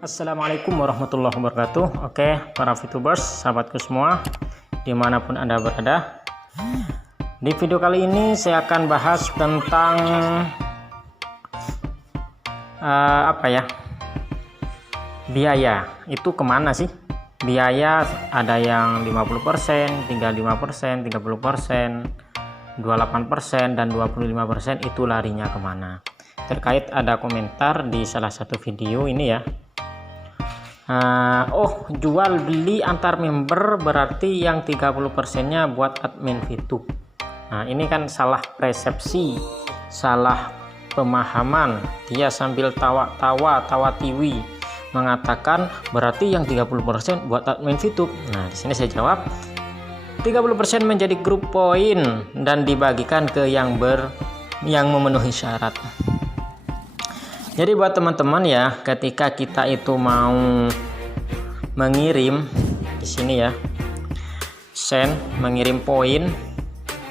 Assalamualaikum warahmatullahi wabarakatuh. Oke, para VTubers, sahabatku semua, dimanapun Anda berada. Di video kali ini saya akan bahas tentang biaya. Itu kemana sih? Biaya ada yang 50%, 35%, 30%, 28%, dan 25%. Itu larinya kemana? Terkait ada komentar di salah satu video ini ya. Jual beli antar member berarti yang 30%-nya buat admin VTube. Nah, ini kan salah persepsi, salah pemahaman. Dia sambil tawa tiwi mengatakan berarti yang 30% buat admin VTube. Nah, di sini saya jawab 30% menjadi grup poin dan dibagikan ke yang memenuhi syarat. Jadi buat teman-teman ya, ketika kita itu mau mengirim di sini ya, mengirim poin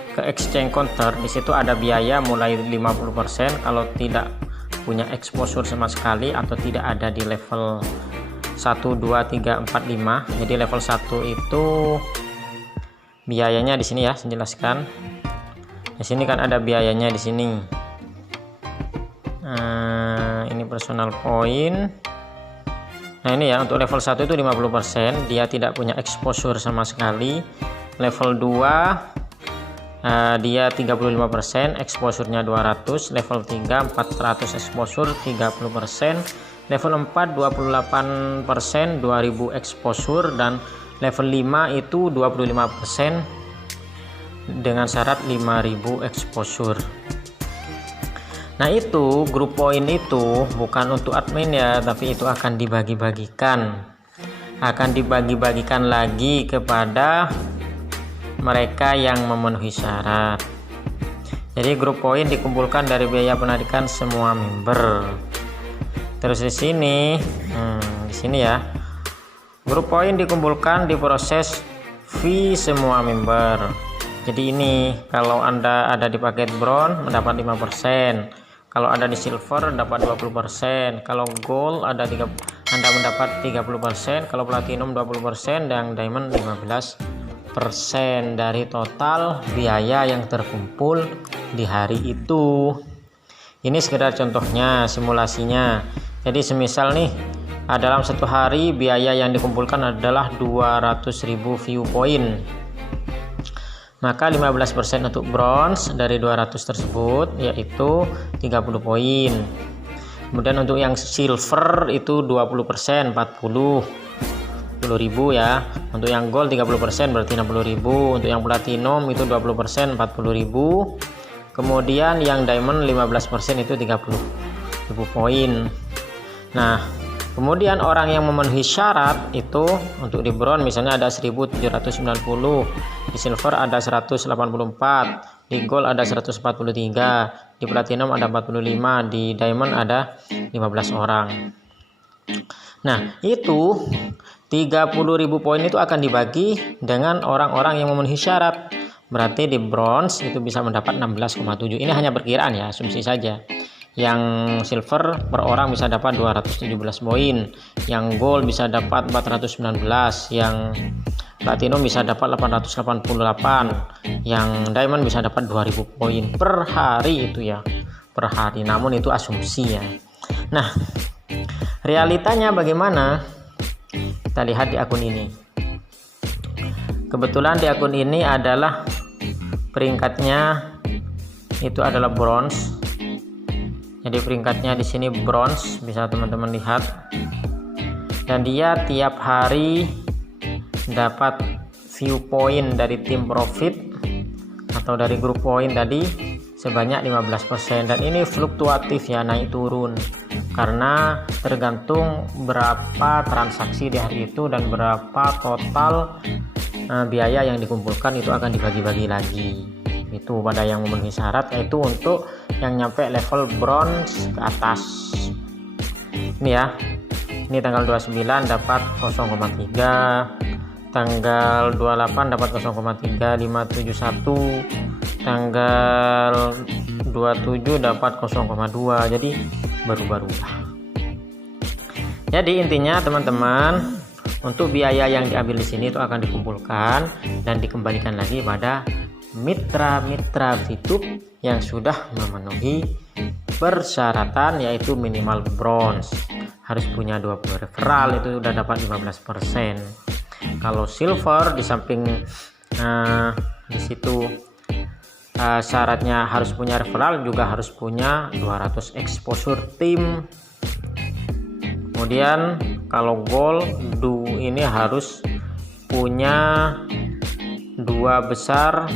ke exchange counter, di situ ada biaya mulai 50% kalau tidak punya exposure sama sekali atau tidak ada di level 1, 2, 3, 4, 5. Jadi level 1 itu biayanya di sini ya, saya jelaskan. Di sini kan ada biayanya di sini. Ini personal point. Nah, ini ya, untuk level 1 itu 50%, dia tidak punya exposure sama sekali. Level 2 dia 35%, exposure-nya 200. Level 3 400 exposure, 30%. Level 4 28%, 2000 exposure, dan level 5 itu 25% dengan syarat 5000 exposure. Nah, itu grup poin itu bukan untuk admin ya, tapi itu akan dibagi-bagikan lagi kepada mereka yang memenuhi syarat. Jadi grup poin dikumpulkan dari biaya penarikan semua member. Terus di sini ya, grup poin dikumpulkan diproses fee semua member. Jadi ini kalau Anda ada di paket bronze mendapat 5%, kalau ada di silver dapat 20%, kalau gold Anda mendapat 30%, kalau platinum 20%, dan diamond 15% dari total biaya yang terkumpul di hari itu. Ini sekedar contohnya, simulasinya. Jadi semisal nih dalam satu hari biaya yang dikumpulkan adalah 200.000 view point, maka 15% untuk bronze dari 200 tersebut yaitu 30 poin. Kemudian untuk yang silver itu 20%, 40.000 ya. Untuk yang gold 30% berarti 60.000. Untuk yang platinum itu 20%, 40.000. Kemudian yang diamond 15% itu 30.000 poin. Nah, kemudian orang yang memenuhi syarat itu untuk di bronze misalnya ada 1790, di silver ada 184, di gold ada 143, di platinum ada 45, di diamond ada 15 orang. Nah, itu 30.000 poin itu akan dibagi dengan orang-orang yang memenuhi syarat. Berarti di bronze itu bisa mendapat 16,7. Ini hanya perkiraan ya, asumsi saja. Yang silver per orang bisa dapat 217 poin, yang gold bisa dapat 419, yang platinum bisa dapat 888, yang diamond bisa dapat 2000 poin per hari itu ya, per hari. Namun itu asumsi ya. Nah, realitanya bagaimana? Kita lihat di akun ini. Kebetulan di akun ini adalah peringkatnya itu adalah bronze. Jadi peringkatnya di sini bronze, bisa teman-teman lihat. Dan dia tiap hari dapat view point dari tim profit atau dari grup poin tadi sebanyak 15%, dan ini fluktuatif ya, naik turun karena tergantung berapa transaksi di hari itu dan berapa total biaya yang dikumpulkan itu akan dibagi-bagi lagi. Itu pada yang memenuhi syarat, yaitu untuk yang nyampe level bronze ke atas. Ini ya, ini tanggal 29 dapat 0,3, tanggal 28 dapat 0,3571, tanggal 27 dapat 0,2. jadi baru-baru. Jadi intinya teman-teman, untuk biaya yang diambil di sini itu akan dikumpulkan dan dikembalikan lagi pada mitra-mitra VTube yang sudah memenuhi persyaratan, yaitu minimal bronze, harus punya 20 referral, itu sudah dapat 15%. Kalau silver di samping di situ syaratnya harus punya referral, juga harus punya 200 exposure tim. Kemudian kalau gold ini harus punya 2 besar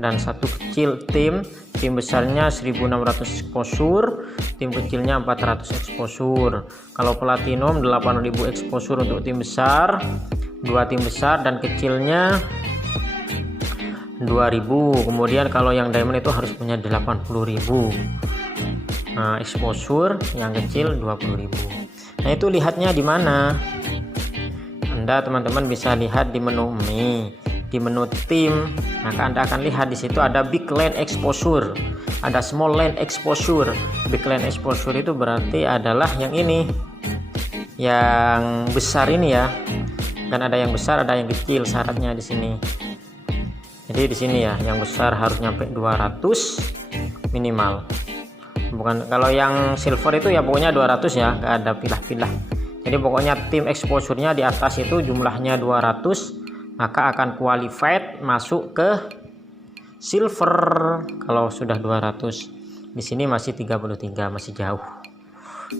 dan 1 kecil tim besarnya 1600 exposure, tim kecilnya 400 exposure. Kalau platinum 8000 exposure untuk tim besar, 2 tim besar dan kecilnya 2000. Kemudian kalau yang diamond itu harus punya 80.000 exposure, yang kecil 20.000. Nah, itu lihatnya di mana? Anda teman-teman bisa lihat di menu Mi, di menu tim. Maka Anda akan lihat di situ ada big land exposure, ada small land exposure. Big land exposure itu berarti adalah yang ini, yang besar ini ya. Kan ada yang besar, ada yang kecil syaratnya di sini. Jadi di sini ya, yang besar harus nyampe 200 minimal. Bukan, kalau yang silver itu ya pokoknya 200 ya, nggak ada pilah-pilah. Jadi pokoknya tim exposure-nya di atas itu jumlahnya 200, maka akan qualified masuk ke silver. Kalau sudah 200, di sini masih 33, masih jauh.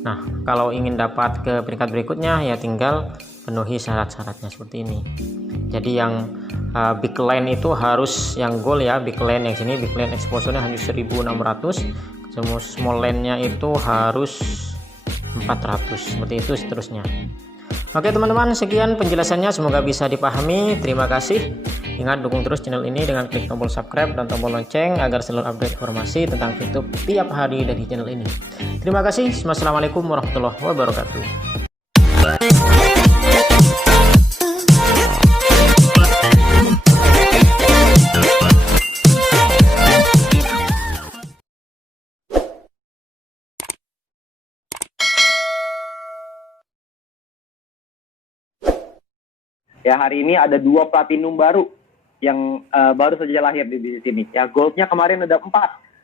Nah, kalau ingin dapat ke peringkat berikutnya ya tinggal penuhi syarat-syaratnya seperti ini. Jadi yang big line itu harus yang gold ya, big line yang sini, big line exposure-nya hanya 1600. Small line-nya itu harus 400, seperti itu seterusnya. Oke teman-teman, sekian penjelasannya, semoga bisa dipahami. Terima kasih. Ingat, dukung terus channel ini dengan klik tombol subscribe dan tombol lonceng agar selalu update informasi tentang VTube tiap hari dari channel ini. Terima kasih. Wassalamualaikum warahmatullahi wabarakatuh. Ya, hari ini ada 2 platinum baru yang baru saja lahir di bisnis ini. Ya, goldnya kemarin ada 4.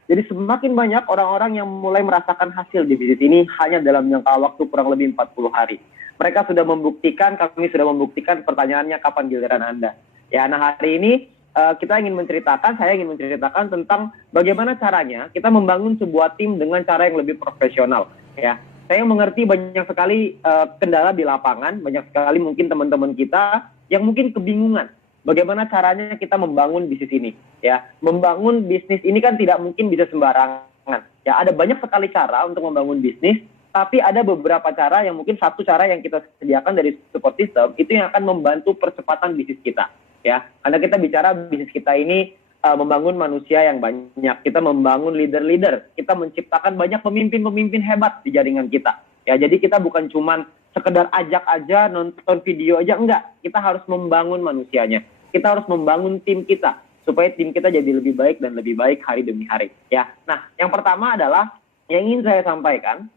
Jadi semakin banyak orang-orang yang mulai merasakan hasil di bisnis ini hanya dalam jangka waktu kurang lebih 40 hari. Mereka sudah membuktikan, kami sudah membuktikan. Pertanyaannya kapan giliran Anda? Ya, nah hari ini saya ingin menceritakan tentang bagaimana caranya kita membangun sebuah tim dengan cara yang lebih profesional. Ya, saya mengerti banyak sekali kendala di lapangan, banyak sekali mungkin teman-teman kita yang mungkin kebingungan bagaimana caranya kita membangun bisnis ini. Ya, membangun bisnis ini kan tidak mungkin bisa sembarangan. Ya, ada banyak sekali cara untuk membangun bisnis, tapi ada beberapa cara yang mungkin satu cara yang kita sediakan dari support system itu yang akan membantu percepatan bisnis kita. Ya, karena kita bicara bisnis kita ini membangun manusia yang banyak, kita membangun leader-leader, kita menciptakan banyak pemimpin-pemimpin hebat di jaringan kita. Ya, jadi kita bukan cuman sekedar ajak aja, nonton video aja, enggak. Kita harus membangun manusianya. Kita harus membangun tim kita supaya tim kita jadi lebih baik dan lebih baik hari demi hari. Ya, nah yang pertama adalah yang ingin saya sampaikan,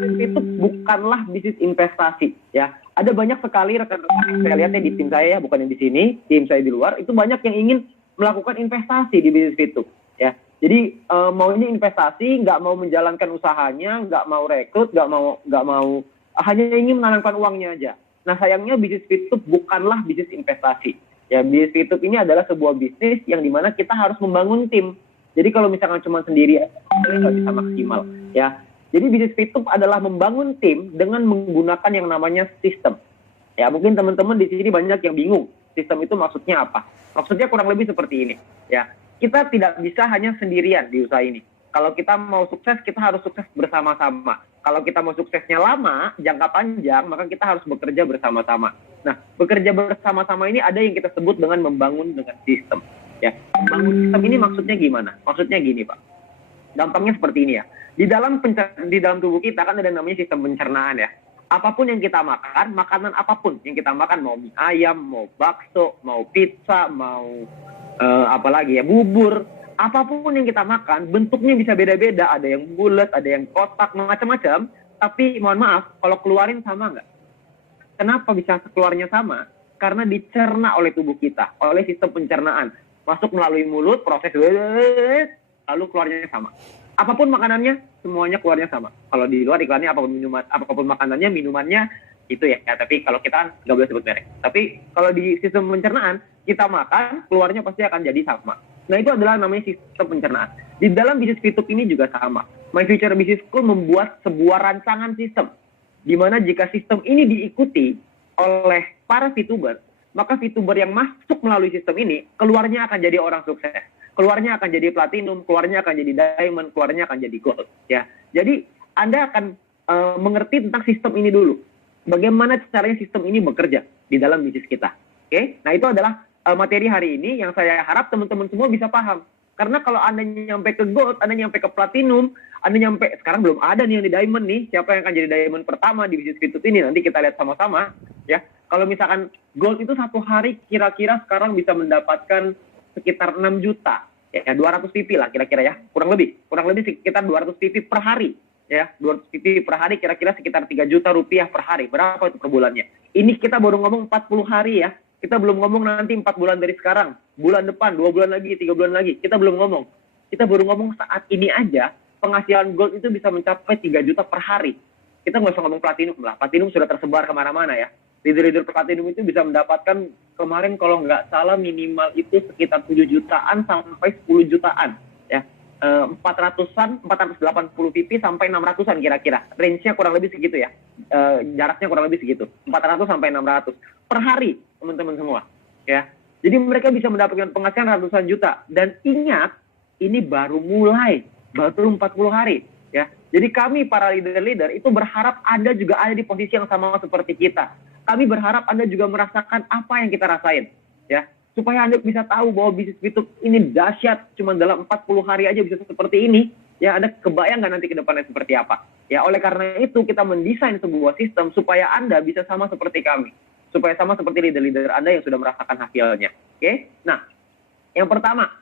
bisnis itu bukanlah bisnis investasi. Ya, ada banyak sekali rekan-rekan yang saya lihatnya di tim saya ya, bukan yang di sini, tim saya di luar itu banyak yang ingin melakukan investasi di bisnis itu. Ya, jadi maunya investasi, nggak mau menjalankan usahanya, nggak mau rekrut, nggak mau hanya ingin menanamkan uangnya aja. Nah sayangnya bisnis VTube bukanlah bisnis investasi. Ya, bisnis VTube ini adalah sebuah bisnis yang dimana kita harus membangun tim. Jadi kalau misalkan cuma sendiri, nggak bisa maksimal. Ya, jadi bisnis VTube adalah membangun tim dengan menggunakan yang namanya sistem. Ya, mungkin teman-teman di sini banyak yang bingung. Sistem itu maksudnya apa? Maksudnya kurang lebih seperti ini. Ya, kita tidak bisa hanya sendirian di usaha ini. Kalau kita mau sukses, kita harus sukses bersama-sama. Kalau kita mau suksesnya lama, jangka panjang, maka kita harus bekerja bersama-sama. Nah, bekerja bersama-sama ini ada yang kita sebut dengan membangun dengan sistem. Ya, membangun sistem ini maksudnya gimana? Maksudnya gini, Pak. Gampangnya seperti ini ya. Di dalam tubuh kita kan ada namanya sistem pencernaan ya. Apapun yang kita makan, makanan apapun yang kita makan, mau mie ayam, mau bakso, mau pizza, mau apalagi ya, bubur, apapun yang kita makan, bentuknya bisa beda-beda. Ada yang bulat, ada yang kotak, macam-macam. Tapi mohon maaf, kalau keluarin sama nggak? Kenapa bisa keluarnya sama? Karena dicerna oleh tubuh kita, oleh sistem pencernaan. Masuk melalui mulut, proses lalu keluarnya sama. Apapun makanannya, semuanya keluarnya sama. Kalau di luar iklannya apapun makanannya, minumannya itu ya. Tapi kalau kita nggak boleh sebut merek. Tapi kalau di sistem pencernaan, kita makan, keluarnya pasti akan jadi sama. Nah, itu adalah namanya sistem pencernaan. Di dalam bisnis Fitup ini juga sama. My Future Business School membuat sebuah rancangan sistem, di mana jika sistem ini diikuti oleh para VTuber, maka VTuber yang masuk melalui sistem ini, keluarnya akan jadi orang sukses. Keluarnya akan jadi platinum, keluarnya akan jadi diamond, keluarnya akan jadi gold. Ya, jadi Anda akan mengerti tentang sistem ini dulu. Bagaimana caranya sistem ini bekerja di dalam bisnis kita. Oke? Nah, itu adalah materi hari ini yang saya harap teman-teman semua bisa paham. Karena kalau Anda nyampe ke gold, Anda nyampe ke platinum, Anda nyampe, sekarang belum ada nih yang di diamond nih, siapa yang akan jadi diamond pertama di bisnis Fitup ini, nanti kita lihat sama-sama. Ya, kalau misalkan gold itu satu hari kira-kira sekarang bisa mendapatkan sekitar 6 juta, ya 200 pipi lah kira-kira ya, kurang lebih sekitar 200 pipi per hari, ya 200 pipi per hari kira-kira sekitar 3 juta rupiah per hari, berapa itu per bulannya? Ini kita baru ngomong 40 hari ya, kita belum ngomong nanti 4 bulan dari sekarang, bulan depan, 2 bulan lagi, 3 bulan lagi, kita belum ngomong, kita baru ngomong saat ini aja, penghasilan gold itu bisa mencapai 3 juta per hari. Kita nggak usah ngomong platinum lah, platinum sudah tersebar kemana-mana ya. Leader-leader platinum itu bisa mendapatkan kemarin kalau nggak salah minimal itu sekitar 7 jutaan sampai 10 jutaan ya, 480 pipi sampai 600-an kira-kira, range-nya kurang lebih segitu ya, jaraknya kurang lebih segitu, 400 sampai 600 per hari teman-teman semua ya. Jadi mereka bisa mendapatkan penghasilan ratusan juta, dan ingat ini baru mulai, baru 40 hari ya. Jadi kami para leader-leader itu berharap Anda juga ada di posisi yang sama seperti kita. Kami berharap Anda juga merasakan apa yang kita rasain, ya, supaya Anda bisa tahu bahwa bisnis Fitup ini dahsyat, cuma dalam 40 hari aja bisa seperti ini, ya. Anda kebayang nggak nanti ke depannya seperti apa? Ya, oleh karena itu kita mendesain sebuah sistem supaya Anda bisa sama seperti kami, supaya sama seperti leader-leader Anda yang sudah merasakan hasilnya. Oke? Nah, yang pertama,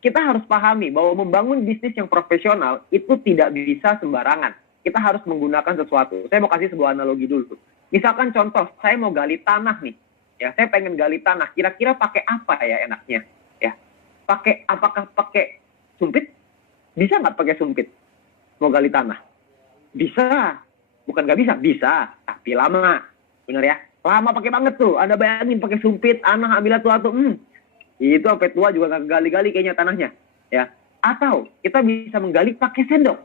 kita harus pahami bahwa membangun bisnis yang profesional itu tidak bisa sembarangan. Kita harus menggunakan sesuatu. Saya mau kasih sebuah analogi dulu. Misalkan contoh, saya mau gali tanah nih. Ya, saya pengen gali tanah. Kira-kira pakai apa ya enaknya? Ya, apakah pakai sumpit? Bisa nggak pakai sumpit? Mau gali tanah? Bisa. Bukan nggak bisa, bisa. Tapi lama. Bener ya? Lama pakai banget tuh. Anda bayangin pakai sumpit, anak ambil tuh. Itu sampai tua juga nggak gali-gali kayaknya tanahnya. Ya. Atau kita bisa menggali pakai sendok.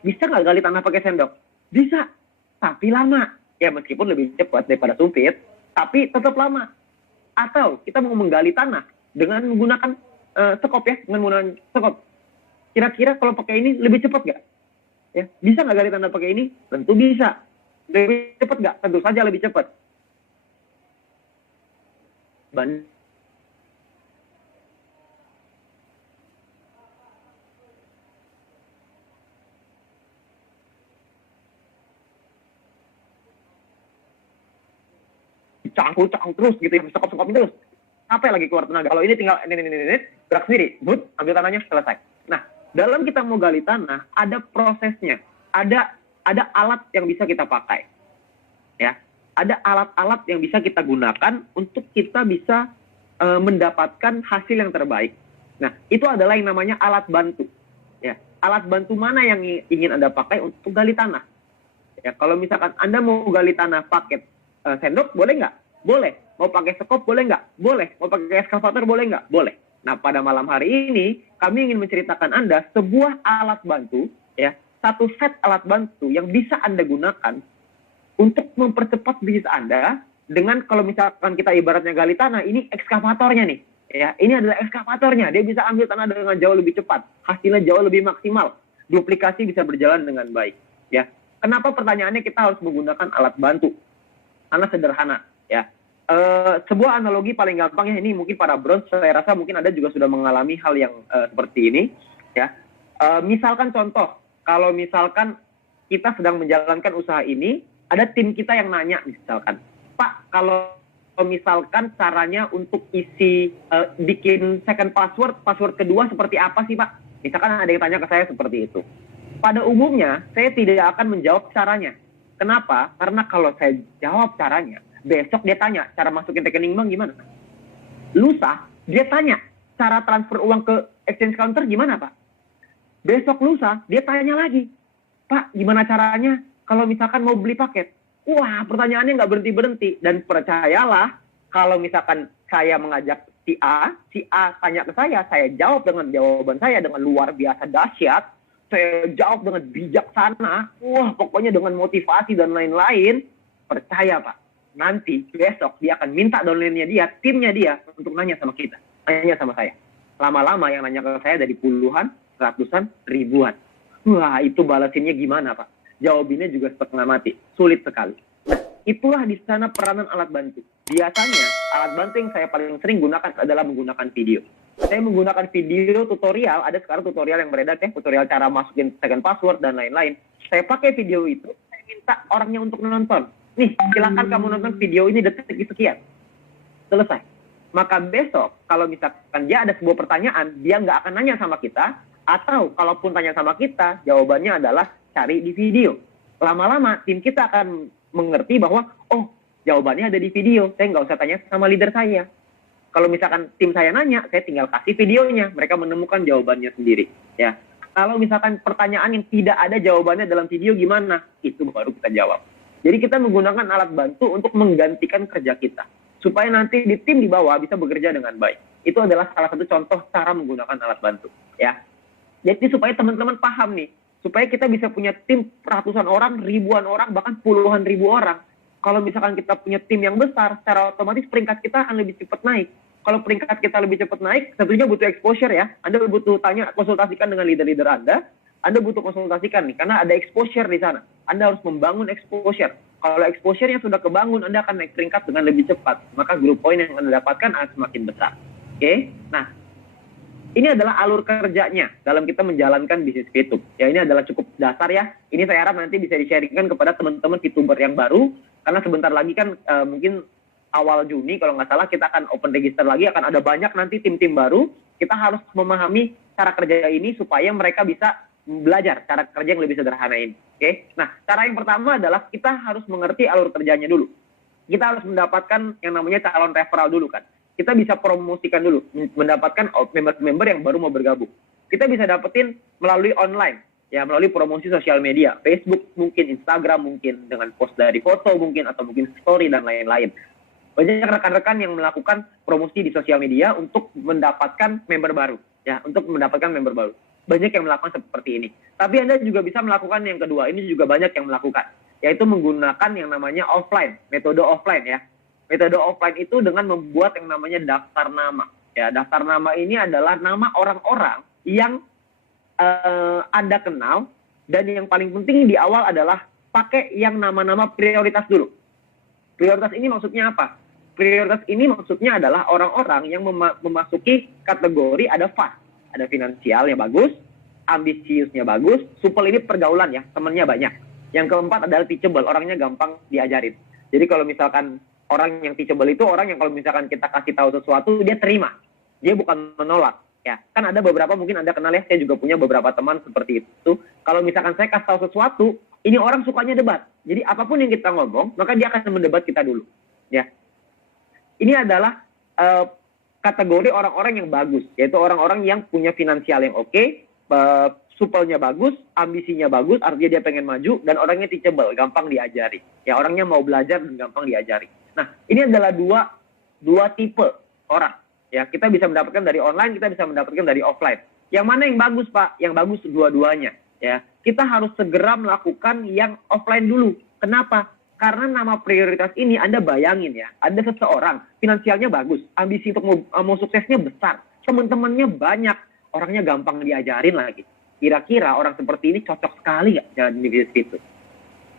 Bisa nggak gali tanah pakai sendok? Bisa. Tapi lama. Ya, meskipun lebih cepat daripada sumpit, tapi tetap lama. Atau kita mau menggali tanah dengan menggunakan sekop ya, dengan menggunakan sekop. Kira-kira kalau pakai ini lebih cepat nggak? Ya, bisa nggak gali tanah pakai ini? Tentu bisa. Lebih cepat nggak? Tentu saja lebih cepat. Cangkul terus gitu ya, sekop terus. Apa lagi keluar tenaga? Kalau ini tinggal ini gerak sendiri, ambil tanahnya, selesai. Nah, dalam kita mau gali tanah ada prosesnya, ada alat yang bisa kita pakai, ya. Ada alat-alat yang bisa kita gunakan untuk kita bisa mendapatkan hasil yang terbaik. Nah, itu adalah yang namanya alat bantu, ya. Alat bantu mana yang ingin Anda pakai untuk gali tanah? Ya, kalau misalkan Anda mau gali tanah pakai sendok, boleh nggak? Boleh. Mau pakai sekop, boleh nggak? Boleh. Mau pakai eskavator, boleh nggak? Boleh. Nah, pada malam hari ini, kami ingin menceritakan Anda sebuah alat bantu, ya, satu set alat bantu yang bisa Anda gunakan untuk mempercepat bisnis Anda dengan, kalau misalkan kita ibaratnya gali tanah, ini ekskavatornya nih. Ya, ini adalah ekskavatornya. Dia bisa ambil tanah dengan jauh lebih cepat. Hasilnya jauh lebih maksimal. Duplikasi bisa berjalan dengan baik. Ya. Kenapa pertanyaannya kita harus menggunakan alat bantu? karena sederhana ya. Sebuah analogi paling gampang ya, ini mungkin para bronze saya rasa mungkin Anda juga sudah mengalami hal yang seperti ini ya. Misalkan contoh, kalau misalkan kita sedang menjalankan usaha ini, ada tim kita yang nanya misalkan, Pak, kalau misalkan caranya untuk isi bikin second password kedua seperti apa sih Pak? Misalkan ada yang tanya ke saya seperti itu. Pada umumnya, saya tidak akan menjawab caranya. Kenapa? Karena kalau saya jawab caranya, besok dia tanya, cara masukin rekening bank gimana? Lusa, dia tanya, cara transfer uang ke exchange counter gimana Pak? Besok lusa, dia tanya lagi, Pak, gimana caranya kalau misalkan mau beli paket? Wah, pertanyaannya nggak berhenti-berhenti. Dan percayalah, kalau misalkan saya mengajak si A tanya ke saya jawab dengan jawaban saya dengan luar biasa dahsyat, saya jawab dengan bijaksana, wah pokoknya dengan motivasi dan lain-lain, percaya Pak, nanti besok dia akan minta downline-nya dia, timnya dia, untuk nanya sama kita, nanya sama saya. Lama-lama yang nanya ke saya dari puluhan, ratusan, ribuan. Wah, itu balasinnya gimana Pak? Jawabannya juga setengah mati, sulit sekali. Nah, itulah di sana peranan alat bantu. Biasanya alat bantu yang saya paling sering gunakan adalah menggunakan video. Saya menggunakan video tutorial, ada sekarang tutorial yang beredar ya, tutorial cara masukin second password dan lain-lain. Saya pakai video itu, saya minta orangnya untuk menonton. Nih, silakan kamu nonton video ini detik sekian. Selesai. Maka besok, kalau misalkan dia ada sebuah pertanyaan, dia nggak akan nanya sama kita, atau kalaupun tanya sama kita, jawabannya adalah cari di video. Lama-lama tim kita akan mengerti bahwa oh jawabannya ada di video, saya nggak usah tanya sama leader saya. Kalau misalkan tim saya nanya, saya tinggal kasih videonya, mereka menemukan jawabannya sendiri ya. Kalau misalkan pertanyaan yang tidak ada jawabannya dalam video gimana, itu baru kita jawab. Jadi kita menggunakan alat bantu untuk menggantikan kerja kita supaya nanti di tim di bawah bisa bekerja dengan baik. Itu adalah salah satu contoh cara menggunakan alat bantu ya. Jadi supaya teman-teman paham nih, supaya kita bisa punya tim ratusan orang, ribuan orang, bahkan puluhan ribu orang. Kalau misalkan kita punya tim yang besar, secara otomatis peringkat kita akan lebih cepat naik. Kalau peringkat kita lebih cepat naik, tentunya butuh exposure ya. Anda butuh konsultasikan dengan leader-leader Anda butuh konsultasikan nih, karena ada exposure di sana. Anda harus membangun exposure. Kalau exposure-nya sudah kebangun, Anda akan naik peringkat dengan lebih cepat. Maka group point yang Anda dapatkan akan semakin besar. Oke? Nah, ini adalah alur kerjanya dalam kita menjalankan bisnis VTube. Ya, ini adalah cukup dasar ya. Ini saya harap nanti bisa di-sharingkan kepada teman-teman VTuber yang baru. Karena sebentar lagi kan mungkin awal Juni kalau nggak salah kita akan open register lagi. Akan ada banyak nanti tim-tim baru. Kita harus memahami cara kerja ini supaya mereka bisa belajar cara kerja yang lebih sederhana ini. Oke? Nah, cara yang pertama adalah kita harus mengerti alur kerjanya dulu. Kita harus mendapatkan yang namanya calon referral dulu kan. Kita bisa promosikan dulu, mendapatkan member-member yang baru mau bergabung. Kita bisa dapetin melalui online, ya melalui promosi sosial media, Facebook mungkin, Instagram mungkin, dengan post dari foto mungkin, atau mungkin story dan lain-lain. Banyak rekan-rekan yang melakukan promosi di sosial media untuk mendapatkan member baru, ya untuk mendapatkan member baru. Banyak yang melakukan seperti ini. Tapi Anda juga bisa melakukan yang kedua, ini juga banyak yang melakukan, yaitu menggunakan yang namanya offline, metode offline ya. Metode offline itu dengan membuat yang namanya daftar nama. Ya, daftar nama ini adalah nama orang-orang yang Anda kenal, dan yang paling penting di awal adalah pakai yang nama-nama prioritas dulu. Prioritas ini maksudnya apa? Prioritas ini maksudnya adalah orang-orang yang memasuki kategori ada fast, ada finansialnya bagus, ambisiusnya bagus, supel ini pergaulan ya, temannya banyak. Yang keempat adalah teachable, orangnya gampang diajarin. Jadi kalau misalkan orang yang teachable itu orang yang kalau misalkan kita kasih tahu sesuatu, dia terima. Dia bukan menolak. Ya, kan ada beberapa, mungkin Anda kenal ya, saya juga punya beberapa teman seperti itu. Kalau misalkan saya kasih tahu sesuatu, ini orang sukanya debat. Jadi apapun yang kita ngomong, maka dia akan mendebat kita dulu. Ya. Ini adalah kategori orang-orang yang bagus, yaitu orang-orang yang punya finansial yang oke, supelnya bagus, ambisinya bagus, artinya dia pengen maju, dan orangnya teachable, gampang diajari. Ya, orangnya mau belajar dan gampang diajari. Nah, ini adalah dua tipe orang. Ya, kita bisa mendapatkan dari online, kita bisa mendapatkan dari offline. Yang mana yang bagus, Pak? Yang bagus dua-duanya. Ya, kita harus segera melakukan yang offline dulu. Kenapa? Karena nama prioritas ini Anda bayangin ya, ada seseorang finansialnya bagus, ambisi untuk mau suksesnya besar, teman-temannya banyak, orangnya gampang diajarin lagi. Kira-kira orang seperti ini cocok sekali nggak jalan di bisnis itu?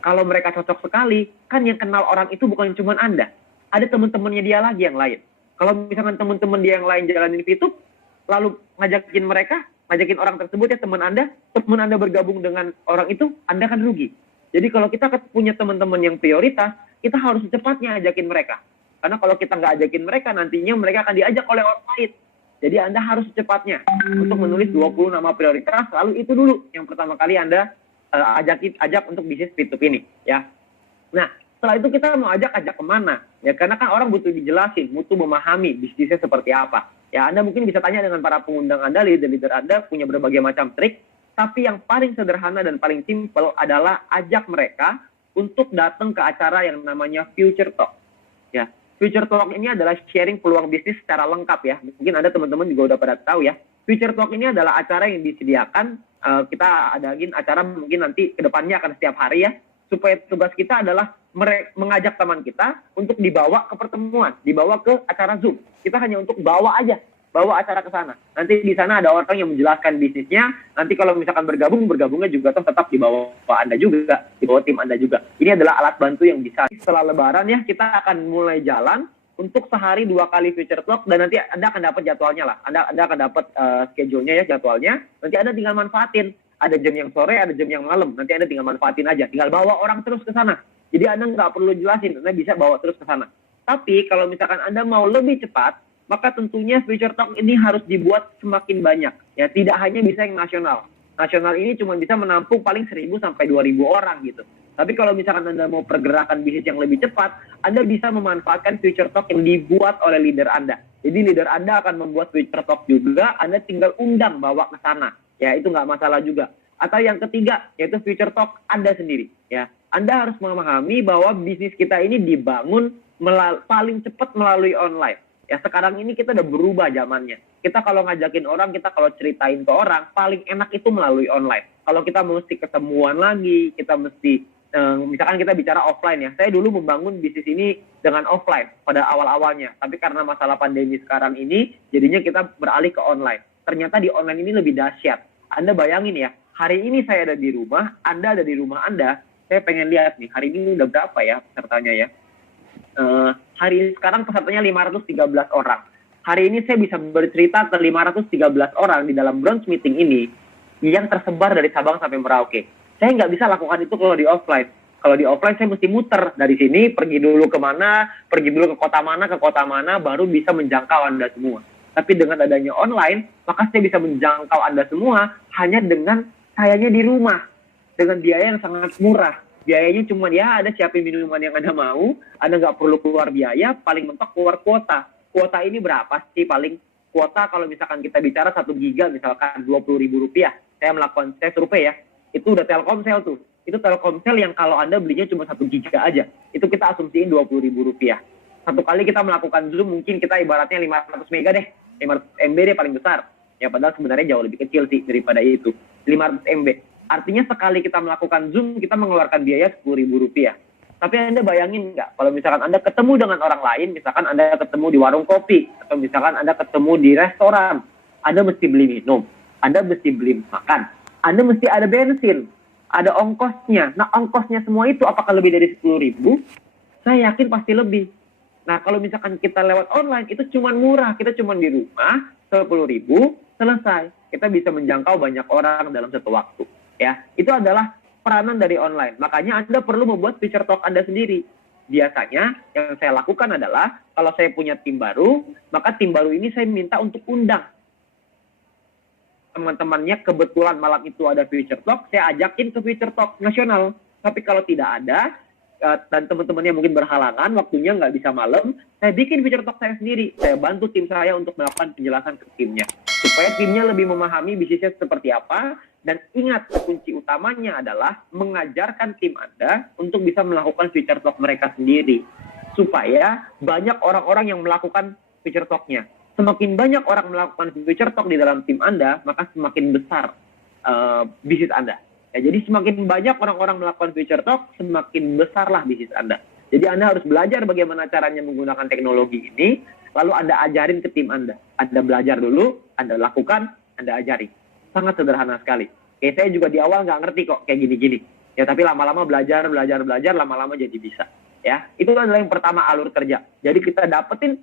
Kalau mereka cocok sekali, kan yang kenal orang itu bukan cuma Anda. Ada teman-temannya dia lagi yang lain. Kalau misalkan teman-teman dia yang lain jalanin VTube, lalu ngajakin orang tersebut ya teman Anda bergabung dengan orang itu, Anda kan rugi. Jadi kalau kita punya teman-teman yang prioritas, kita harus secepatnya ajakin mereka. Karena kalau kita nggak ajakin mereka, nantinya mereka akan diajak oleh orang lain. Jadi Anda harus secepatnya untuk menulis 20 nama prioritas, lalu itu dulu yang pertama kali Anda ajak untuk bisnis VTube ini. Ya. Nah, setelah itu kita mau ajak kemana? Ya, karena kan orang butuh dijelasin, butuh memahami bisnisnya seperti apa. Ya, Anda mungkin bisa tanya dengan para pengundang Anda, leader-leader Anda punya berbagai macam trik, tapi yang paling sederhana dan paling simpel adalah ajak mereka untuk datang ke acara yang namanya Future Talk. Ya, Future Talk ini adalah sharing peluang bisnis secara lengkap ya. Mungkin Anda teman-teman juga udah pada tahu ya. Future Talk ini adalah acara yang disediakan, kita adain acara mungkin nanti kedepannya akan setiap hari ya. Supaya tugas kita adalah mengajak teman kita untuk dibawa ke pertemuan, dibawa ke acara Zoom. Kita hanya untuk bawa acara ke sana. Nanti di sana ada orang yang menjelaskan bisnisnya. Nanti kalau misalkan bergabungnya juga tetap di bawah Anda juga, di bawah tim Anda juga. Ini adalah alat bantu yang bisa. Setelah Lebaran ya, kita akan mulai jalan untuk sehari 2 kali Future Talk, dan nanti Anda akan dapat jadwalnya lah. Anda akan dapat schedule-nya ya, jadwalnya. Nanti Anda tinggal manfaatin. Ada jam yang sore, ada jam yang malam. Nanti Anda tinggal manfaatin aja. Tinggal bawa orang terus ke sana. Jadi Anda nggak perlu jelasin, Anda bisa bawa terus ke sana. Tapi kalau misalkan Anda mau lebih cepat, maka tentunya Future Talk ini harus dibuat semakin banyak. Ya, tidak hanya bisa yang nasional. Nasional ini cuma bisa menampung paling 1.000 sampai 2.000 orang gitu. Tapi kalau misalkan Anda mau pergerakan bisnis yang lebih cepat, Anda bisa memanfaatkan Future Talk yang dibuat oleh leader Anda. Jadi leader Anda akan membuat Future Talk juga, Anda tinggal undang bawa ke sana. Ya, itu nggak masalah juga. Atau yang ketiga, yaitu Future Talk Anda sendiri. Ya, Anda harus memahami bahwa bisnis kita ini dibangun paling cepat melalui online. Ya, sekarang ini kita udah berubah zamannya. Kita kalau ngajakin orang, kita kalau ceritain ke orang, paling enak itu melalui online. Kalau kita mesti ketemuan lagi, kita mesti, misalkan kita bicara offline ya. Saya dulu membangun bisnis ini dengan offline pada awal-awalnya. Tapi karena masalah pandemi sekarang ini, jadinya kita beralih ke online. Ternyata di online ini lebih dahsyat. Anda bayangin ya, hari ini saya ada di rumah, Anda ada di rumah Anda. Saya pengen lihat nih, hari ini udah berapa ya pesertanya ya. Hari sekarang pesertanya 513 orang. Hari ini saya bisa bercerita ke 513 orang di dalam brunch meeting ini yang tersebar dari Sabang sampai Merauke. Saya nggak bisa lakukan itu kalau di offline. Kalau di offline saya mesti muter dari sini, pergi dulu ke kota mana, baru bisa menjangkau Anda semua. Tapi dengan adanya online, maka saya bisa menjangkau Anda semua hanya dengan sayanya di rumah. Dengan biaya yang sangat murah. Biayanya cuma ya ada siapin minuman yang Anda mau, Anda nggak perlu keluar biaya, paling mentok keluar kuota. Kuota ini berapa sih paling? Kuota kalau misalkan kita bicara 1 giga misalkan Rp20.000. Saya survei ya, itu udah Telkomsel tuh. Itu Telkomsel yang kalau Anda belinya cuma 1 giga aja. Itu kita asumsiin Rp20.000. Satu kali kita melakukan Zoom mungkin kita ibaratnya 500 mega deh. 500 MB deh paling besar. Ya padahal sebenarnya jauh lebih kecil sih daripada itu. 500 MB. Artinya sekali kita melakukan Zoom, kita mengeluarkan biaya Rp10.000. Tapi Anda bayangin nggak, kalau misalkan Anda ketemu dengan orang lain, misalkan Anda ketemu di warung kopi, atau misalkan Anda ketemu di restoran, Anda mesti beli minum, Anda mesti beli makan, Anda mesti ada bensin, ada ongkosnya. Nah, ongkosnya semua itu apakah lebih dari 10.000? Saya yakin pasti lebih. Nah, kalau misalkan kita lewat online, itu cuma murah. Kita cuma di rumah, 10.000, selesai. Kita bisa menjangkau banyak orang dalam satu waktu. Ya, itu adalah peranan dari online. Makanya Anda perlu membuat Future Talk Anda sendiri. Biasanya yang saya lakukan adalah kalau saya punya tim baru, maka tim baru ini saya minta untuk undang teman-temannya. Kebetulan malam itu ada Future Talk, saya ajakin ke Future Talk nasional. Tapi kalau tidak ada dan teman-temannya mungkin berhalangan, waktunya nggak bisa malam, saya bikin Future Talk saya sendiri. Saya bantu tim saya untuk melakukan penjelasan ke timnya, supaya timnya lebih memahami bisnisnya seperti apa. Dan ingat, kunci utamanya adalah mengajarkan tim Anda untuk bisa melakukan Future Talk mereka sendiri. Supaya banyak orang-orang yang melakukan Future Talk-nya. Semakin banyak orang melakukan Future Talk di dalam tim Anda, maka semakin besar bisnis Anda. Ya, jadi semakin banyak orang-orang melakukan Future Talk, semakin besarlah bisnis Anda. Jadi Anda harus belajar bagaimana caranya menggunakan teknologi ini, lalu Anda ajarin ke tim Anda. Anda belajar dulu, Anda lakukan, Anda ajari. Sangat sederhana sekali. Saya juga di awal nggak ngerti kok kayak gini-gini. Ya, tapi lama-lama belajar, lama-lama jadi bisa. Ya, itu adalah yang pertama, alur kerja. Jadi kita dapetin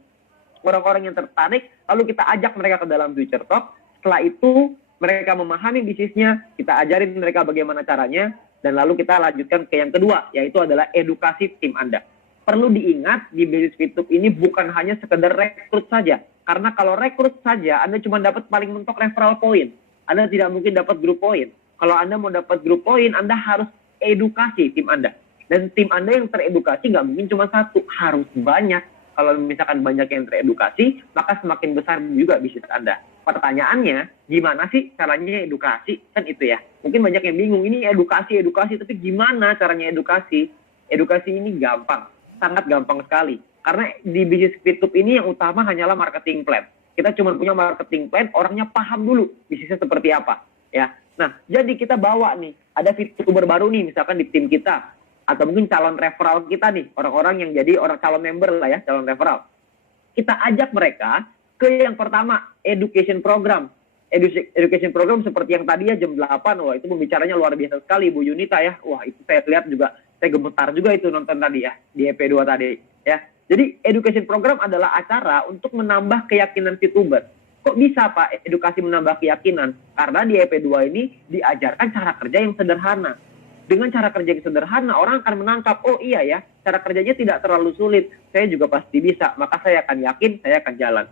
orang-orang yang tertarik, lalu kita ajak mereka ke dalam Future Talk. Setelah itu mereka memahami bisnisnya, kita ajarin mereka bagaimana caranya, dan lalu kita lanjutkan ke yang kedua, yaitu adalah edukasi tim Anda. Perlu diingat, di bisnis Fitup ini bukan hanya sekedar rekrut saja. Karena kalau rekrut saja, Anda cuma dapat paling mentok referral point. Anda tidak mungkin dapat grup point. Kalau Anda mau dapat grup point, Anda harus edukasi tim Anda. Dan tim Anda yang teredukasi nggak mungkin cuma satu, harus banyak. Kalau misalkan banyak yang teredukasi, maka semakin besar juga bisnis Anda. Pertanyaannya, gimana sih caranya edukasi? Kan itu ya. Mungkin banyak yang bingung, ini edukasi, tapi gimana caranya edukasi? Edukasi ini gampang, sangat gampang sekali. Karena di bisnis Fitup ini yang utama hanyalah marketing plan. Kita cuma punya marketing plan, orangnya paham dulu bisnisnya seperti apa. Ya. Nah, jadi kita bawa nih, ada VTuber baru nih, misalkan di tim kita. Atau mungkin calon referral kita nih, orang-orang yang jadi orang calon member lah ya, calon referral. Kita ajak mereka ke yang pertama, education program. Education program seperti yang tadi ya jam 8, wah itu pembicaranya luar biasa sekali Bu Yunita ya. Wah itu saya lihat juga, saya gemetar juga itu nonton tadi ya, di EP2 tadi ya. Jadi education program adalah acara untuk menambah keyakinan VTuber. Kok bisa Pak edukasi menambah keyakinan? Karena di EP2 ini diajarkan cara kerja yang sederhana. Dengan cara kerja yang sederhana, orang akan menangkap, oh iya ya, cara kerjanya tidak terlalu sulit. Saya juga pasti bisa, maka saya akan yakin, saya akan jalan.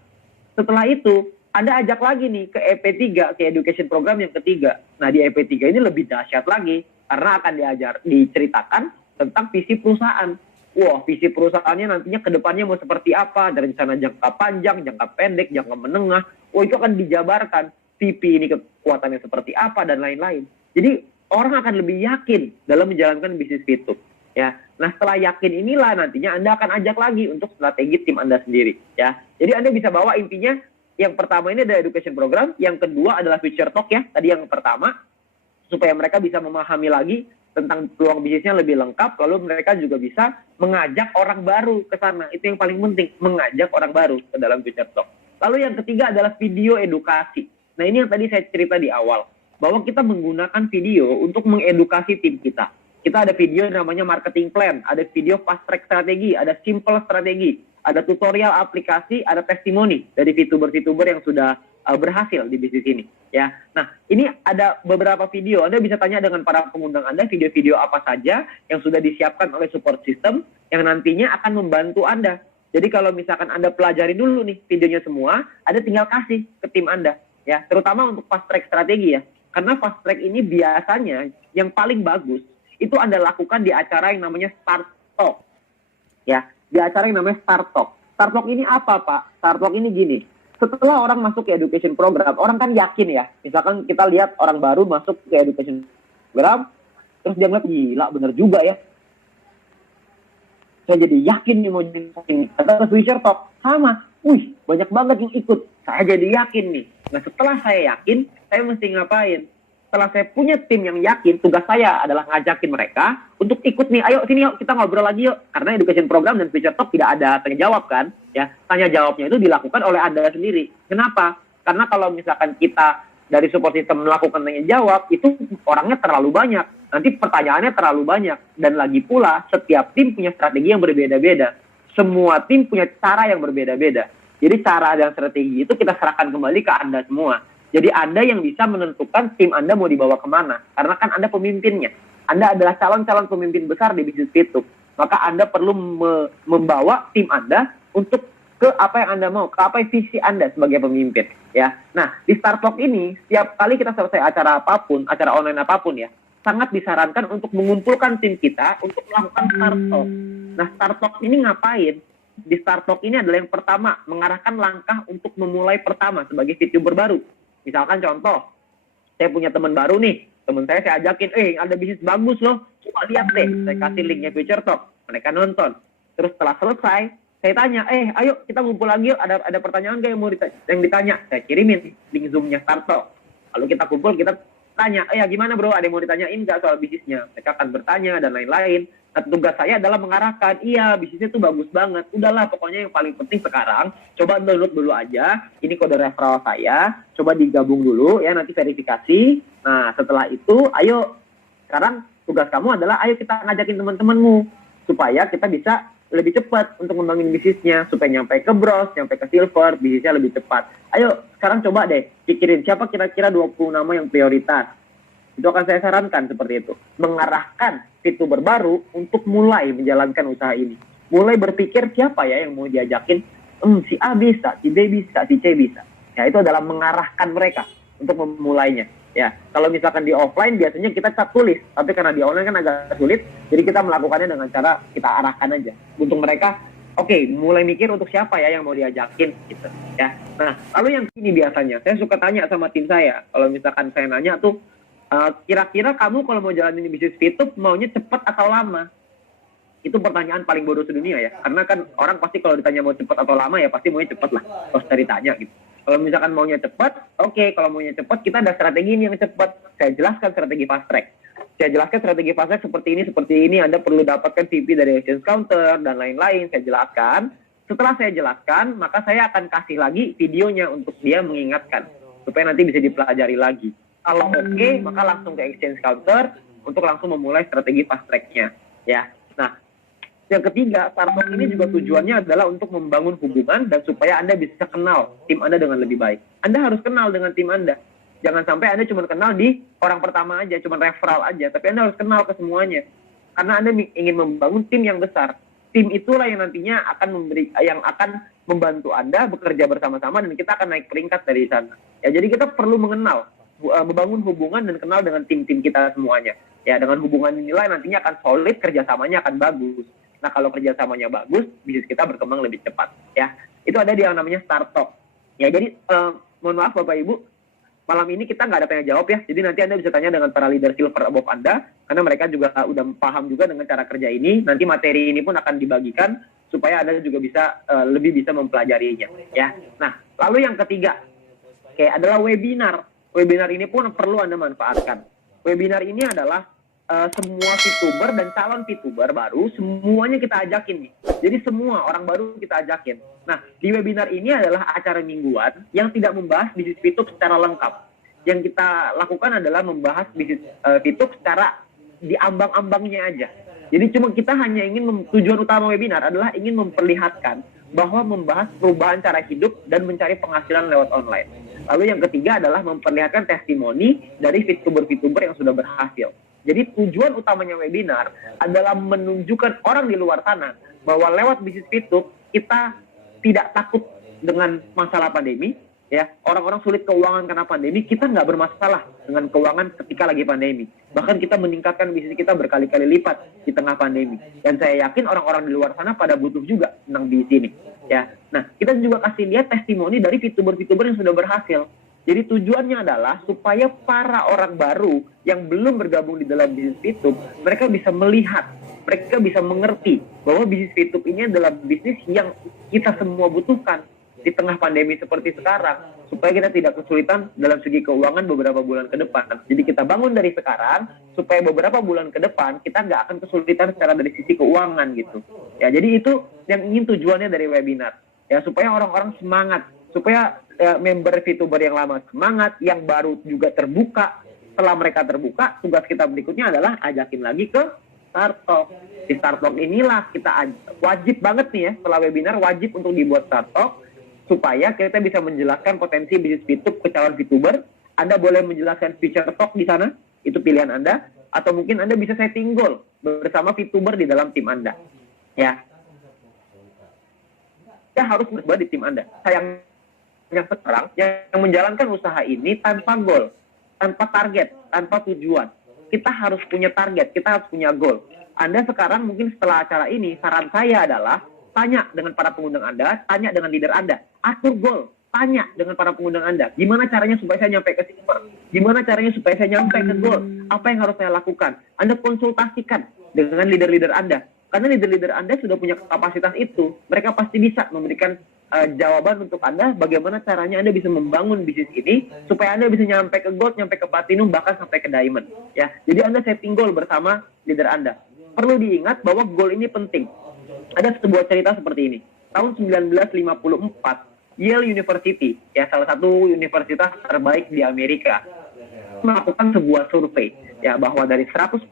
Setelah itu, Anda ajak lagi nih ke EP3, ke education program yang ketiga. Nah, di EP3 ini lebih dahsyat lagi, karena akan diceritakan tentang visi perusahaan. Wah, visi perusahaannya nantinya ke depannya mau seperti apa, dari rencana jangka panjang, jangka pendek, jangka menengah. Wah, itu akan dijabarkan. VP ini kekuatannya seperti apa, dan lain-lain. Jadi, orang akan lebih yakin dalam menjalankan bisnis Fitup. Ya. Nah, setelah yakin inilah nantinya Anda akan ajak lagi untuk strategi tim Anda sendiri. Ya. Jadi, Anda bisa bawa intinya, yang pertama ini ada education program, yang kedua adalah Future Talk ya, tadi yang pertama, supaya mereka bisa memahami lagi tentang peluang bisnisnya lebih lengkap, lalu mereka juga bisa mengajak orang baru ke sana. Itu yang paling penting, mengajak orang baru ke dalam Future Talk. Lalu yang ketiga adalah video edukasi. Nah ini yang tadi saya cerita di awal, bahwa kita menggunakan video untuk mengedukasi tim kita. Kita ada video namanya marketing plan, ada video fast track strategi, ada simple strategi, ada tutorial aplikasi, ada testimoni dari VTuber-VTuber yang sudah berhasil di bisnis ini. Ya, nah ini ada beberapa video. Anda bisa tanya dengan para pengundang Anda video-video apa saja yang sudah disiapkan oleh support system yang nantinya akan membantu Anda. Jadi kalau misalkan Anda pelajari dulu nih videonya semua, Anda tinggal kasih ke tim Anda. Ya, terutama untuk fast track strategi ya. Karena fast track ini biasanya yang paling bagus itu Anda lakukan di acara yang namanya Start Talk. Ya, di acara yang namanya Start Talk. Start Talk ini apa, Pak? Start Talk ini gini. Setelah orang masuk ke education program, orang kan yakin ya. Misalkan kita lihat orang baru masuk ke education program, terus dia ngeliat, gila bener juga ya. Saya jadi yakin nih mau jadi ini. Kata Future Talk, sama. Wih, banyak banget yang ikut. Saya jadi yakin nih. Nah, setelah saya yakin, saya mesti ngapain? Setelah saya punya tim yang yakin, tugas saya adalah ngajakin mereka untuk ikut nih. Ayo sini yuk, kita ngobrol lagi yuk. Karena education program dan Future Talk tidak ada tanya jawab kan. Ya, tanya jawabnya itu dilakukan oleh Anda sendiri. Kenapa? Karena kalau misalkan kita dari support system melakukan tanya jawab, itu orangnya terlalu banyak. Nanti pertanyaannya terlalu banyak. Dan lagi pula, setiap tim punya strategi yang berbeda-beda. Semua tim punya cara yang berbeda-beda. Jadi cara dan strategi itu kita serahkan kembali ke Anda semua. Jadi Anda yang bisa menentukan tim Anda mau dibawa kemana. Karena kan Anda pemimpinnya. Anda adalah calon-calon pemimpin besar di bisnis Fitup. Maka Anda perlu membawa tim Anda untuk ke apa yang Anda mau, ke apa visi Anda sebagai pemimpin. Ya. Nah, di Start Talk ini, setiap kali kita selesai acara apapun, acara online apapun ya, sangat disarankan untuk mengumpulkan tim kita untuk melakukan Start Talk. Nah, Start Talk ini ngapain? Di Start Talk ini adalah yang pertama, mengarahkan langkah untuk memulai pertama sebagai VTuber baru. Misalkan contoh, saya punya teman baru nih, teman saya ajakin, ada bisnis bagus loh, coba lihat deh, saya kasih linknya Future Talk, mereka nonton. Terus setelah selesai, saya tanya, ayo kita ngumpul lagi yuk, ada pertanyaan gak yang ditanya? Saya kirimin link Zoom-nya Start Talk. Lalu kita kumpul, kita tanya, gimana bro, ada yang mau ditanyain nggak soal bisnisnya? Mereka akan bertanya dan lain-lain. Nah, tugas saya adalah mengarahkan, bisnisnya tuh bagus banget. Udahlah, pokoknya yang paling penting sekarang, coba download dulu aja. Ini kode referral saya, coba digabung dulu ya, nanti verifikasi. Nah, setelah itu, ayo sekarang tugas kamu adalah ayo kita ngajakin teman-temanmu supaya kita bisa lebih cepat untuk membangun bisnisnya, supaya nyampe ke bronze, nyampe ke silver, bisnisnya lebih cepat. Ayo sekarang coba deh pikirin siapa kira-kira 20 nama yang prioritas. Itu akan saya sarankan seperti itu. Mengarahkan VTuber baru untuk mulai menjalankan usaha ini. Mulai berpikir siapa ya yang mau diajakin. Si A bisa, si B bisa, si C bisa. Ya itu adalah mengarahkan mereka untuk memulainya. Ya, kalau misalkan di offline biasanya kita cap tulis, tapi karena di online kan agak sulit, jadi kita melakukannya dengan cara kita arahkan aja. Untuk mereka, oke, mulai mikir untuk siapa ya yang mau diajakin, gitu. Ya, nah, lalu yang ini biasanya, saya suka tanya sama tim saya, kalau misalkan saya nanya tuh, kira-kira kamu kalau mau jalanin bisnis VTube maunya cepat atau lama? Itu pertanyaan paling bodoh sedunia ya, karena kan orang pasti kalau ditanya mau cepat atau lama ya pasti maunya cepat lah, kalau ditanya gitu. Kalau misalkan maunya cepat, oke. Kalau maunya cepat, kita ada strategi ini yang cepat. Saya jelaskan strategi fast track. Saya jelaskan strategi fast track seperti ini. Anda perlu dapatkan VP dari exchange counter dan lain-lain. Saya jelaskan. Setelah saya jelaskan, maka saya akan kasih lagi videonya untuk dia mengingatkan supaya nanti bisa dipelajari lagi. Kalau oke, maka langsung ke exchange counter untuk langsung memulai strategi fast track-nya. Ya. Nah, yang ketiga, Startalk ini juga tujuannya adalah untuk membangun hubungan dan supaya Anda bisa kenal tim Anda dengan lebih baik. Anda harus kenal dengan tim Anda. Jangan sampai Anda cuma kenal di orang pertama aja, cuma referral aja. Tapi Anda harus kenal ke semuanya. Karena Anda ingin membangun tim yang besar. Tim itulah yang nantinya yang akan membantu Anda bekerja bersama-sama dan kita akan naik peringkat dari sana. Ya, jadi kita perlu mengenal, membangun hubungan dan kenal dengan tim-tim kita semuanya. Ya, dengan hubungan inilah nantinya akan solid, kerjasamanya akan bagus. Nah, kalau kerjasamanya bagus, bisnis kita berkembang lebih cepat. Ya, itu ada di yang namanya Startalk. Ya, jadi mohon maaf Bapak Ibu, malam ini kita nggak ada tanya jawab ya. Jadi nanti Anda bisa tanya dengan para leader silver above Anda, karena mereka juga udah paham juga dengan cara kerja ini. Nanti materi ini pun akan dibagikan supaya Anda juga bisa lebih bisa mempelajarinya. Ya. Nah, lalu yang ketiga, adalah webinar. Webinar ini pun perlu Anda manfaatkan. Webinar ini adalah semua VTuber dan calon VTuber baru semuanya kita ajakin nih. Jadi semua orang baru kita ajakin. Nah, di webinar ini adalah acara mingguan yang tidak membahas bisnis VTube secara lengkap. Yang kita lakukan adalah membahas bisnis VTube secara di ambang-ambangnya aja. Jadi cuma kita hanya tujuan utama webinar adalah ingin memperlihatkan bahwa membahas perubahan cara hidup dan mencari penghasilan lewat online. Lalu yang ketiga adalah memperlihatkan testimoni dari VTuber-VTuber yang sudah berhasil. Jadi tujuan utamanya webinar adalah menunjukkan orang di luar sana bahwa lewat bisnis VTube kita tidak takut dengan masalah pandemi. Ya, orang-orang sulit keuangan karena pandemi, kita nggak bermasalah dengan keuangan ketika lagi pandemi. Bahkan kita meningkatkan bisnis kita berkali-kali lipat di tengah pandemi. Dan saya yakin orang-orang di luar sana pada butuh juga tentang di sini. Ya, nah kita juga kasih lihat testimoni dari VTuber-VTuber yang sudah berhasil. Jadi tujuannya adalah supaya para orang baru yang belum bergabung di dalam bisnis VTube, mereka bisa melihat, mereka bisa mengerti bahwa bisnis VTube ini adalah bisnis yang kita semua butuhkan di tengah pandemi seperti sekarang, supaya kita tidak kesulitan dalam segi keuangan beberapa bulan ke depan. Jadi kita bangun dari sekarang, supaya beberapa bulan ke depan kita nggak akan kesulitan secara dari sisi keuangan gitu. Ya, jadi itu yang ingin tujuannya dari webinar. Ya, supaya orang-orang semangat, supaya member VTuber yang lama semangat, yang baru juga terbuka. Setelah mereka terbuka, tugas kita berikutnya adalah ajakin lagi ke Startalk. Di Startalk inilah kita wajib banget nih ya, setelah webinar wajib untuk dibuat Startalk supaya kita bisa menjelaskan potensi bisnis VTube ke calon VTuber. Anda boleh menjelaskan feature talk di sana, itu pilihan Anda, atau mungkin Anda bisa setting goal bersama VTuber di dalam tim Anda. Ya. Ya harus berbuat di tim Anda. Yang sekarang yang menjalankan usaha ini tanpa goal, tanpa target, tanpa tujuan. Kita harus punya target, kita harus punya goal. Anda sekarang mungkin setelah acara ini, saran saya adalah tanya dengan para pengundang Anda, tanya dengan leader Anda, atur goal, tanya dengan para pengundang Anda, gimana caranya supaya saya nyampe ke silver, gimana caranya supaya saya nyampe ke goal, apa yang harus saya lakukan. Anda konsultasikan dengan leader-leader Anda, karena leader-leader Anda sudah punya kapasitas itu, mereka pasti bisa memberikan jawaban untuk Anda bagaimana caranya Anda bisa membangun bisnis ini supaya Anda bisa nyampe ke gold, nyampe ke platinum, bahkan sampai ke diamond. Ya, jadi Anda setting goal bersama leader Anda. Perlu diingat bahwa goal ini penting. Ada sebuah cerita seperti ini. Tahun 1954, Yale University, ya salah satu universitas terbaik di Amerika, melakukan sebuah survei. ya, bahwa dari 100%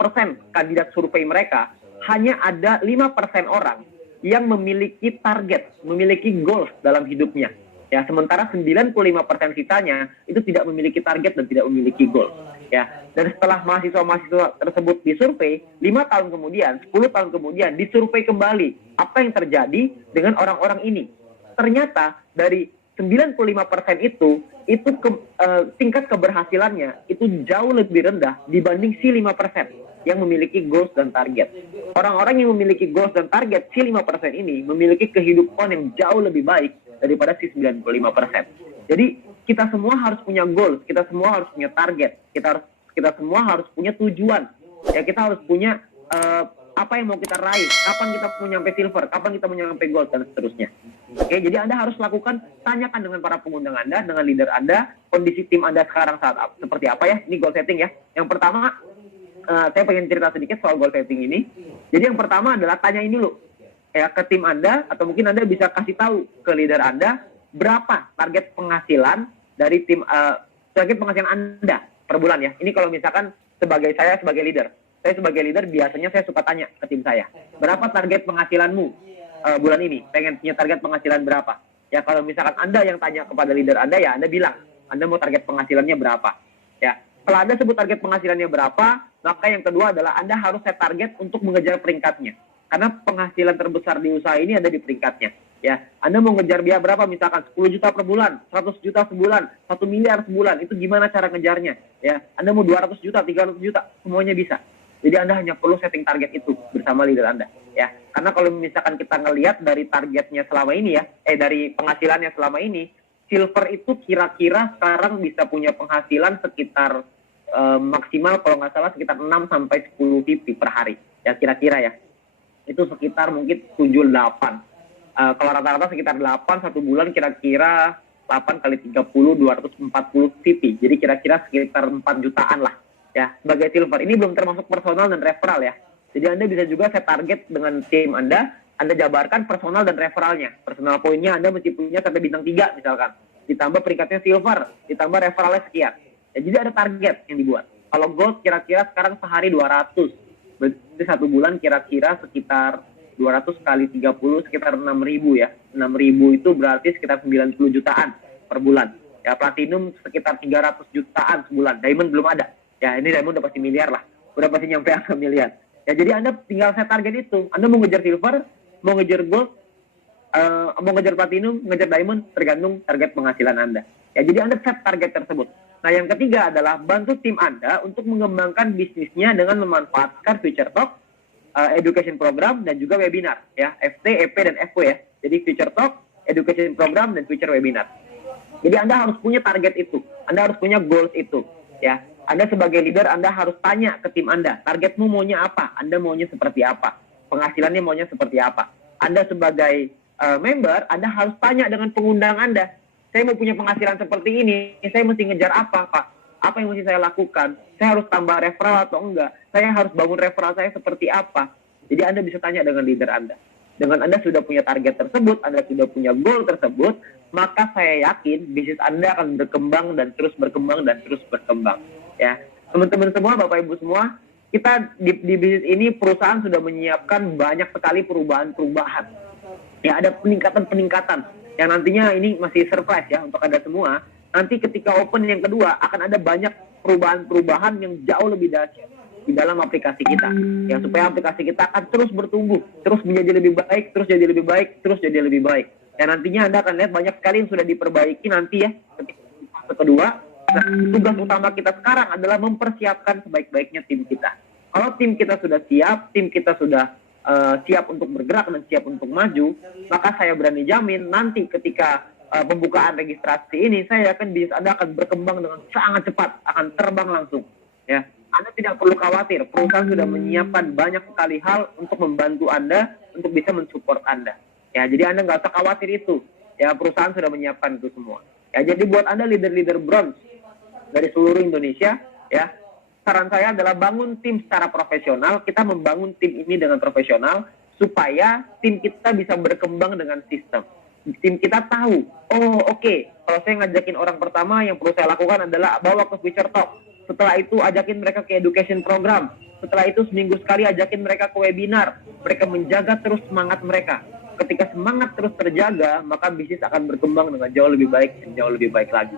kandidat survei mereka hanya ada 5% orang yang memiliki target, memiliki goals dalam hidupnya. Ya, sementara 95% sisanya itu tidak memiliki target dan tidak memiliki goal. Ya, dan setelah mahasiswa-mahasiswa tersebut disurvei, 5 tahun kemudian, 10 tahun kemudian disurvei kembali apa yang terjadi dengan orang-orang ini. Ternyata dari 95% itu tingkat keberhasilannya itu jauh lebih rendah dibanding si 5% yang memiliki goals dan target. Orang-orang yang memiliki goals dan target si 5% ini memiliki kehidupan yang jauh lebih baik daripada si 95%. Jadi kita semua harus punya goals, kita semua harus punya target, kita semua harus punya tujuan. Ya, kita harus punya apa yang mau kita raih, kapan kita mau nyampe silver, kapan kita mau nyampe gold, dan seterusnya. Oke, jadi Anda harus lakukan, tanyakan dengan para pengundang Anda, dengan leader Anda, kondisi tim Anda sekarang saat seperti apa ya. Ini goal setting ya. Yang pertama, saya pengen cerita sedikit soal goal setting ini. Jadi yang pertama adalah tanyain dulu ya ke tim Anda, atau mungkin Anda bisa kasih tahu ke leader Anda berapa target penghasilan dari target penghasilan Anda per bulan ya. Ini kalau misalkan saya sebagai leader. Saya sebagai leader biasanya saya suka tanya ke tim saya, berapa target penghasilanmu bulan ini? Pengen punya target penghasilan berapa? Ya, kalau misalkan Anda yang tanya kepada leader Anda, ya Anda bilang, Anda mau target penghasilannya berapa? Ya, setelah Anda sebut target penghasilannya berapa, maka yang kedua adalah Anda harus set target untuk mengejar peringkatnya. Karena penghasilan terbesar di usaha ini ada di peringkatnya. Ya, Anda mau ngejar biaya berapa? Misalkan 10 juta per bulan, 100 juta sebulan, 1 miliar sebulan. Itu gimana cara ngejarnya? Ya, Anda mau 200 juta, 300 juta, semuanya bisa. Jadi Anda hanya perlu setting target itu bersama leader Anda, ya. Karena kalau misalkan kita ngelihat dari targetnya selama ini ya, dari penghasilannya selama ini, silver itu kira-kira sekarang bisa punya penghasilan sekitar maksimal kalau nggak salah sekitar 6 sampai 10 VP per hari, ya kira-kira ya. Itu sekitar mungkin 7-8. Kalau rata-rata sekitar 8 satu bulan, kira-kira 8 kali 30 240 VP. Jadi kira-kira sekitar 4 jutaan lah. Ya, sebagai silver. Ini belum termasuk personal dan referral ya. Jadi Anda bisa juga set target dengan tim Anda jabarkan personal dan referralnya. Personal poinnya Anda mesti punya sampai bintang 3 misalkan. Ditambah peringkatnya silver, ditambah referralnya sekian. Ya, jadi ada target yang dibuat. Kalau gold kira-kira sekarang sehari 200. Berarti satu bulan kira-kira sekitar 200 kali 30 sekitar 6.000 ya. 6.000 itu berarti sekitar 90 jutaan per bulan. Ya, platinum sekitar 300 jutaan sebulan. Diamond belum ada. Ya, ini Diamond udah pasti miliar lah. Udah pasti nyampe angka miliar. Ya, jadi Anda tinggal set target itu. Anda mau ngejar silver, mau ngejar gold, mau ngejar platinum, ngejar diamond, tergantung target penghasilan Anda. Ya, jadi Anda set target tersebut. Nah, yang ketiga adalah bantu tim Anda untuk mengembangkan bisnisnya dengan memanfaatkan Future Talk, education program, dan juga webinar. Ya, FT, EP, dan FW ya. Jadi Future Talk, education program, dan Future webinar. Jadi Anda harus punya target itu. Anda harus punya goals itu. Ya, Anda sebagai leader, Anda harus tanya ke tim Anda, targetmu maunya apa? Anda maunya seperti apa? Penghasilannya maunya seperti apa? Anda sebagai member, Anda harus tanya dengan pengundang Anda, saya mau punya penghasilan seperti ini, saya mesti ngejar apa, Pak? Apa yang mesti saya lakukan? Saya harus tambah referral atau enggak? Saya harus bangun referral saya seperti apa? Jadi Anda bisa tanya dengan leader Anda. Dengan Anda sudah punya target tersebut, Anda sudah punya goal tersebut, maka saya yakin bisnis Anda akan berkembang dan terus berkembang dan terus berkembang. Ya, teman-teman semua, Bapak Ibu semua, kita di bisnis ini perusahaan sudah menyiapkan banyak sekali perubahan-perubahan. Ya, ada peningkatan-peningkatan yang nantinya ini masih surprise ya untuk Anda semua. Nanti ketika open yang kedua akan ada banyak perubahan-perubahan yang jauh lebih dahsyat di dalam aplikasi kita. Yang supaya aplikasi kita akan terus bertumbuh, terus menjadi lebih baik, terus jadi lebih baik, terus jadi lebih baik. Dan nantinya Anda akan lihat banyak sekali yang sudah diperbaiki nanti ya ketika fase kedua. Nah, tugas utama kita sekarang adalah mempersiapkan sebaik-baiknya tim kita. Kalau tim kita sudah siap, tim kita sudah siap untuk bergerak dan siap untuk maju, maka saya berani jamin nanti ketika pembukaan registrasi ini, saya yakin bisnis Anda akan berkembang dengan sangat cepat, akan terbang langsung. Ya, Anda tidak perlu khawatir, perusahaan sudah menyiapkan banyak sekali hal untuk membantu Anda, untuk bisa mensupport Anda. Ya, jadi Anda nggak usah khawatir itu. Ya, perusahaan sudah menyiapkan itu semua. Ya, jadi buat Anda leader-leader bronze dari seluruh Indonesia, ya, saran saya adalah bangun tim secara profesional. Kita membangun tim ini dengan profesional supaya tim kita bisa berkembang dengan sistem. Tim kita tahu, oh oke, kalau saya ngajakin orang pertama yang perlu saya lakukan adalah bawa ke Future Talk. Setelah itu ajakin mereka ke education program. Setelah itu seminggu sekali ajakin mereka ke webinar. Mereka menjaga terus semangat mereka. Ketika semangat terus terjaga, maka bisnis akan berkembang dengan jauh lebih baik dan jauh lebih baik lagi.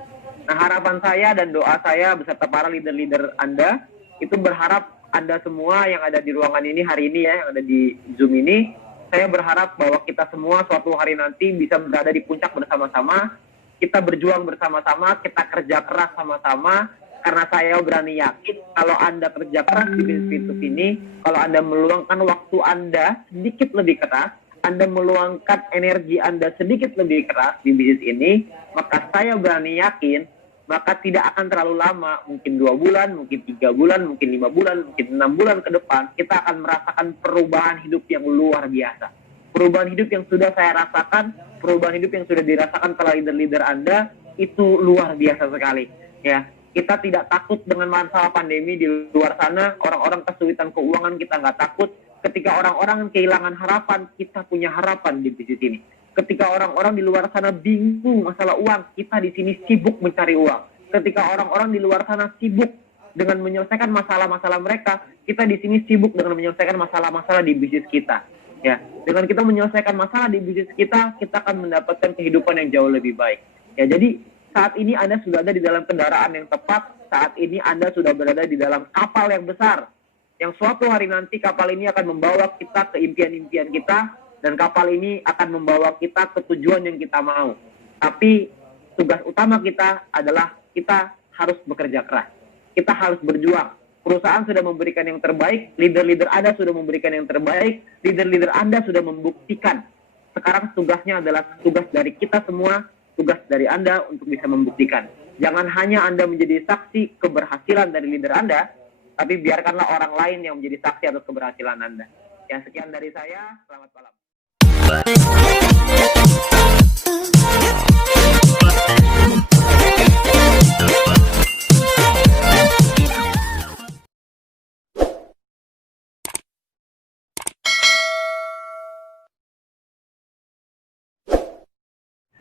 Nah, harapan saya dan doa saya beserta para leader-leader Anda, itu berharap Anda semua yang ada di ruangan ini hari ini ya, yang ada di Zoom ini, saya berharap bahwa kita semua suatu hari nanti bisa berada di puncak bersama-sama, kita berjuang bersama-sama, kita kerja keras sama-sama, karena saya berani yakin kalau Anda kerja keras di bisnis Fitup ini, kalau Anda meluangkan waktu Anda sedikit lebih keras, Anda meluangkan energi Anda sedikit lebih keras di bisnis ini, maka saya berani yakin, maka tidak akan terlalu lama, mungkin 2 bulan, mungkin 3 bulan, mungkin 5 bulan, mungkin 6 bulan ke depan, kita akan merasakan perubahan hidup yang luar biasa. Perubahan hidup yang sudah saya rasakan, perubahan hidup yang sudah dirasakan para leader-leader Anda, itu luar biasa sekali. Ya, kita tidak takut dengan masalah pandemi di luar sana, orang-orang kesulitan keuangan kita nggak takut. Ketika orang-orang kehilangan harapan, kita punya harapan di bisnis ini. Ketika orang-orang di luar sana bingung masalah uang, kita di sini sibuk mencari uang. Ketika orang-orang di luar sana sibuk dengan menyelesaikan masalah-masalah mereka, kita di sini sibuk dengan menyelesaikan masalah-masalah di bisnis kita. Ya, dengan kita menyelesaikan masalah di bisnis kita akan mendapatkan kehidupan yang jauh lebih baik. Ya, jadi saat ini Anda sudah ada di dalam kendaraan yang tepat, saat ini Anda sudah berada di dalam kapal yang besar, yang suatu hari nanti kapal ini akan membawa kita ke impian-impian kita, dan kapal ini akan membawa kita ke tujuan yang kita mau. Tapi tugas utama kita adalah kita harus bekerja keras, kita harus berjuang. Perusahaan sudah memberikan yang terbaik, leader-leader Anda sudah memberikan yang terbaik, leader-leader Anda sudah membuktikan. Sekarang tugasnya adalah tugas dari kita semua, tugas dari Anda untuk bisa membuktikan. Jangan hanya Anda menjadi saksi keberhasilan dari leader Anda, tapi biarkanlah orang lain yang menjadi saksi atas keberhasilan Anda. Ya, sekian dari saya. Selamat malam.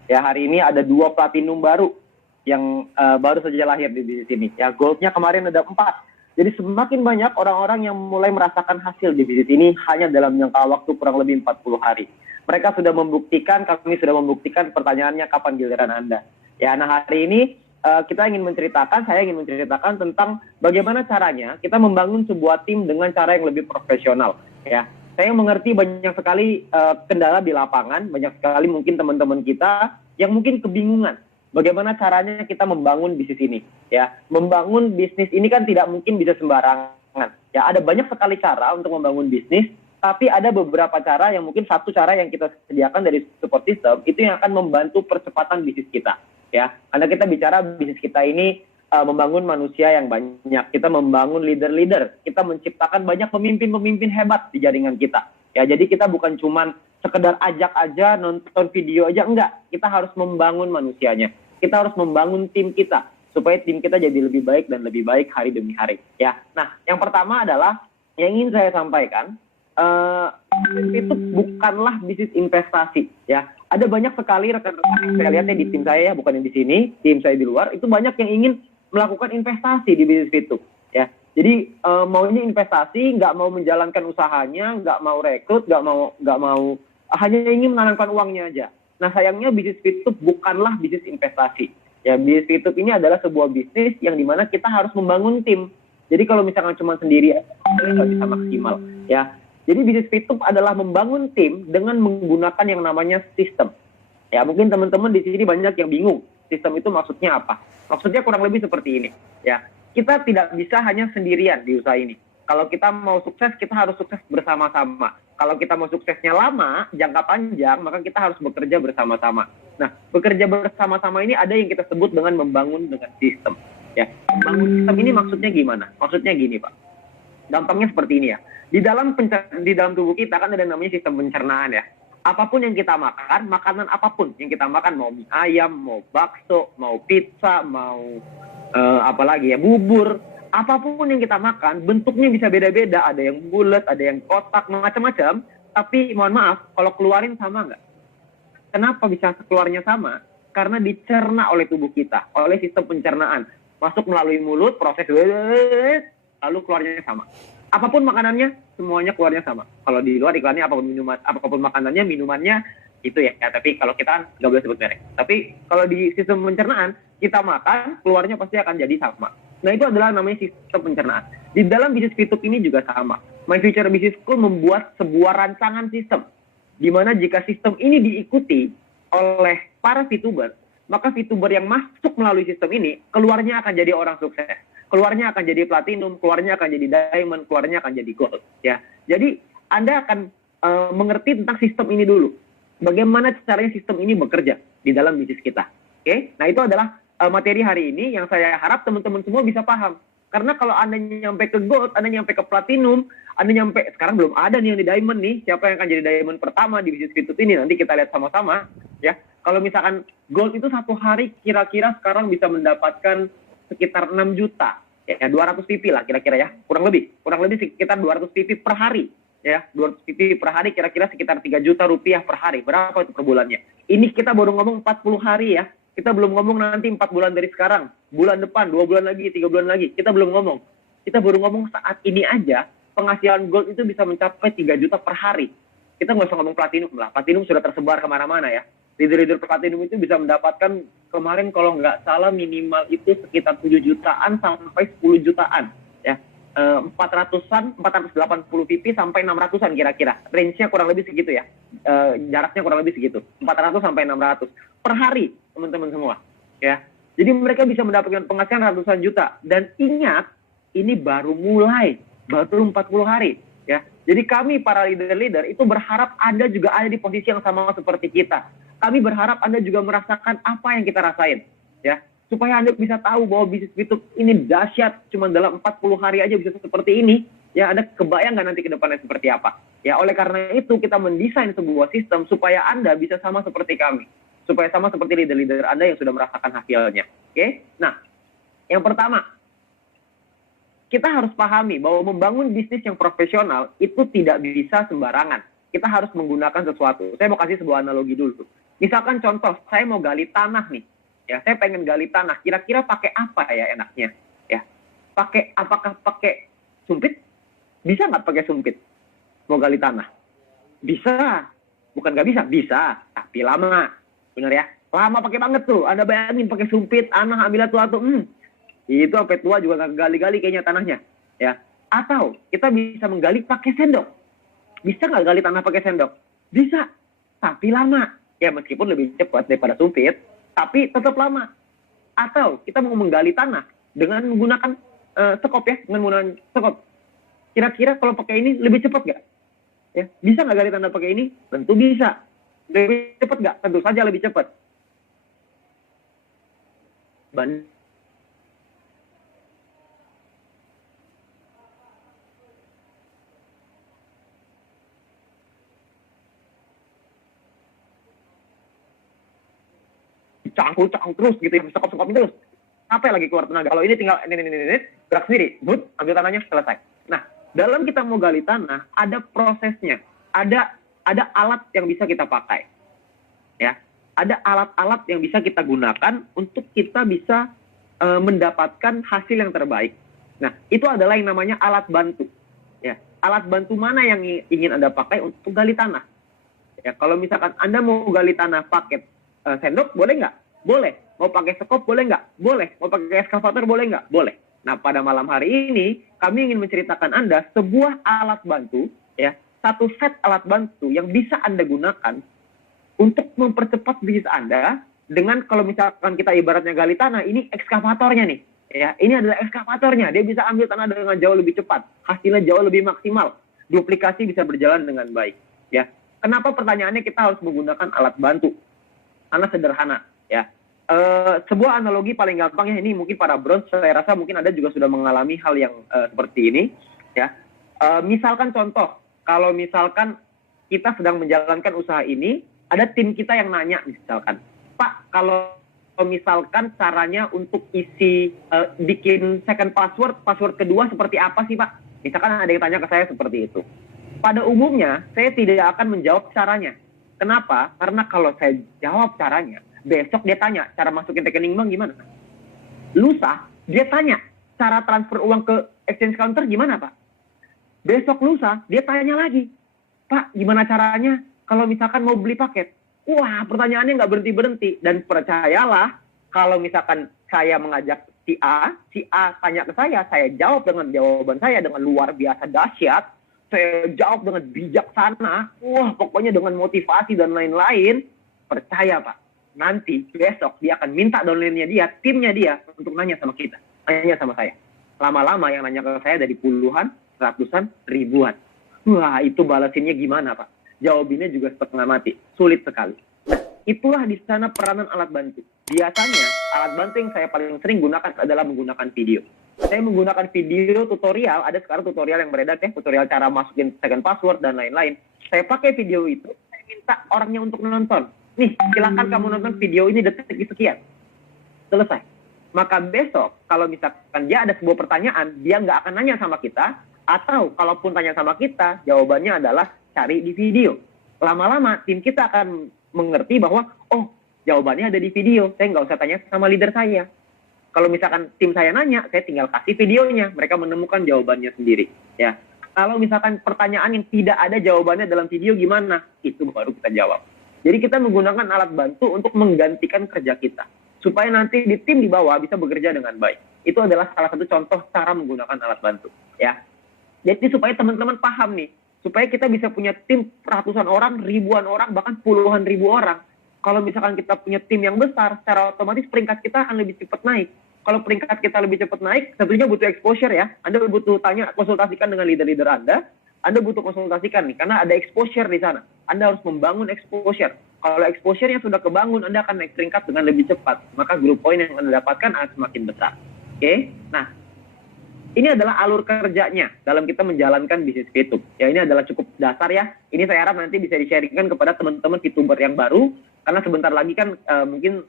Ya, hari ini ada 2 platinum baru yang baru saja lahir di bisnis ini. Ya, goldnya kemarin ada 4. Jadi semakin banyak orang-orang yang mulai merasakan hasil di bisnis ini hanya dalam jangka waktu kurang lebih 40 hari. Mereka sudah membuktikan, kami sudah membuktikan. Pertanyaannya kapan giliran Anda? Ya, nah hari ini saya ingin menceritakan tentang bagaimana caranya kita membangun sebuah tim dengan cara yang lebih profesional. Ya, saya mengerti banyak sekali kendala di lapangan, banyak sekali mungkin teman-teman kita yang mungkin kebingungan bagaimana caranya kita membangun bisnis ini. Ya, membangun bisnis ini kan tidak mungkin bisa sembarangan. Ya, ada banyak sekali cara untuk membangun bisnis, tapi ada beberapa cara yang mungkin satu cara yang kita sediakan dari support system itu yang akan membantu percepatan bisnis kita. Ya, karena kita bicara bisnis kita ini membangun manusia yang banyak, kita membangun leader-leader, kita menciptakan banyak pemimpin-pemimpin hebat di jaringan kita. Ya, jadi kita bukan cuman sekedar ajak aja nonton video aja, enggak. Kita harus membangun manusianya. Kita harus membangun tim kita supaya tim kita jadi lebih baik dan lebih baik hari demi hari. Ya, nah yang pertama adalah yang ingin saya sampaikan, itu bukanlah bisnis investasi. Ya, ada banyak sekali rekan-rekan yang saya lihatnya di tim saya, bukan yang di sini, tim saya di luar, itu banyak yang ingin melakukan investasi di bisnis itu. Ya, jadi maunya investasi, nggak mau menjalankan usahanya, nggak mau rekrut, nggak mau hanya ingin menanamkan uangnya aja. Nah sayangnya bisnis Fitup bukanlah bisnis investasi. Ya, bisnis Fitup ini adalah sebuah bisnis yang dimana kita harus membangun tim. Jadi kalau misalkan cuma sendiri, nggak bisa maksimal. Ya, jadi bisnis Fitup adalah membangun tim dengan menggunakan yang namanya sistem. Ya, mungkin teman-teman di sini banyak yang bingung. Sistem itu maksudnya apa? Maksudnya kurang lebih seperti ini. Ya, kita tidak bisa hanya sendirian di usaha ini. Kalau kita mau sukses, kita harus sukses bersama-sama. Kalau kita mau suksesnya lama, jangka panjang, maka kita harus bekerja bersama-sama. Nah, bekerja bersama-sama ini ada yang kita sebut dengan membangun dengan sistem. Ya, membangun sistem ini maksudnya gimana? Maksudnya gini, Pak. Gampangnya seperti ini ya. Di dalam tubuh kita kan ada namanya sistem pencernaan ya. Apapun yang kita makan, makanan apapun yang kita makan, mau mie ayam, mau bakso, mau pizza, mau apalagi ya, bubur, apapun yang kita makan, bentuknya bisa beda-beda. Ada yang bulat, ada yang kotak, macam-macam. Tapi mohon maaf, kalau keluarin sama nggak? Kenapa bisa keluarnya sama? Karena dicerna oleh tubuh kita, oleh sistem pencernaan. Masuk melalui mulut, proses, lalu keluarnya sama. Apapun makanannya, semuanya keluarnya sama. Kalau di luar iklannya apapun makanannya, minumannya, itu ya. Tapi kalau kita nggak boleh sebut merek. Tapi kalau di sistem pencernaan, kita makan, keluarnya pasti akan jadi sama. Nah, itu adalah namanya sistem pencernaan. Di dalam bisnis Fitup ini juga sama. My Future Business School membuat sebuah rancangan sistem, di mana jika sistem ini diikuti oleh para VTuber, maka VTuber yang masuk melalui sistem ini, keluarnya akan jadi orang sukses. Keluarnya akan jadi platinum, keluarnya akan jadi diamond, keluarnya akan jadi gold. Ya, jadi Anda akan mengerti tentang sistem ini dulu. Bagaimana caranya sistem ini bekerja di dalam bisnis kita. Oke? Nah, itu adalah materi hari ini yang saya harap teman-teman semua bisa paham. Karena kalau Anda nyampe ke gold, Anda nyampe ke platinum, Anda nyampe, sekarang belum ada nih yang di diamond nih. Siapa yang akan jadi diamond pertama di bisnis Fitup ini? Nanti kita lihat sama-sama. Ya, kalau misalkan gold itu satu hari kira-kira sekarang bisa mendapatkan sekitar 6 juta. Ya, 200 pipi lah kira-kira ya. Kurang lebih sekitar 200 pipi per hari. Ya, 200 pipi per hari kira-kira sekitar 3 juta rupiah per hari. Berapa itu per bulannya? Ini kita baru ngomong 40 hari ya. Kita belum ngomong nanti 4 bulan dari sekarang. Bulan depan, 2 bulan lagi, 3 bulan lagi. Kita belum ngomong. Kita baru ngomong saat ini aja penghasilan gold itu bisa mencapai 3 juta per hari. Kita nggak usah ngomong platinum lah. Platinum sudah tersebar kemana-mana ya. Leader-leader platinum itu bisa mendapatkan kemarin kalau nggak salah minimal itu sekitar 7 jutaan sampai 10 jutaan. Ya, 480 pipi sampai 600-an kira-kira. Range-nya kurang lebih segitu ya. Jaraknya kurang lebih segitu. 400 sampai 600 per hari, teman-teman semua. Ya. Jadi mereka bisa mendapatkan penghasilan ratusan juta. Dan ingat, ini baru mulai, baru 40 hari. Ya. Jadi kami para leader-leader itu berharap Anda juga ada di posisi yang sama seperti kita. Kami berharap Anda juga merasakan apa yang kita rasain. Ya. Supaya Anda bisa tahu bahwa bisnis Fitup ini dahsyat, cuma dalam 40 hari aja bisa seperti ini. Ya, Anda kebayang nggak nanti ke depannya seperti apa? Ya, oleh karena itu kita mendesain sebuah sistem supaya Anda bisa sama seperti kami. Supaya sama seperti leader-leader Anda yang sudah merasakan hasilnya. Oke? Nah, yang pertama, kita harus pahami bahwa membangun bisnis yang profesional itu tidak bisa sembarangan. Kita harus menggunakan sesuatu. Saya mau kasih sebuah analogi dulu. Misalkan contoh, saya mau gali tanah nih. Ya, saya pengen gali tanah. Kira-kira pakai apa ya enaknya? Ya, apakah pakai sumpit? Bisa nggak pakai sumpit? Mau gali tanah? Bisa. Bukan nggak bisa, bisa. Tapi lama. Benar ya? Lama pakai banget tuh. Anda bayangin pakai sumpit, anak ambil tua-tua. Itu sampai tua juga nggak gali-gali kayaknya tanahnya. Ya. Atau kita bisa menggali pakai sendok. Bisa nggak gali tanah pakai sendok? Bisa. Tapi lama. Ya, meskipun lebih cepat daripada sumpit, tapi tetap lama. Atau kita mau menggali tanah dengan menggunakan sekop ya, dengan menggunakan sekop. Kira-kira kalau pakai ini lebih cepat nggak? Ya, bisa nggak gali tanah pakai ini? Tentu bisa. Lebih cepat nggak? Tentu saja lebih cepat. Cangkul terus gitu, sekop terus. Apa lagi keluar tenaga? Kalau ini tinggal ini gerak sendiri, ambil tanahnya, selesai. Nah, dalam kita mau gali tanah ada prosesnya, ada alat yang bisa kita pakai, ya, ada alat-alat yang bisa kita gunakan untuk kita bisa mendapatkan hasil yang terbaik. Nah, itu adalah yang namanya alat bantu, ya. Alat bantu mana yang ingin Anda pakai untuk gali tanah? Ya, kalau misalkan Anda mau gali tanah pakai sendok, boleh nggak? Boleh. Mau pakai sekop, boleh nggak? Boleh. Mau pakai eskavator, boleh nggak? Boleh. Nah, pada malam hari ini, kami ingin menceritakan Anda sebuah alat bantu, ya, satu set alat bantu yang bisa Anda gunakan untuk mempercepat bisnis Anda dengan, kalau misalkan kita ibaratnya gali tanah, ini ekskavatornya nih. Ya, ini adalah ekskavatornya. Dia bisa ambil tanah dengan jauh lebih cepat. Hasilnya jauh lebih maksimal. Duplikasi bisa berjalan dengan baik. Ya. Kenapa pertanyaannya kita harus menggunakan alat bantu? Karena sederhana, ya. Sebuah analogi paling gampang ya, ini mungkin para bronze, saya rasa mungkin Anda juga sudah mengalami hal yang seperti ini, ya. Misalkan contoh, kalau misalkan kita sedang menjalankan usaha ini, ada tim kita yang nanya misalkan, Pak, kalau misalkan caranya untuk isi bikin second password kedua seperti apa sih Pak? Misalkan ada yang tanya ke saya seperti itu. Pada umumnya, saya tidak akan menjawab caranya. Kenapa? Karena kalau saya jawab caranya, besok dia tanya, cara masukin rekening bank gimana? Lusa, Dia tanya, cara transfer uang ke exchange counter gimana Pak? Besok lusa, dia tanya lagi, Pak, gimana caranya kalau misalkan mau beli paket? Wah, pertanyaannya nggak berhenti-berhenti. Dan percayalah, kalau misalkan saya mengajak si A tanya ke saya jawab dengan jawaban saya dengan luar biasa dahsyat, saya jawab dengan bijaksana, wah pokoknya dengan motivasi dan lain-lain. Percaya Pak, nanti besok dia akan minta downline-nya dia, timnya dia untuk nanya sama kita, nanya sama saya. Lama-lama yang nanya ke saya dari puluhan, ratusan, ribuan. Wah, itu balasinnya gimana Pak? Jawabannya juga setengah mati, sulit sekali. Nah, itulah di sana peranan alat bantu. Biasanya alat bantu yang saya paling sering gunakan adalah menggunakan video. Saya menggunakan video tutorial, ada sekarang tutorial yang beredar ya, tutorial cara masukin second password dan lain-lain. Saya pakai video itu, saya minta orangnya untuk nonton. Nih, silakan kamu nonton video ini detik sekian. Selesai. Maka besok, kalau misalkan dia ada sebuah pertanyaan, dia nggak akan nanya sama kita, atau kalaupun tanya sama kita, jawabannya adalah cari di video. Lama-lama, tim kita akan mengerti bahwa, oh, jawabannya ada di video, saya nggak usah tanya sama leader saya. Kalau misalkan tim saya nanya, saya tinggal kasih videonya, mereka menemukan jawabannya sendiri. Ya, kalau misalkan pertanyaan yang tidak ada jawabannya dalam video gimana, itu baru kita jawab. Jadi kita menggunakan alat bantu untuk menggantikan kerja kita, supaya nanti di tim di bawah bisa bekerja dengan baik. Itu adalah salah satu contoh cara menggunakan alat bantu. Ya, jadi supaya teman-teman paham nih, supaya kita bisa punya tim ratusan orang, ribuan orang, bahkan puluhan ribu orang. Kalau misalkan kita punya tim yang besar, secara otomatis peringkat kita akan lebih cepat naik. Kalau peringkat kita lebih cepat naik, tentunya butuh exposure ya. Anda butuh konsultasikan dengan leader-leader Anda butuh konsultasikan nih, karena ada exposure di sana. Anda harus membangun exposure. Kalau exposure-nya sudah kebangun, Anda akan naik peringkat dengan lebih cepat. Maka group point yang Anda dapatkan akan semakin besar. Oke? Nah, ini adalah alur kerjanya dalam kita menjalankan bisnis VTube. Ya, ini adalah cukup dasar ya. Ini saya harap nanti bisa di-sharingkan kepada teman-teman VTuber yang baru. Karena sebentar lagi kan mungkin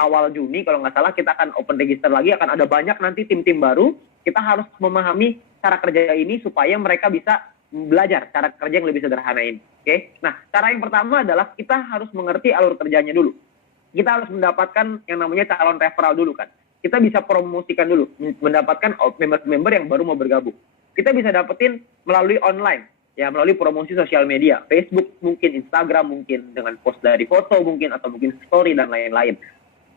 awal Juni kalau nggak salah kita akan open register lagi. Akan ada banyak nanti tim-tim baru. Kita harus memahami cara kerja ini supaya mereka bisa belajar cara kerja yang lebih sederhana ini. Oke? Nah, cara yang pertama adalah kita harus mengerti alur kerjanya dulu. Kita harus mendapatkan yang namanya calon referral dulu kan. Kita bisa promosikan dulu, mendapatkan member-member yang baru mau bergabung. Kita bisa dapetin melalui online, ya melalui promosi sosial media, Facebook mungkin, Instagram mungkin, dengan post dari foto mungkin, atau mungkin story dan lain-lain.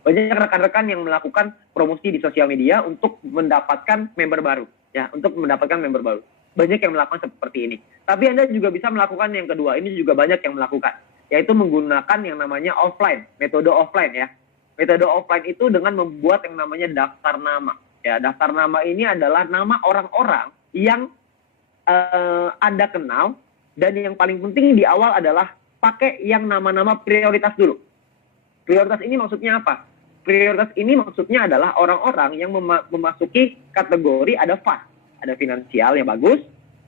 Banyak rekan-rekan yang melakukan promosi di sosial media untuk mendapatkan member baru, ya, untuk mendapatkan member baru. Banyak yang melakukan seperti ini. Tapi Anda juga bisa melakukan yang kedua, ini juga banyak yang melakukan, yaitu menggunakan yang namanya offline, metode offline ya. Metode offline itu dengan membuat yang namanya daftar nama. Ya, daftar nama ini adalah nama orang-orang yang Anda kenal, dan yang paling penting di awal adalah pakai yang nama-nama prioritas dulu. Prioritas ini maksudnya apa? Prioritas ini maksudnya adalah orang-orang yang memasuki kategori ada fast, ada finansialnya bagus,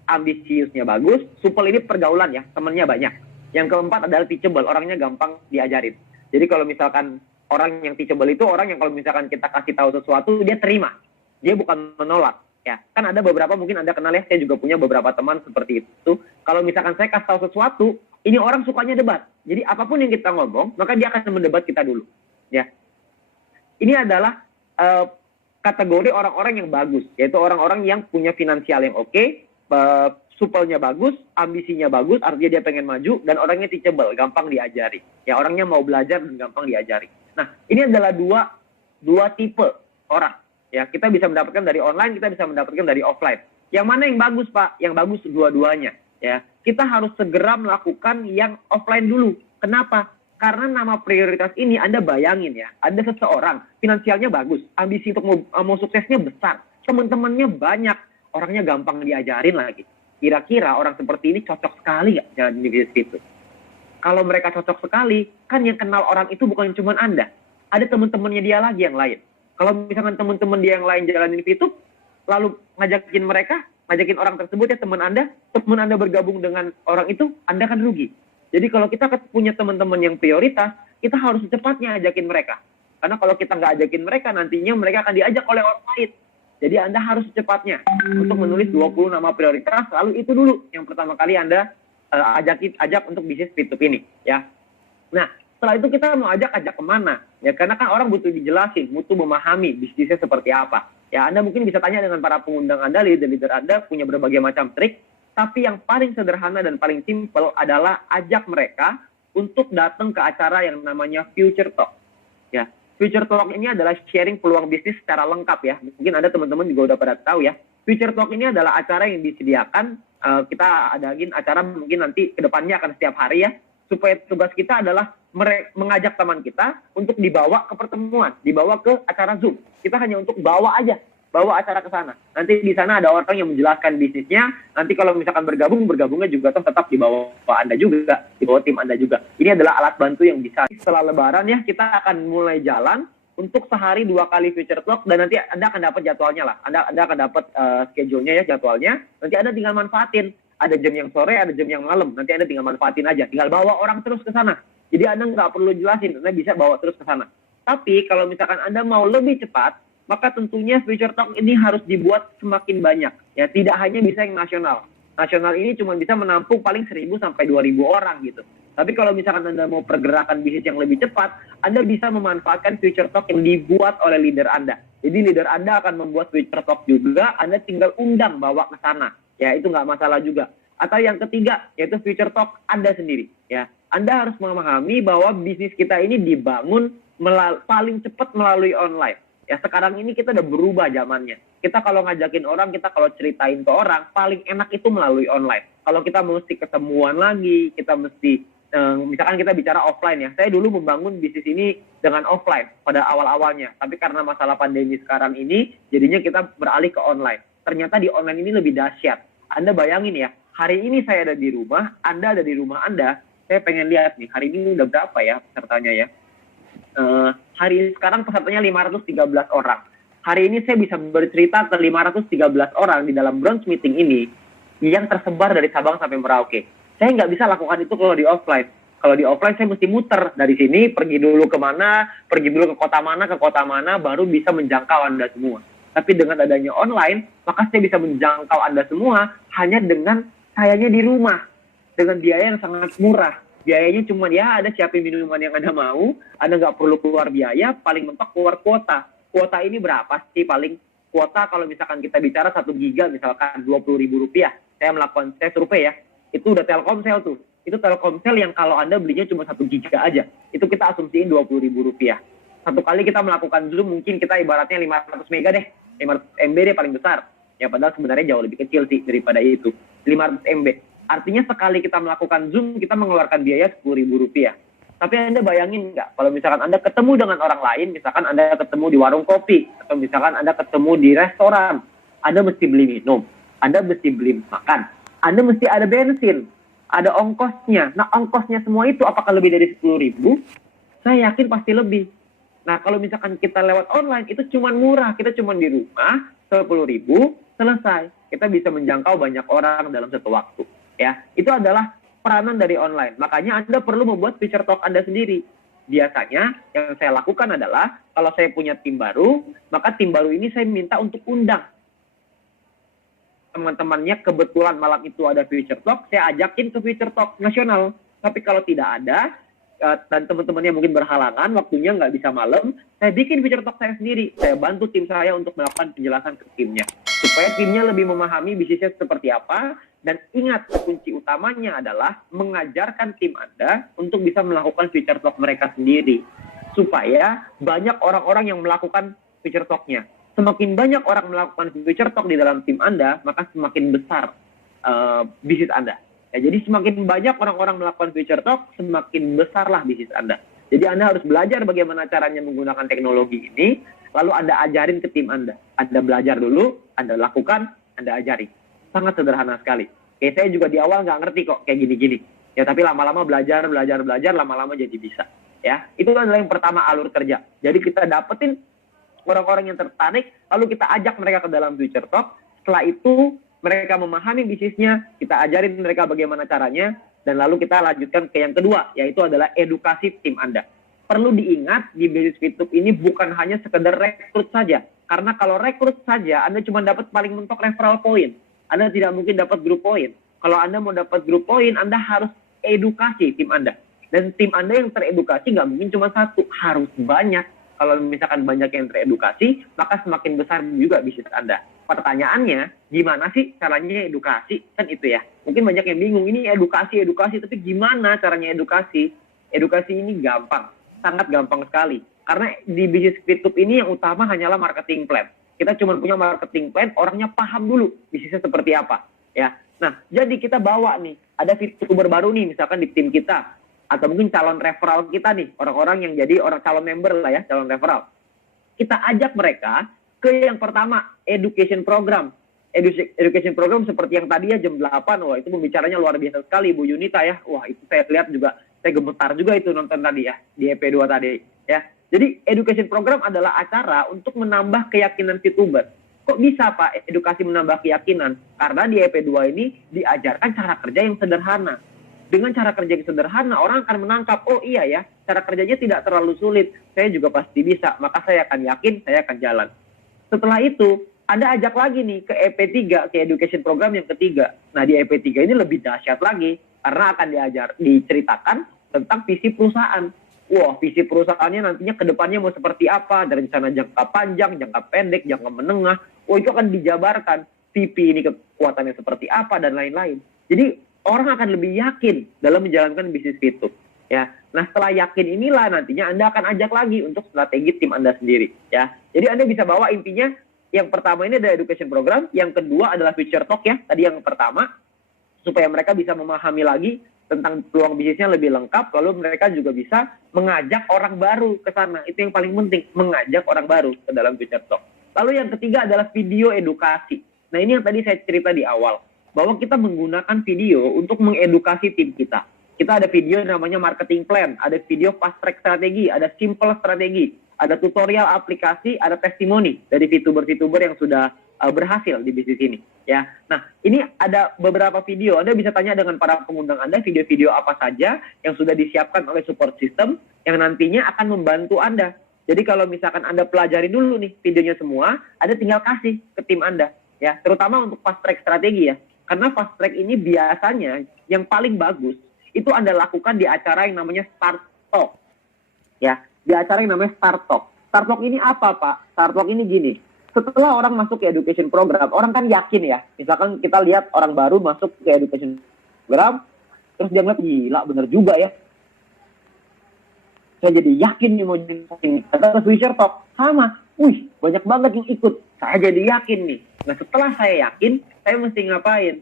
ambisiusnya bagus, supel ini pergaulan ya, temannya banyak. Yang keempat adalah teachable, orangnya gampang diajarin. Jadi kalau misalkan orang yang teachable itu orang yang kalau misalkan kita kasih tahu sesuatu, dia terima. Dia bukan menolak. Ya, kan ada beberapa mungkin Anda kenal ya, saya juga punya beberapa teman seperti itu. Kalau misalkan saya kasih tahu sesuatu, ini orang sukanya debat. Jadi apapun yang kita ngomong, maka dia akan mendebat kita dulu. Ya. Ini adalah kategori orang-orang yang bagus, yaitu orang-orang yang punya finansial yang oke, supelnya bagus, ambisinya bagus, artinya dia pengen maju, dan orangnya teachable, gampang diajari. Ya, orangnya mau belajar dan gampang diajari. Nah, ini adalah dua tipe orang. Ya, kita bisa mendapatkan dari online, kita bisa mendapatkan dari offline. Yang mana yang bagus, Pak? Yang bagus dua-duanya. Ya, kita harus segera melakukan yang offline dulu. Kenapa? Karena nama prioritas ini Anda bayangin ya, ada seseorang finansialnya bagus, ambisi untuk mau suksesnya besar, teman-temannya banyak, orangnya gampang diajarin lagi. Kira-kira orang seperti ini cocok sekali nggak jalan di bisnis itu? Kalau mereka cocok sekali, kan yang kenal orang itu bukan cuma Anda. Ada teman-temannya dia lagi yang lain. Kalau misalkan teman-teman dia yang lain jalanin VTube, lalu ngajakin orang tersebut ya teman Anda bergabung dengan orang itu, Anda kan rugi. Jadi kalau kita punya teman-teman yang prioritas, kita harus secepatnya ajakin mereka. Karena kalau kita nggak ajakin mereka, nantinya mereka akan diajak oleh orang lain. Jadi Anda harus secepatnya untuk menulis 20 nama prioritas, lalu itu dulu yang pertama kali Anda ajak untuk bisnis VTube ini, ya. Nah, setelah itu kita mau ajak kemana? Ya, karena kan orang butuh dijelasin, butuh memahami bisnisnya seperti apa. Ya, Anda mungkin bisa tanya dengan para pengundang Anda, leader-leader Anda punya berbagai macam trik, tapi yang paling sederhana dan paling simpel adalah ajak mereka untuk datang ke acara yang namanya Future Talk. Ya, Future Talk ini adalah sharing peluang bisnis secara lengkap ya. Mungkin Anda teman-teman juga udah pada tahu ya. Future Talk ini adalah acara yang disediakan, kita adain acara mungkin nanti kedepannya akan setiap hari ya, supaya tugas kita adalah mengajak teman kita untuk dibawa ke pertemuan, dibawa ke acara Zoom. Kita hanya untuk bawa acara ke sana. Nanti di sana ada orang yang menjelaskan bisnisnya. Nanti kalau misalkan bergabungnya juga tetap di bawah Anda juga, di bawah tim Anda juga. Ini adalah alat bantu yang bisa. Setelah Lebaran ya, kita akan mulai jalan untuk sehari 2 kali Future Talk, dan nanti Anda akan dapat jadwalnya lah. Anda akan dapat schedule-nya ya, jadwalnya. Nanti Anda tinggal manfaatin. Ada jam yang sore, ada jam yang malam. Nanti Anda tinggal manfaatin aja. Tinggal bawa orang terus ke sana. Jadi Anda nggak perlu jelasin, Anda bisa bawa terus ke sana. Tapi kalau misalkan Anda mau lebih cepat, maka tentunya Future Talk ini harus dibuat semakin banyak. Ya, tidak hanya bisa yang nasional. Nasional ini cuma bisa menampung paling 1.000 sampai 2.000 orang gitu. Tapi kalau misalkan Anda mau pergerakan bisnis yang lebih cepat, Anda bisa memanfaatkan Future Talk yang dibuat oleh leader Anda. Jadi leader Anda akan membuat Future Talk juga, Anda tinggal undang bawa ke sana. Ya, itu nggak masalah juga. Atau yang ketiga, yaitu Future Talk Anda sendiri. Ya, Anda harus memahami bahwa bisnis kita ini dibangun paling cepat melalui online. Ya, sekarang ini kita udah berubah zamannya. Kita kalau ngajakin orang, kita kalau ceritain ke orang, paling enak itu melalui online. Kalau kita mesti ketemuan lagi, kita mesti misalkan kita bicara offline ya. Saya dulu membangun bisnis ini dengan offline pada awal-awalnya. Tapi karena masalah pandemi sekarang ini, jadinya kita beralih ke online. Ternyata di online ini lebih dahsyat. Anda bayangin ya, hari ini saya ada di rumah, Anda ada di rumah Anda. Saya pengen lihat nih, hari ini udah berapa ya pesertanya ya. Hari sekarang pesertanya 513 orang. Hari ini saya bisa bercerita ke 513 orang di dalam brunch meeting ini yang tersebar dari Sabang sampai Merauke. Saya nggak bisa lakukan itu kalau di offline. Kalau di offline saya mesti muter dari sini, pergi dulu kemana, pergi dulu ke kota mana, baru bisa menjangkau Anda semua. Tapi dengan adanya online, maka saya bisa menjangkau Anda semua hanya dengan sayanya di rumah. Dengan biaya yang sangat murah. Biayanya cuma ya ada siapin minuman yang Anda mau, Anda nggak perlu keluar biaya, paling mentok keluar kuota. Kuota ini berapa sih paling? Kuota kalau misalkan kita bicara 1 giga misalkan Rp20.000. Saya survei ya. Itu udah Telkomsel tuh. Itu Telkomsel yang kalau Anda belinya cuma 1 giga aja. Itu kita asumsiin Rp20.000. Satu kali kita melakukan Zoom mungkin kita ibaratnya 500 mega deh. 500 MB deh paling besar. Ya padahal sebenarnya jauh lebih kecil sih daripada itu. 500 MB. Artinya sekali kita melakukan Zoom, kita mengeluarkan biaya Rp10.000. Tapi Anda bayangin nggak, kalau misalkan Anda ketemu dengan orang lain, misalkan Anda ketemu di warung kopi, atau misalkan Anda ketemu di restoran, Anda mesti beli minum, Anda mesti beli makan, Anda mesti ada bensin, ada ongkosnya. Nah, ongkosnya semua itu apakah lebih dari 10.000? Saya yakin pasti lebih. Nah, kalau misalkan kita lewat online, itu cuma murah. Kita cuma di rumah, 10.000, selesai. Kita bisa menjangkau banyak orang dalam satu waktu. Ya, itu adalah peranan dari online. Makanya Anda perlu membuat Future Talk Anda sendiri. Biasanya yang saya lakukan adalah, kalau saya punya tim baru, maka tim baru ini saya minta untuk undang teman-temannya. Kebetulan malam itu ada Future Talk, saya ajakin ke Future Talk nasional. Tapi kalau tidak ada, dan teman-temannya mungkin berhalangan, waktunya nggak bisa malam, saya bikin Future Talk saya sendiri. Saya bantu tim saya untuk melakukan penjelasan ke timnya. Supaya timnya lebih memahami bisnisnya seperti apa. Dan ingat, kunci utamanya adalah mengajarkan tim Anda untuk bisa melakukan Future Talk mereka sendiri. Supaya banyak orang-orang yang melakukan Future Talk-nya. Semakin banyak orang melakukan Future Talk di dalam tim Anda, maka semakin besar bisnis Anda. Ya, jadi semakin banyak orang-orang melakukan Future Talk, semakin besarlah bisnis Anda. Jadi Anda harus belajar bagaimana caranya menggunakan teknologi ini, lalu Anda ajarin ke tim Anda. Anda belajar dulu, Anda lakukan, Anda ajari. Sangat sederhana sekali. Kayak saya juga di awal nggak ngerti kok kayak gini-gini. Ya, tapi lama-lama belajar, lama-lama jadi bisa. Ya, itu adalah yang pertama, alur kerja. Jadi kita dapetin orang-orang yang tertarik, lalu kita ajak mereka ke dalam Future Talk. Setelah itu, mereka memahami bisnisnya, kita ajarin mereka bagaimana caranya, dan lalu kita lanjutkan ke yang kedua, yaitu adalah edukasi tim Anda. Perlu diingat, di bisnis YouTube ini bukan hanya sekedar rekrut saja. Karena kalau rekrut saja, Anda cuma dapat paling mentok referral point. Anda tidak mungkin dapat grup poin. Kalau Anda mau dapat grup poin, Anda harus edukasi tim Anda. Dan tim Anda yang teredukasi nggak mungkin cuma satu, harus banyak. Kalau misalkan banyak yang teredukasi, maka semakin besar juga bisnis Anda. Pertanyaannya, gimana sih caranya edukasi? Kan itu ya. Mungkin banyak yang bingung, ini edukasi, tapi gimana caranya edukasi? Edukasi ini gampang, sangat gampang sekali. Karena di bisnis YouTube ini yang utama hanyalah marketing plan. Kita cuma punya marketing plan, orangnya paham dulu bisnisnya seperti apa. Ya. Nah, jadi kita bawa nih, ada VTuber baru nih, misalkan di tim kita, atau mungkin calon referral kita nih, orang-orang yang jadi orang calon member lah ya, calon referral. Kita ajak mereka ke yang pertama, education program. Education program seperti yang tadi ya jam 8, wah itu pembicaranya luar biasa sekali Bu Yunita ya. Wah itu saya lihat juga, saya gemetar juga itu nonton tadi ya, di EP2 tadi ya. Jadi education program adalah acara untuk menambah keyakinan VTuber. Kok bisa Pak edukasi menambah keyakinan? Karena di EP2 ini diajarkan cara kerja yang sederhana. Dengan cara kerja yang sederhana, orang akan menangkap, oh iya ya, cara kerjanya tidak terlalu sulit. Saya juga pasti bisa, maka saya akan yakin, saya akan jalan. Setelah itu, Anda ajak lagi nih ke EP3, ke education program yang ketiga. Nah, di EP3 ini lebih dahsyat lagi, karena akan diceritakan tentang visi perusahaan. Wah, visi perusahaannya nantinya ke depannya mau seperti apa, dari rencana jangka panjang, jangka pendek, jangka menengah. Wah, itu akan dijabarkan. VP ini kekuatannya seperti apa, dan lain-lain. Jadi, orang akan lebih yakin dalam menjalankan bisnis itu. Ya, nah setelah yakin inilah nantinya Anda akan ajak lagi untuk strategi tim Anda sendiri. Ya, jadi Anda bisa bawa intinya yang pertama ini adalah education program, yang kedua adalah future talk ya. Tadi yang pertama supaya mereka bisa memahami lagi tentang peluang bisnisnya lebih lengkap, lalu mereka juga bisa mengajak orang baru ke sana. Itu yang paling penting, mengajak orang baru ke dalam future talk. Lalu yang ketiga adalah video edukasi. Nah ini yang tadi saya cerita di awal, bahwa kita menggunakan video untuk mengedukasi tim kita. Kita ada video namanya marketing plan, ada video fast track strategi, ada simple strategi, ada tutorial aplikasi, ada testimoni dari VTuber-VTuber yang sudah berhasil di bisnis ini. Ya, nah ini ada beberapa video. Anda bisa tanya dengan para pengundang Anda video-video apa saja yang sudah disiapkan oleh support system yang nantinya akan membantu Anda. Jadi kalau misalkan Anda pelajari dulu nih videonya semua, Anda tinggal kasih ke tim Anda. Ya, terutama untuk fast track strategi ya. Karena fast track ini biasanya yang paling bagus itu Anda lakukan di acara yang namanya Start Talk. Ya, di acara yang namanya Start Talk. Start Talk ini apa, Pak? Start Talk ini gini. Setelah orang masuk ke education program, orang kan yakin ya. Misalkan kita lihat orang baru masuk ke education program, terus dia ngeliat, gila bener juga ya. Saya jadi yakin nih mau jadi ini. Kata future talk, sama. Wih, banyak banget yang ikut. Saya jadi yakin nih. Nah, setelah saya yakin, saya mesti ngapain?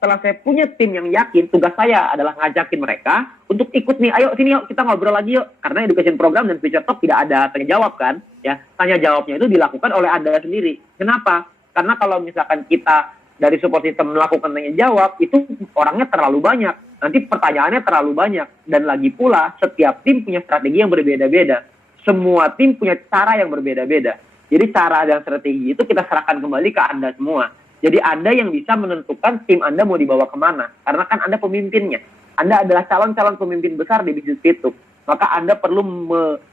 Setelah saya punya tim yang yakin, tugas saya adalah ngajakin mereka untuk ikut nih. Ayo sini yuk, kita ngobrol lagi yuk. Karena education program dan future talk tidak ada tanya jawab kan. Ya, tanya jawabnya itu dilakukan oleh Anda sendiri. Kenapa? Karena kalau misalkan kita dari support system melakukan tanya jawab, itu orangnya terlalu banyak. Nanti pertanyaannya terlalu banyak. Dan lagi pula, setiap tim punya strategi yang berbeda-beda. Semua tim punya cara yang berbeda-beda. Jadi cara dan strategi itu kita serahkan kembali ke Anda semua. Jadi Anda yang bisa menentukan tim Anda mau dibawa kemana. Karena kan Anda pemimpinnya. Anda adalah calon-calon pemimpin besar di bisnis itu. Maka Anda perlu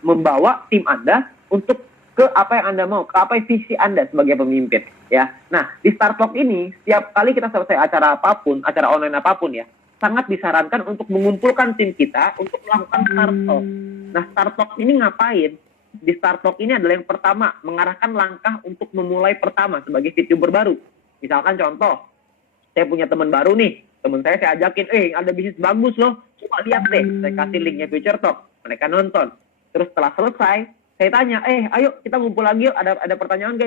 membawa tim Anda untuk ke apa yang Anda mau, ke apa visi Anda sebagai pemimpin. Ya. Nah, di Start Talk ini, setiap kali kita selesai acara apapun, acara online apapun ya, sangat disarankan untuk mengumpulkan tim kita untuk melakukan Start Talk. Nah, Start Talk ini ngapain? Di Start Talk ini adalah yang pertama, mengarahkan langkah untuk memulai pertama sebagai VTuber baru. Misalkan contoh, saya punya teman baru nih, teman saya ajakin, ada bisnis bagus loh, coba lihat deh, saya kasih linknya Future Talk, mereka nonton. Terus setelah selesai, saya tanya, ayo kita ngumpul lagi yuk, ada pertanyaan nggak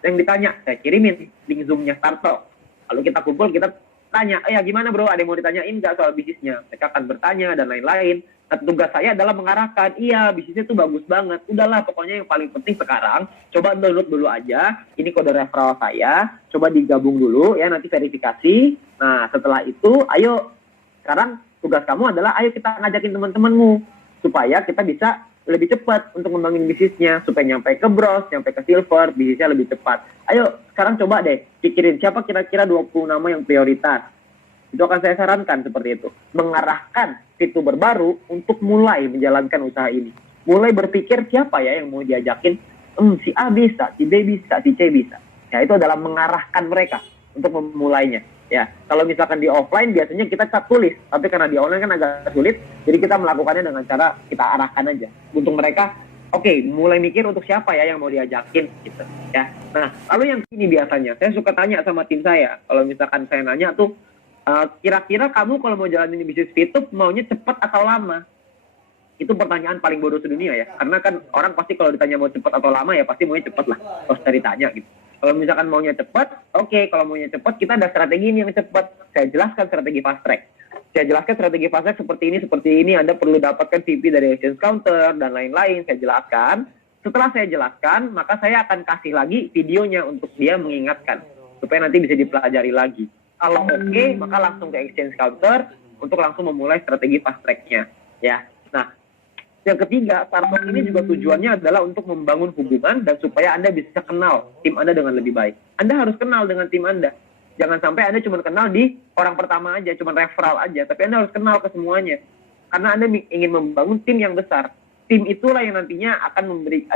yang ditanya? Saya kirimin link Zoom-nya Start Talk. Lalu kita kumpul, kita tanya, gimana bro, ada yang mau ditanyain nggak soal bisnisnya? Mereka akan bertanya dan lain-lain. Nah, tugas saya adalah mengarahkan, bisnisnya tuh bagus banget. Udahlah, pokoknya yang paling penting sekarang, coba download dulu aja. Ini kode referral saya, coba digabung dulu ya, nanti verifikasi. Nah, setelah itu, ayo, sekarang tugas kamu adalah, ayo kita ngajakin teman-temanmu. Supaya kita bisa lebih cepat untuk ngembangin bisnisnya. Supaya nyampe ke bronze, nyampe ke silver, bisnisnya lebih cepat. Ayo, sekarang coba deh, pikirin siapa kira-kira 20 nama yang prioritas. Itu akan saya sarankan seperti itu. Mengarahkan VTuber baru untuk mulai menjalankan usaha ini. Mulai berpikir siapa ya yang mau diajakin. Si A bisa, si B bisa, si C bisa. Ya, itu adalah mengarahkan mereka untuk memulainya. Ya, kalau misalkan di offline biasanya kita tulis. Tapi karena di online kan agak sulit. Jadi kita melakukannya dengan cara kita arahkan aja. Untuk mereka, Oke, mulai mikir untuk siapa ya yang mau diajakin gitu ya. Nah, lalu yang ini biasanya saya suka tanya sama tim saya, kalau misalkan saya nanya tuh, kira-kira kamu kalau mau jalanin bisnis VTube maunya cepat atau lama? Itu pertanyaan paling bodoh sedunia ya, karena kan orang pasti kalau ditanya mau cepat atau lama ya pasti maunya cepat lah, harus cari tanya gitu. Kalau misalkan maunya cepat, oke, kalau maunya cepat kita ada strategi ini yang cepat. Saya jelaskan strategi fast track. Saya jelaskan strategi fast track seperti ini, Anda perlu dapatkan VP dari exchange counter dan lain-lain. Saya jelaskan. Setelah saya jelaskan, maka saya akan kasih lagi videonya untuk dia mengingatkan supaya nanti bisa dipelajari lagi. Kalau oke, maka langsung ke exchange counter untuk langsung memulai strategi fast track-nya ya. Nah, yang ketiga, Startalk ini juga tujuannya adalah untuk membangun hubungan dan supaya Anda bisa kenal tim Anda dengan lebih baik. Anda harus kenal dengan tim Anda. Jangan sampai Anda cuma kenal di orang pertama aja, cuma referral aja, tapi Anda harus kenal ke semuanya. Karena Anda ingin membangun tim yang besar. Tim itulah yang nantinya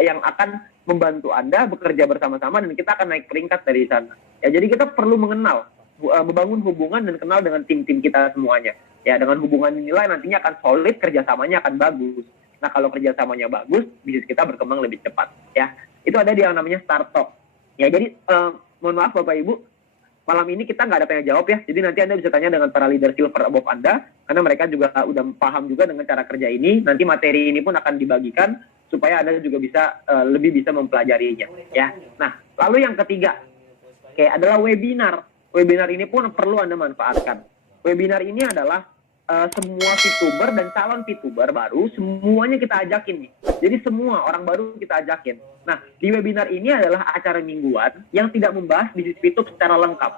yang akan membantu Anda bekerja bersama-sama dan kita akan naik peringkat dari sana. Ya, jadi kita perlu mengenal, membangun hubungan dan kenal dengan tim-tim kita semuanya. Ya, dengan hubungan inilah nantinya akan solid, kerjasamanya akan bagus. Nah, kalau kerjasamanya bagus, bisnis kita berkembang lebih cepat. Ya, itu ada di yang namanya Startalk. Ya, jadi mohon maaf Bapak Ibu, malam ini kita nggak ada tanya jawab ya. Jadi nanti Anda bisa tanya dengan para leader silver above Anda, karena mereka juga udah paham juga dengan cara kerja ini. Nanti materi ini pun akan dibagikan supaya Anda juga bisa lebih bisa mempelajarinya. Ya. Nah, lalu yang ketiga, adalah webinar. Webinar ini pun perlu Anda manfaatkan. Webinar ini adalah semua VTuber dan calon VTuber baru semuanya kita ajakin nih. Jadi semua orang baru kita ajakin. Nah, di webinar ini adalah acara mingguan yang tidak membahas bisnis VTube secara lengkap.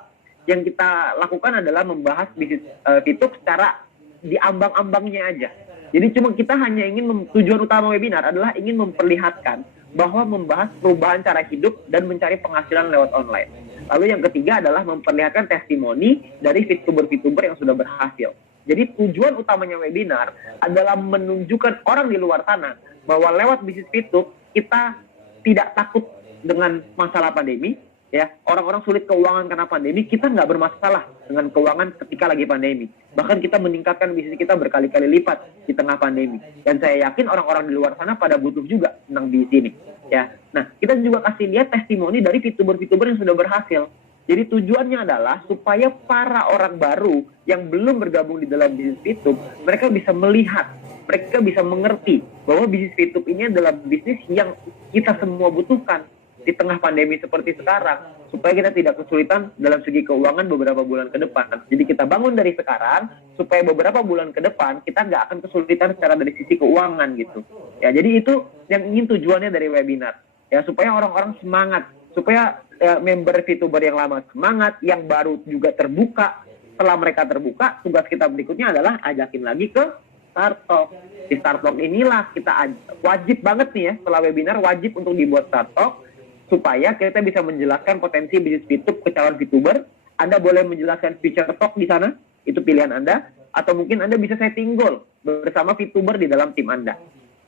Yang kita lakukan adalah membahas bisnis VTube secara di ambang-ambangnya aja. Jadi cuma kita hanya ingin tujuan utama webinar adalah ingin memperlihatkan bahwa membahas perubahan cara hidup dan mencari penghasilan lewat online. Lalu yang ketiga adalah memperlihatkan testimoni dari VTuber-VTuber yang sudah berhasil. Jadi tujuan utamanya webinar adalah menunjukkan orang di luar sana bahwa lewat bisnis VTube kita tidak takut dengan masalah pandemi. Ya, orang-orang sulit keuangan karena pandemi, kita nggak bermasalah dengan keuangan ketika lagi pandemi. Bahkan kita meningkatkan bisnis kita berkali-kali lipat di tengah pandemi. Dan saya yakin orang-orang di luar sana pada butuh juga tentang di sini. Ya, nah kita juga kasih lihat testimoni dari VTuber-VTuber yang sudah berhasil. Jadi tujuannya adalah supaya para orang baru yang belum bergabung di dalam bisnis VTube, mereka bisa melihat, mereka bisa mengerti bahwa bisnis VTube ini adalah bisnis yang kita semua butuhkan di tengah pandemi seperti sekarang, supaya kita tidak kesulitan dalam segi keuangan beberapa bulan ke depan. Jadi kita bangun dari sekarang, supaya beberapa bulan ke depan kita nggak akan kesulitan secara dari sisi keuangan gitu. Ya, jadi itu yang ingin tujuannya dari webinar. Ya, supaya orang-orang semangat, supaya member VTuber yang lama semangat, yang baru juga terbuka. Setelah mereka terbuka, tugas kita berikutnya adalah ajakin lagi ke Startalk. Di Startalk inilah kita wajib banget nih ya, setelah webinar wajib untuk dibuat Startalk supaya kita bisa menjelaskan potensi bisnis VTube ke calon VTuber. Anda boleh menjelaskan feature talk di sana, itu pilihan Anda, atau mungkin Anda bisa setting goal bersama VTuber di dalam tim Anda.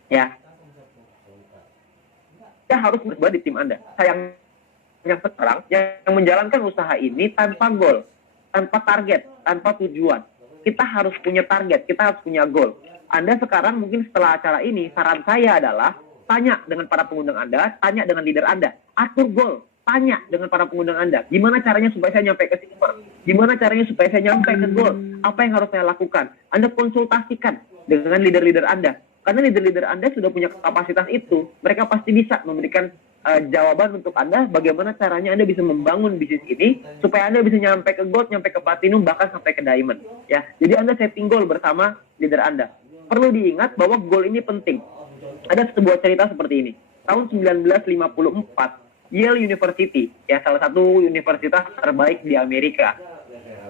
Ya. Kita harus berbuat di tim Anda. Yang sekarang yang menjalankan usaha ini tanpa goal, tanpa target, tanpa tujuan. Kita harus punya target, kita harus punya goal. Anda sekarang mungkin setelah acara ini, saran saya adalah tanya dengan para pengundang Anda, tanya dengan leader Anda, atur goal, tanya dengan para pengundang Anda, gimana caranya supaya saya nyampe ke silver, gimana caranya supaya saya nyampe ke goal, apa yang harus saya lakukan. Anda konsultasikan dengan leader-leader Anda, karena leader-leader Anda sudah punya kapasitas itu, mereka pasti bisa memberikan jawaban untuk Anda bagaimana caranya Anda bisa membangun bisnis ini supaya Anda bisa nyampe ke gold, nyampe ke platinum, bahkan sampai ke diamond. Ya, jadi Anda setting goal bersama leader Anda. Perlu diingat bahwa goal ini penting. Ada sebuah cerita seperti ini. Tahun 1954, Yale University, ya salah satu universitas terbaik di Amerika,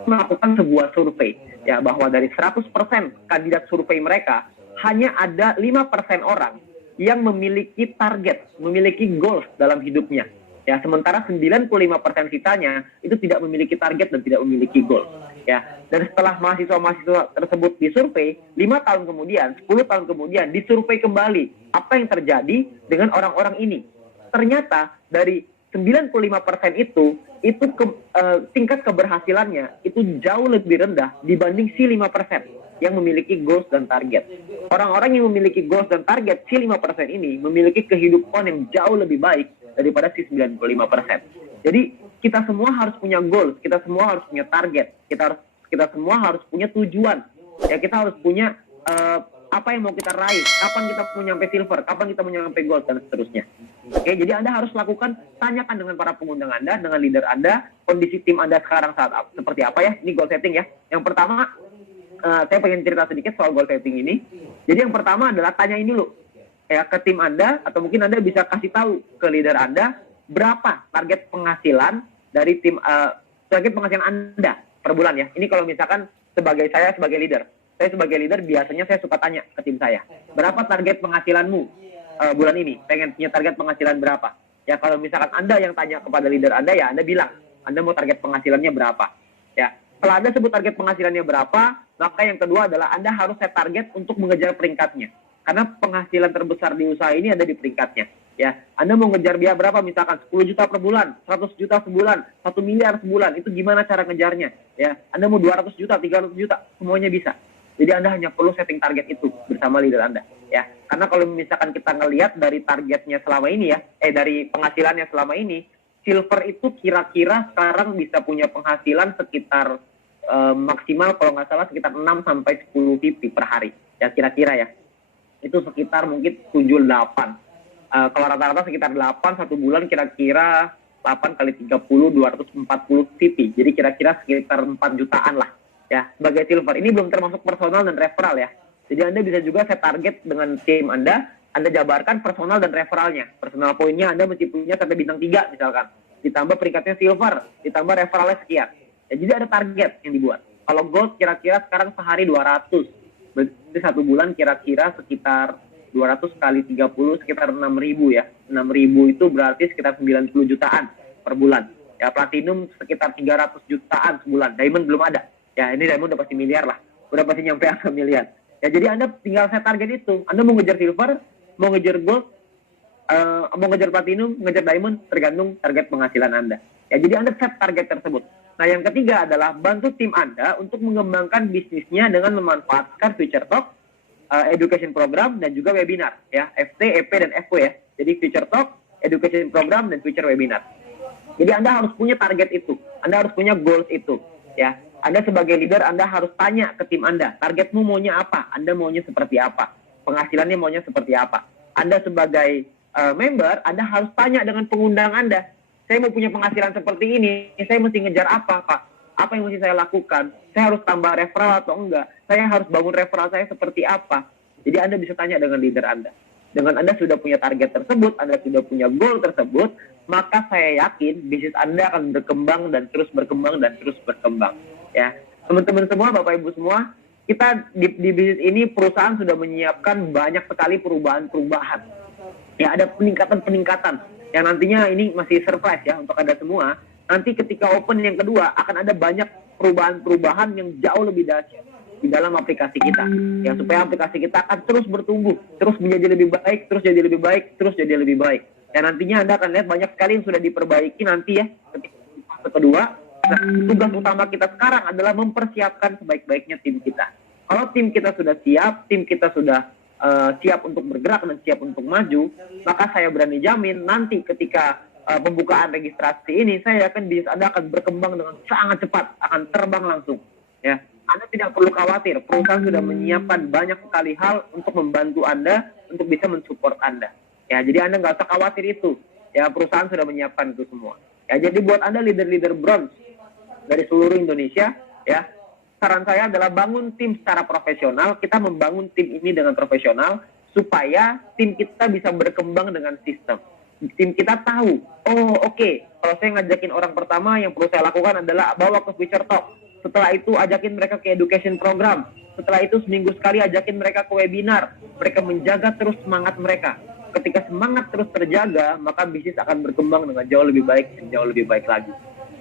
melakukan sebuah survei, ya bahwa dari 100% kandidat survei mereka hanya ada 5% orang yang memiliki target, memiliki goals dalam hidupnya. Ya, sementara 95% sisanya itu tidak memiliki target dan tidak memiliki goal. Ya, dan setelah mahasiswa-mahasiswa tersebut disurvei, 5 tahun kemudian, 10 tahun kemudian disurvei kembali apa yang terjadi dengan orang-orang ini. Ternyata dari 95% itu tingkat keberhasilannya itu jauh lebih rendah dibanding si 5%. yang memiliki goals dan target. Orang-orang yang memiliki goals dan target, si 5% ini memiliki kehidupan yang jauh lebih baik daripada si 95%. Jadi kita semua harus punya goals, kita semua harus punya target, kita semua harus punya tujuan. Ya, kita harus punya apa yang mau kita raih, kapan kita mau nyampe silver, kapan kita mau nyampe gold, dan seterusnya. Oke, jadi Anda harus lakukan, tanyakan dengan para pengundang Anda, dengan leader Anda, kondisi tim Anda sekarang seperti apa ya. Ini goal setting ya. Yang pertama, saya pengen cerita sedikit soal goal setting ini. Jadi yang pertama adalah tanyain dulu ya ke tim Anda, atau mungkin Anda bisa kasih tahu ke leader Anda berapa target penghasilan dari target penghasilan Anda per bulan ya. Ini kalau misalkan saya sebagai leader. Saya sebagai leader biasanya saya suka tanya ke tim saya, berapa target penghasilanmu bulan ini? Pengen punya target penghasilan berapa? Ya, kalau misalkan Anda yang tanya kepada leader Anda, ya Anda bilang, Anda mau target penghasilannya berapa? Ya, setelah Anda sebut target penghasilannya berapa, maka yang kedua adalah Anda harus set target untuk mengejar peringkatnya. Karena penghasilan terbesar di usaha ini ada di peringkatnya. Ya, Anda mau ngejar dia berapa? Misalkan 10 juta per bulan, 100 juta sebulan, 1 miliar sebulan. Itu gimana cara ngejarnya? Ya, Anda mau 200 juta, 300 juta, semuanya bisa. Jadi Anda hanya perlu setting target itu bersama leader Anda, ya. Karena kalau misalkan kita ngelihat dari targetnya selama ini ya, dari penghasilannya selama ini, silver itu kira-kira sekarang bisa punya penghasilan sekitar maksimal kalau nggak salah sekitar 6 sampai 10 pipi per hari, ya kira-kira ya. Itu sekitar mungkin 7-8. Kalau rata-rata sekitar 8 satu bulan, kira-kira 8 kali 30 240 pipi. Jadi kira-kira sekitar 4 jutaan lah. Ya, sebagai silver. Ini belum termasuk personal dan referral ya. Jadi Anda bisa juga set target dengan tim Anda jabarkan personal dan referralnya. Personal poinnya Anda mesti punya sampai bintang 3 misalkan. Ditambah peringkatnya silver, ditambah referralnya sekian. Ya, jadi ada target yang dibuat. Kalau gold kira-kira sekarang sehari 200. Berarti satu bulan kira-kira sekitar 200 kali 30 sekitar 6.000 ya. 6.000 itu berarti sekitar 90 jutaan per bulan. Ya, platinum sekitar 300 jutaan sebulan. Diamond belum ada. Ya, ini diamond udah pasti miliar lah. Udah pasti nyampe angka miliar. Ya, jadi Anda tinggal set target itu. Anda mau ngejar silver, mau ngejar gold, mau ngejar platinum, ngejar diamond, tergantung target penghasilan Anda. Ya, jadi Anda set target tersebut. Nah, yang ketiga adalah bantu tim Anda untuk mengembangkan bisnisnya dengan memanfaatkan Future Talk, education program, dan juga webinar. Ya, FT, EP, dan FW ya. Jadi Future Talk, education program, dan future webinar. Jadi Anda harus punya target itu. Anda harus punya goals itu. Ya, Anda sebagai leader, Anda harus tanya ke tim Anda, targetmu maunya apa? Anda maunya seperti apa? Penghasilannya maunya seperti apa? Anda sebagai member, Anda harus tanya dengan pengundang Anda, saya mau punya penghasilan seperti ini, saya mesti ngejar apa, Pak? Apa yang mesti saya lakukan? Saya harus tambah referral atau enggak? Saya harus bangun referral saya seperti apa? Jadi Anda bisa tanya dengan leader Anda. Dengan Anda sudah punya target tersebut, Anda sudah punya goal tersebut, maka saya yakin bisnis Anda akan berkembang dan terus berkembang dan terus berkembang. Ya, teman-teman semua, Bapak Ibu semua, kita di bisnis ini perusahaan sudah menyiapkan banyak sekali perubahan-perubahan. Ya, ada peningkatan-peningkatan yang nantinya ini masih surprise ya untuk Anda semua. Nanti ketika open yang kedua akan ada banyak perubahan-perubahan yang jauh lebih dahsyat di dalam aplikasi kita. Ya, supaya aplikasi kita akan terus bertumbuh, terus menjadi lebih baik, terus jadi lebih baik, terus jadi lebih baik. Dan nantinya Anda akan lihat banyak sekali yang sudah diperbaiki nanti ya ketika fase kedua. Nah, tugas utama kita sekarang adalah mempersiapkan sebaik-baiknya tim kita. Kalau tim kita sudah siap, tim kita sudah siap untuk bergerak dan siap untuk maju, maka saya berani jamin nanti ketika pembukaan registrasi ini, saya yakin bisnis Anda akan berkembang dengan sangat cepat, akan terbang langsung. Ya, Anda tidak perlu khawatir, perusahaan sudah menyiapkan banyak sekali hal untuk membantu Anda, untuk bisa mensupport Anda. Ya, jadi Anda nggak usah khawatir itu. Ya, perusahaan sudah menyiapkan itu semua. Ya, jadi buat Anda leader-leader bronze dari seluruh Indonesia, ya, saran saya adalah bangun tim secara profesional. Kita membangun tim ini dengan profesional supaya tim kita bisa berkembang dengan sistem. Tim kita tahu, oh oke, kalau saya ngajakin orang pertama, yang perlu saya lakukan adalah bawa ke Future Talk. Setelah itu ajakin mereka ke education program. Setelah itu seminggu sekali ajakin mereka ke webinar. Mereka menjaga terus semangat mereka. Ketika semangat terus terjaga, maka bisnis akan berkembang dengan jauh lebih baik dan jauh lebih baik lagi.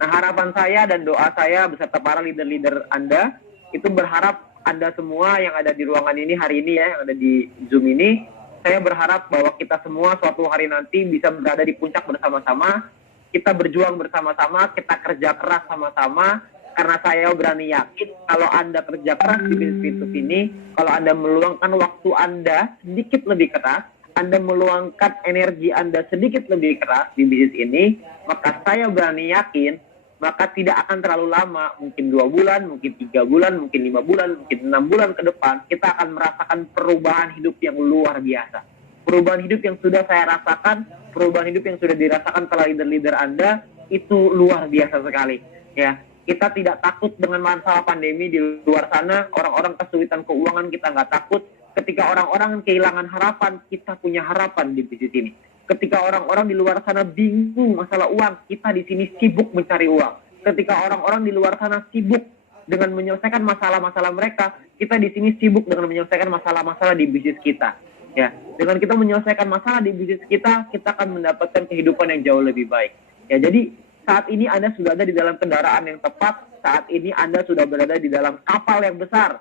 Nah, harapan saya dan doa saya beserta para leader-leader Anda itu berharap Anda semua yang ada di ruangan ini hari ini ya, yang ada di Zoom ini, saya berharap bahwa kita semua suatu hari nanti bisa berada di puncak bersama-sama, kita berjuang bersama-sama, kita kerja keras sama-sama, Karena saya berani yakin kalau Anda kerja keras di bisnis Fitup ini, kalau Anda meluangkan waktu Anda sedikit lebih keras, Anda meluangkan energi Anda sedikit lebih keras di bisnis ini, maka saya berani yakin, maka tidak akan terlalu lama, mungkin 2 bulan, mungkin 3 bulan, mungkin 5 bulan, mungkin 6 bulan ke depan, kita akan merasakan perubahan hidup yang luar biasa. Perubahan hidup yang sudah saya rasakan, perubahan hidup yang sudah dirasakan oleh leader-leader Anda, itu luar biasa sekali. Ya, kita tidak takut dengan masalah pandemi di luar sana, orang-orang kesulitan keuangan kita nggak takut. Ketika orang-orang kehilangan harapan, kita punya harapan di bisnis ini. Ketika orang-orang di luar sana bingung masalah uang, kita di sini sibuk mencari uang. Ketika orang-orang di luar sana sibuk dengan menyelesaikan masalah-masalah mereka, kita di sini sibuk dengan menyelesaikan masalah-masalah di bisnis kita. Ya, dengan kita menyelesaikan masalah di bisnis kita akan mendapatkan kehidupan yang jauh lebih baik. Ya, jadi saat ini Anda sudah ada di dalam kendaraan yang tepat, saat ini Anda sudah berada di dalam kapal yang besar,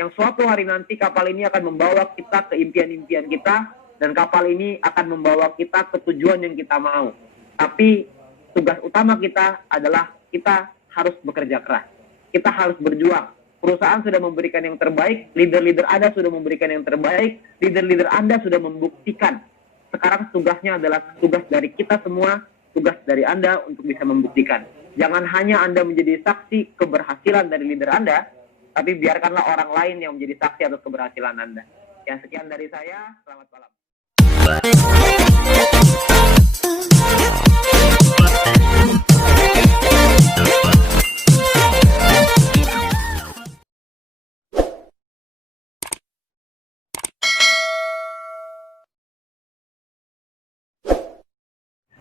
yang suatu hari nanti kapal ini akan membawa kita ke impian-impian kita, dan kapal ini akan membawa kita ke tujuan yang kita mau. Tapi tugas utama kita adalah kita harus bekerja keras, kita harus berjuang. Perusahaan sudah memberikan yang terbaik, leader-leader Anda sudah memberikan yang terbaik, leader-leader Anda sudah membuktikan. Sekarang tugasnya adalah tugas dari kita semua, tugas dari Anda untuk bisa membuktikan. Jangan hanya Anda menjadi saksi keberhasilan dari leader Anda, tapi biarkanlah orang lain yang menjadi saksi atas keberhasilan Anda. Ya, sekian dari saya. Selamat malam.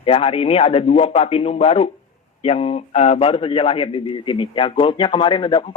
Ya, hari ini ada 2 platinum baru yang baru saja lahir di bisnis ini. Ya, goldnya kemarin ada 4.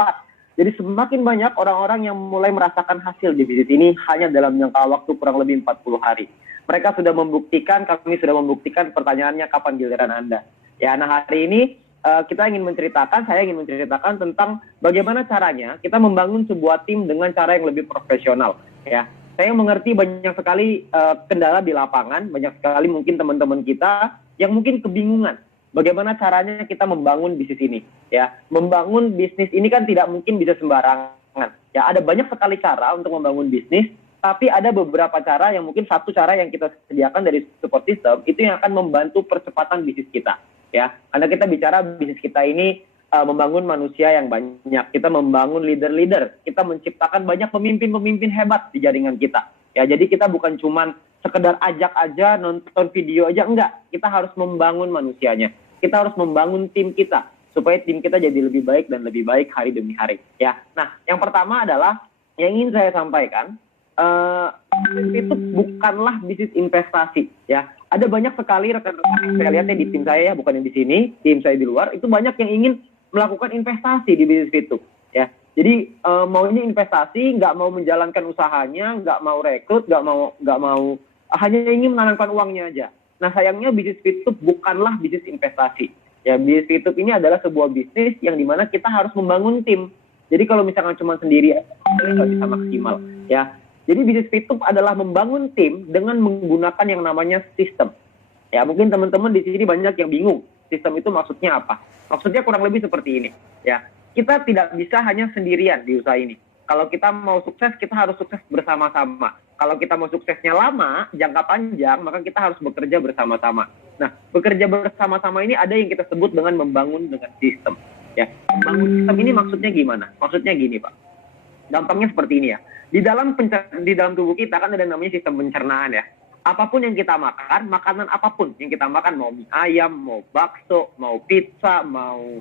Jadi semakin banyak orang-orang yang mulai merasakan hasil di bisnis ini hanya dalam jangka waktu kurang lebih 40 hari. Mereka sudah membuktikan, kami sudah membuktikan. Pertanyaannya kapan giliran Anda? Ya, nah hari ini saya ingin menceritakan tentang bagaimana caranya kita membangun sebuah tim dengan cara yang lebih profesional. Ya, saya mengerti banyak sekali kendala di lapangan, banyak sekali mungkin teman-teman kita yang mungkin kebingungan bagaimana caranya kita membangun bisnis ini. Ya, membangun bisnis ini kan tidak mungkin bisa sembarangan. Ya, ada banyak sekali cara untuk membangun bisnis, tapi ada beberapa cara yang mungkin satu cara yang kita sediakan dari support system itu yang akan membantu percepatan bisnis kita. Ya, karena kita bicara bisnis kita ini membangun manusia yang banyak, kita membangun leader-leader, kita menciptakan banyak pemimpin-pemimpin hebat di jaringan kita. Ya, jadi kita bukan cuman sekedar ajak aja, nonton video aja, enggak. Kita harus membangun manusianya. Kita harus membangun tim kita supaya tim kita jadi lebih baik dan lebih baik hari demi hari. Ya, nah yang pertama adalah yang ingin saya sampaikan, itu bukanlah bisnis investasi. Ya, ada banyak sekali rekan-rekan yang saya lihatnya di tim saya, bukan yang di sini, tim saya di luar, itu banyak yang ingin melakukan investasi di bisnis Fitup. Ya, jadi maunya investasi, nggak mau menjalankan usahanya, nggak mau rekrut, nggak mau hanya ingin menanamkan uangnya aja. Nah sayangnya bisnis Fitup bukanlah bisnis investasi. Ya, bisnis Fitup ini adalah sebuah bisnis yang dimana kita harus membangun tim. Jadi kalau misalkan cuma sendiri, ini nggak bisa maksimal. Ya, jadi bisnis Fitup adalah membangun tim dengan menggunakan yang namanya sistem. Ya, mungkin teman-teman di sini banyak yang bingung. Sistem itu maksudnya apa? Maksudnya kurang lebih seperti ini. Ya, kita tidak bisa hanya sendirian di usaha ini. Kalau kita mau sukses, kita harus sukses bersama-sama. Kalau kita mau suksesnya lama, jangka panjang, maka kita harus bekerja bersama-sama. Nah, bekerja bersama-sama ini ada yang kita sebut dengan membangun dengan sistem. Ya, membangun sistem ini maksudnya gimana? Maksudnya gini, Pak. Gampangnya seperti ini ya. Di dalam tubuh kita kan ada namanya sistem pencernaan ya. Apapun yang kita makan, makanan apapun yang kita makan, mau mie ayam, mau bakso, mau pizza, mau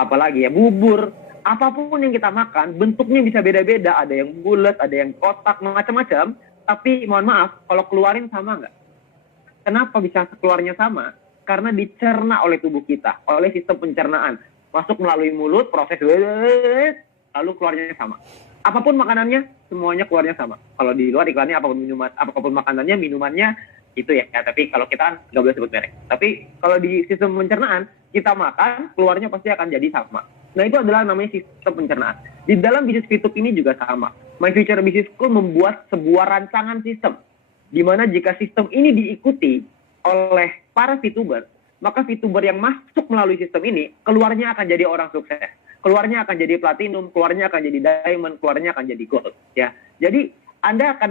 apalagi ya, bubur, apapun yang kita makan, bentuknya bisa beda-beda, ada yang bulat, ada yang kotak, macam-macam, tapi mohon maaf, kalau keluarin sama nggak? Kenapa bisa keluarnya sama? Karena dicerna oleh tubuh kita, oleh sistem pencernaan. Masuk melalui mulut, proses, lalu keluarnya sama. Apapun makanannya, semuanya keluarnya sama. Kalau di luar iklannya apapun makanannya, minumannya, itu ya. Tapi kalau kita kan nggak boleh sebut merek. Tapi kalau di sistem pencernaan, kita makan, keluarnya pasti akan jadi sama. Nah, itu adalah namanya sistem pencernaan. Di dalam bisnis Fitup ini juga sama. My Future Business School membuat sebuah rancangan sistem. Di mana jika sistem ini diikuti oleh para VTuber, maka VTuber yang masuk melalui sistem ini, keluarnya akan jadi orang sukses. keluarnya akan jadi platinum, keluarnya akan jadi diamond, keluarnya akan jadi gold. Ya, jadi Anda akan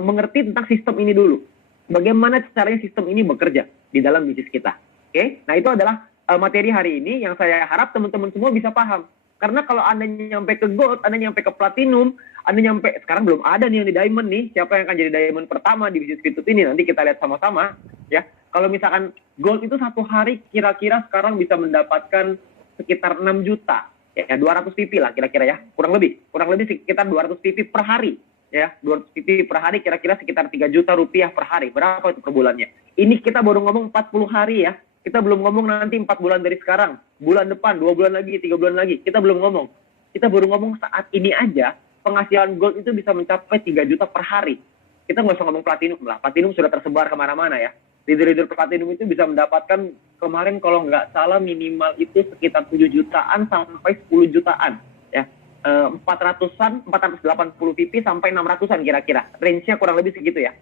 mengerti tentang sistem ini dulu. Bagaimana caranya sistem ini bekerja di dalam bisnis kita. Oke, nah itu adalah materi hari ini yang saya harap teman-teman semua bisa paham. Karena kalau Anda nyampe ke gold, Anda nyampe ke platinum, Anda nyampe, sekarang belum ada nih yang di diamond nih, siapa yang akan jadi diamond pertama di bisnis Fitut ini, nanti kita lihat sama-sama. Ya, kalau misalkan gold itu satu hari kira-kira sekarang bisa mendapatkan sekitar 6 juta. Ya, 200 pipi lah kira-kira ya, kurang lebih sekitar 200 pipi per hari. Ya, 200 pipi per hari kira-kira sekitar 3 juta rupiah per hari. Berapa itu per bulannya? Ini kita baru ngomong 40 hari ya. Kita belum ngomong nanti 4 bulan dari sekarang. Bulan depan, 2 bulan lagi, 3 bulan lagi. Kita belum ngomong. Kita baru ngomong saat ini aja, penghasilan gold itu bisa mencapai 3 juta per hari. Kita nggak usah ngomong platinum lah. Platinum sudah tersebar kemana-mana ya. Leader-leader platinum itu bisa mendapatkan kemarin kalau nggak salah minimal itu sekitar 7 jutaan sampai 10 jutaan. Ya. 400-an, 480 pipi sampai 600-an kira-kira. Range-nya kurang lebih segitu ya.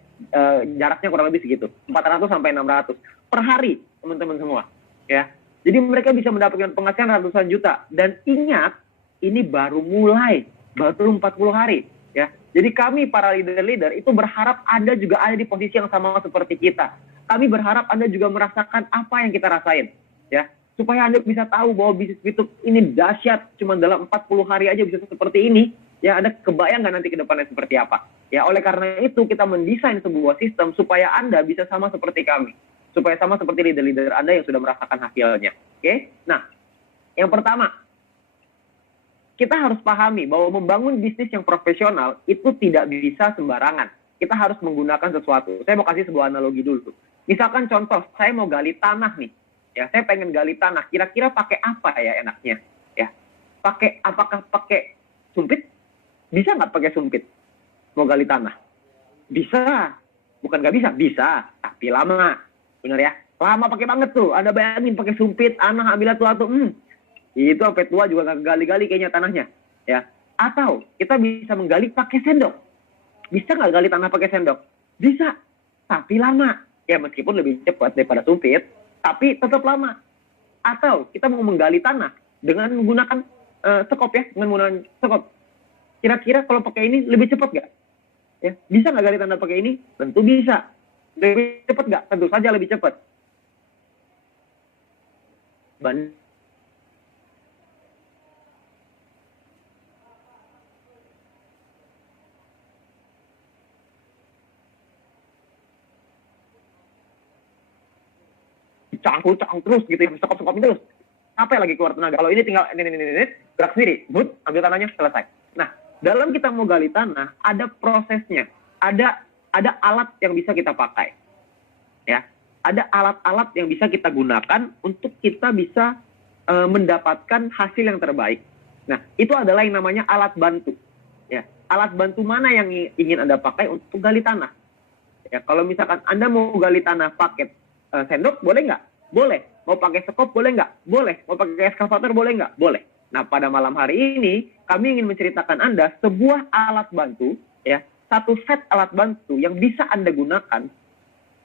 Jaraknya kurang lebih segitu. 400 sampai 600 per hari, teman-teman semua. Ya. Jadi mereka bisa mendapatkan penghasilan ratusan juta. Dan ingat, ini baru mulai, baru 40 hari. Ya. Jadi kami para leader-leader itu berharap Anda juga ada di posisi yang sama seperti kita. Kami berharap Anda juga merasakan apa yang kita rasain. Ya. Supaya Anda bisa tahu bahwa bisnis Fitut ini dahsyat, cuma dalam 40 hari aja bisa seperti ini, ya Anda kebayang nggak nanti ke depannya seperti apa? Ya, oleh karena itu kita mendesain sebuah sistem supaya Anda bisa sama seperti kami, supaya sama seperti leader-leader Anda yang sudah merasakan hasilnya. Oke? Nah, yang pertama, kita harus pahami bahwa membangun bisnis yang profesional itu tidak bisa sembarangan. Kita harus menggunakan sesuatu. Saya mau kasih sebuah analogi dulu. Misalkan contoh, saya mau gali tanah nih. Ya, saya pengen gali tanah. Kira-kira pakai apa ya enaknya? Ya, apakah pakai sumpit? Bisa nggak pakai sumpit? Mau gali tanah? Bisa. Bukan nggak bisa, bisa. Tapi lama. Bener ya? Lama pakai banget tuh. Anda bayangin pakai sumpit, anak ambil tuh. Itu sampai tua juga nggak gali-gali kayaknya tanahnya. Ya. Atau kita bisa menggali pakai sendok. Bisa nggak gali tanah pakai sendok? Bisa. Tapi lama. Ya, meskipun lebih cepat daripada sumpit, tapi tetap lama. Atau kita mau menggali tanah dengan menggunakan sekop ya, dengan menggunakan sekop. Kira-kira kalau pakai ini lebih cepat nggak? Ya, bisa nggak gali tanah pakai ini? Tentu bisa. Lebih cepat nggak? Tentu saja lebih cepat. Cangkul terus gitu ya, sekop terus. Apa lagi keluar tenaga? Kalau ini tinggal ini gerak sendiri, ambil tanahnya, selesai. Nah, dalam kita mau gali tanah ada prosesnya, ada alat yang bisa kita pakai, ya, ada alat-alat yang bisa kita gunakan untuk kita bisa mendapatkan hasil yang terbaik. Nah, itu adalah yang namanya alat bantu, ya. Alat bantu mana yang ingin Anda pakai untuk gali tanah? Ya, kalau misalkan Anda mau gali tanah pakai sendok, boleh nggak? Boleh. Mau pakai sekop, boleh nggak? Boleh. Mau pakai eskavator, boleh nggak? Boleh. Nah, pada malam hari ini, kami ingin menceritakan Anda sebuah alat bantu, ya, satu set alat bantu yang bisa Anda gunakan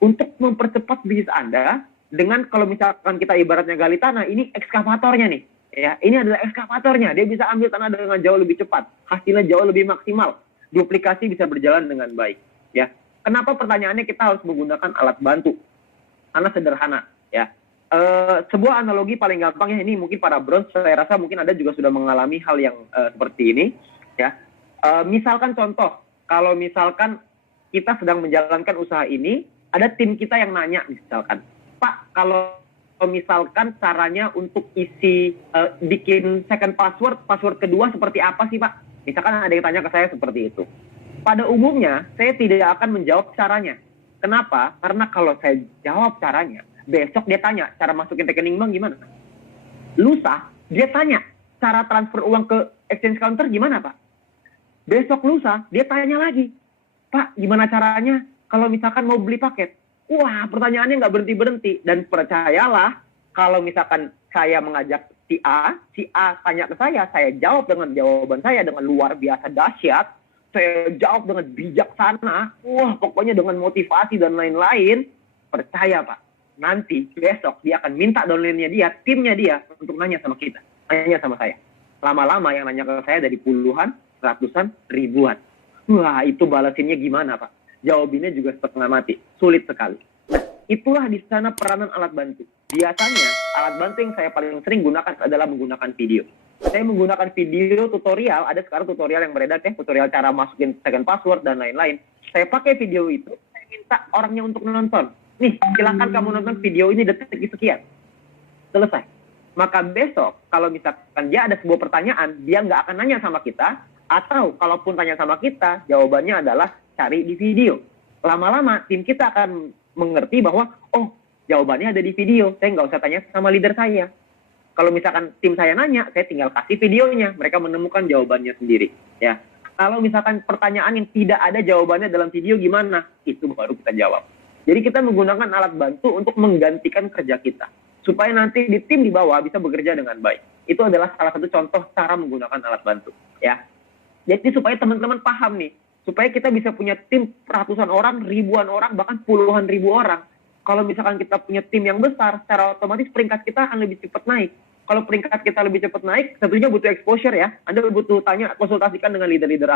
untuk mempercepat bisnis Anda dengan, kalau misalkan kita ibaratnya gali tanah, ini ekskavatornya nih. Ya, ini adalah ekskavatornya. Dia bisa ambil tanah dengan jauh lebih cepat. Hasilnya jauh lebih maksimal. Duplikasi bisa berjalan dengan baik. Ya. Kenapa pertanyaannya kita harus menggunakan alat bantu? Karena sederhana, ya. Sebuah analogi paling gampang ya, ini mungkin para bronze, saya rasa mungkin Anda juga sudah mengalami hal yang seperti ini, ya. Misalkan contoh, kalau misalkan kita sedang menjalankan usaha ini, ada tim kita yang nanya misalkan, Pak, kalau misalkan caranya untuk isi bikin second password kedua seperti apa sih Pak? Misalkan ada yang tanya ke saya seperti itu. Pada umumnya, saya tidak akan menjawab caranya. Kenapa? Karena kalau saya jawab caranya, besok dia tanya, cara masukin rekening bank gimana? Lusa, dia tanya, cara transfer uang ke exchange counter gimana, Pak? Besok lusa, dia tanya lagi, Pak, gimana caranya kalau misalkan mau beli paket? Wah, pertanyaannya nggak berhenti-berhenti. Dan percayalah, kalau misalkan saya mengajak si A tanya ke saya jawab dengan jawaban saya dengan luar biasa dahsyat, saya jawab dengan bijaksana, wah pokoknya dengan motivasi dan lain-lain, percaya Pak, nanti besok dia akan minta downline-nya dia, timnya dia, untuk nanya sama kita, nanya sama saya. Lama-lama yang nanya ke saya dari puluhan, ratusan, ribuan. Wah, itu balasinnya gimana, Pak? Jawabannya juga setengah mati. Sulit sekali. Nah, itulah di sana peranan alat bantu. Biasanya, alat bantu yang saya paling sering gunakan adalah menggunakan video. Saya menggunakan video tutorial, ada sekarang tutorial yang beredar ya, tutorial cara masukin second password dan lain-lain. Saya pakai video itu, saya minta orangnya untuk nonton. Nih, silakan kamu nonton video ini detik sekian. Selesai. Maka besok, kalau misalkan dia ada sebuah pertanyaan, dia nggak akan nanya sama kita, atau kalaupun tanya sama kita, jawabannya adalah cari di video. Lama-lama, tim kita akan mengerti bahwa, oh, jawabannya ada di video, saya nggak usah tanya sama leader saya. Kalau misalkan tim saya nanya, saya tinggal kasih videonya, mereka menemukan jawabannya sendiri. Ya. Kalau misalkan pertanyaan yang tidak ada jawabannya dalam video gimana? Itu baru kita jawab. Jadi kita menggunakan alat bantu untuk menggantikan kerja kita. Supaya nanti di tim di bawah bisa bekerja dengan baik. Itu adalah salah satu contoh cara menggunakan alat bantu. Ya. Jadi supaya teman-teman paham nih, supaya kita bisa punya tim ratusan orang, ribuan orang, bahkan puluhan ribu orang. Kalau misalkan kita punya tim yang besar, secara otomatis peringkat kita akan lebih cepat naik. Kalau peringkat kita lebih cepat naik, tentunya butuh exposure ya. Anda butuh konsultasikan dengan leader-leader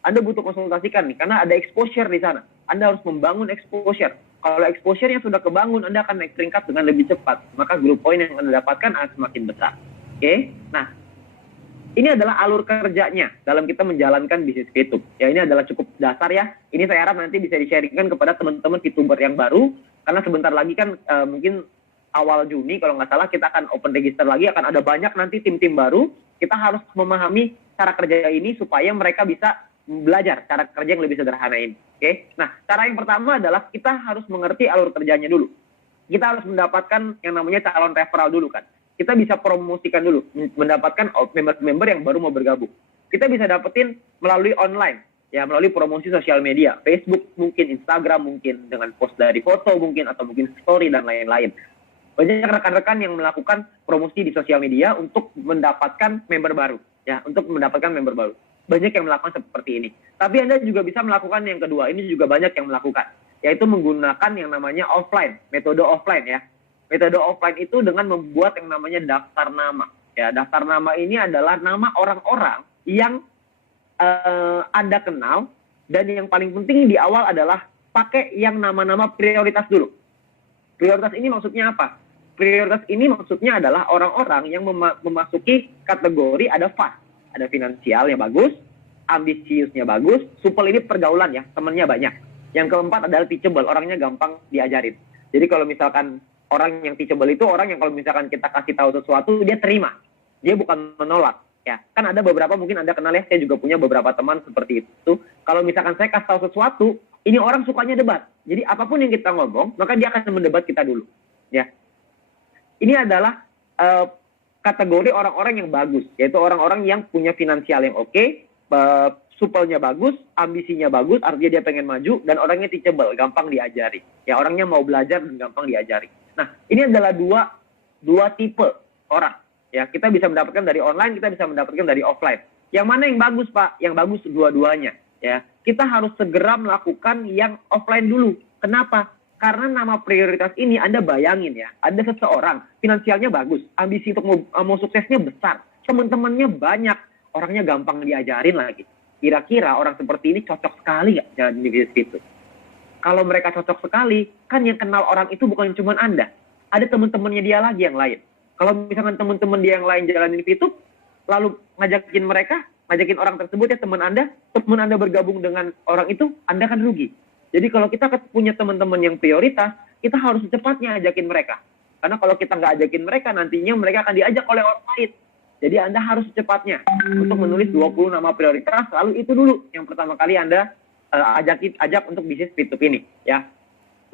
Anda butuh konsultasikan nih, karena ada exposure di sana. Anda harus membangun exposure. Kalau exposure-nya sudah kebangun, Anda akan naik peringkat dengan lebih cepat. Maka group point yang Anda dapatkan akan semakin besar. Oke? Nah, ini adalah alur kerjanya dalam kita menjalankan bisnis VTube. Ya, ini adalah cukup dasar ya. Ini saya harap nanti bisa di-sharingkan kepada teman-teman VTuber yang baru. Karena sebentar lagi kan mungkin awal Juni kalau nggak salah kita akan open register lagi. Akan ada banyak nanti tim-tim baru. Kita harus memahami cara kerja ini supaya mereka bisa belajar cara kerja yang lebih sederhana ini. Oke? Nah, cara yang pertama adalah kita harus mengerti alur kerjanya dulu. Kita harus mendapatkan yang namanya calon referral dulu kan. Kita bisa promosikan dulu, mendapatkan member-member yang baru mau bergabung. Kita bisa dapetin melalui online, ya melalui promosi sosial media, Facebook mungkin, Instagram mungkin, dengan post dari foto mungkin, atau mungkin story dan lain-lain. Banyak rekan-rekan yang melakukan promosi di sosial media untuk mendapatkan member baru, ya, untuk mendapatkan member baru. Banyak yang melakukan seperti ini. Tapi Anda juga bisa melakukan yang kedua, ini juga banyak yang melakukan, yaitu menggunakan yang namanya offline, metode offline ya. Metode offline itu dengan membuat yang namanya daftar nama. Ya, daftar nama ini adalah nama orang-orang yang Anda kenal, dan yang paling penting di awal adalah pakai yang nama-nama prioritas dulu. Prioritas ini maksudnya apa? Prioritas ini maksudnya adalah orang-orang yang memasuki kategori ada fast, ada finansialnya bagus, ambisiusnya bagus, supel ini pergaulan ya, temannya banyak. Yang keempat adalah teachable, orangnya gampang diajarin. Jadi kalau misalkan orang yang teachable itu orang yang kalau misalkan kita kasih tahu sesuatu, dia terima. Dia bukan menolak. Ya, kan ada beberapa, mungkin Anda kenal ya, saya juga punya beberapa teman seperti itu. Kalau misalkan saya kasih tahu sesuatu, ini orang sukanya debat. Jadi apapun yang kita ngomong, maka dia akan mendebat kita dulu. Ya. Ini adalah kategori orang-orang yang bagus, yaitu orang-orang yang punya finansial yang oke, supelnya bagus, ambisinya bagus, artinya dia pengen maju, dan orangnya teachable, gampang diajari. Ya, orangnya mau belajar dan gampang diajari. Nah, ini adalah dua tipe orang. Ya, kita bisa mendapatkan dari online, kita bisa mendapatkan dari offline. Yang mana yang bagus, Pak? Yang bagus dua-duanya. Ya, kita harus segera melakukan yang offline dulu. Kenapa? Karena nama prioritas ini Anda bayangin ya, ada seseorang finansialnya bagus, ambisi untuk mau suksesnya besar, teman-temannya banyak, orangnya gampang diajarin lagi. Kira-kira orang seperti ini cocok sekali nggak jalan di bisnis itu? Kalau mereka cocok sekali, kan yang kenal orang itu bukan cuma Anda. Ada teman-temannya dia lagi yang lain. Kalau misalkan teman-teman dia yang lain jalanin itu, lalu ngajakin orang tersebut ya teman Anda bergabung dengan orang itu, Anda kan rugi. Jadi kalau kita punya teman-teman yang prioritas, kita harus secepatnya ajakin mereka. Karena kalau kita nggak ajakin mereka, nantinya mereka akan diajak oleh orang lain. Jadi Anda harus secepatnya untuk menulis 20 nama prioritas, lalu itu dulu yang pertama kali Anda ajak untuk bisnis VTube ini. Ya.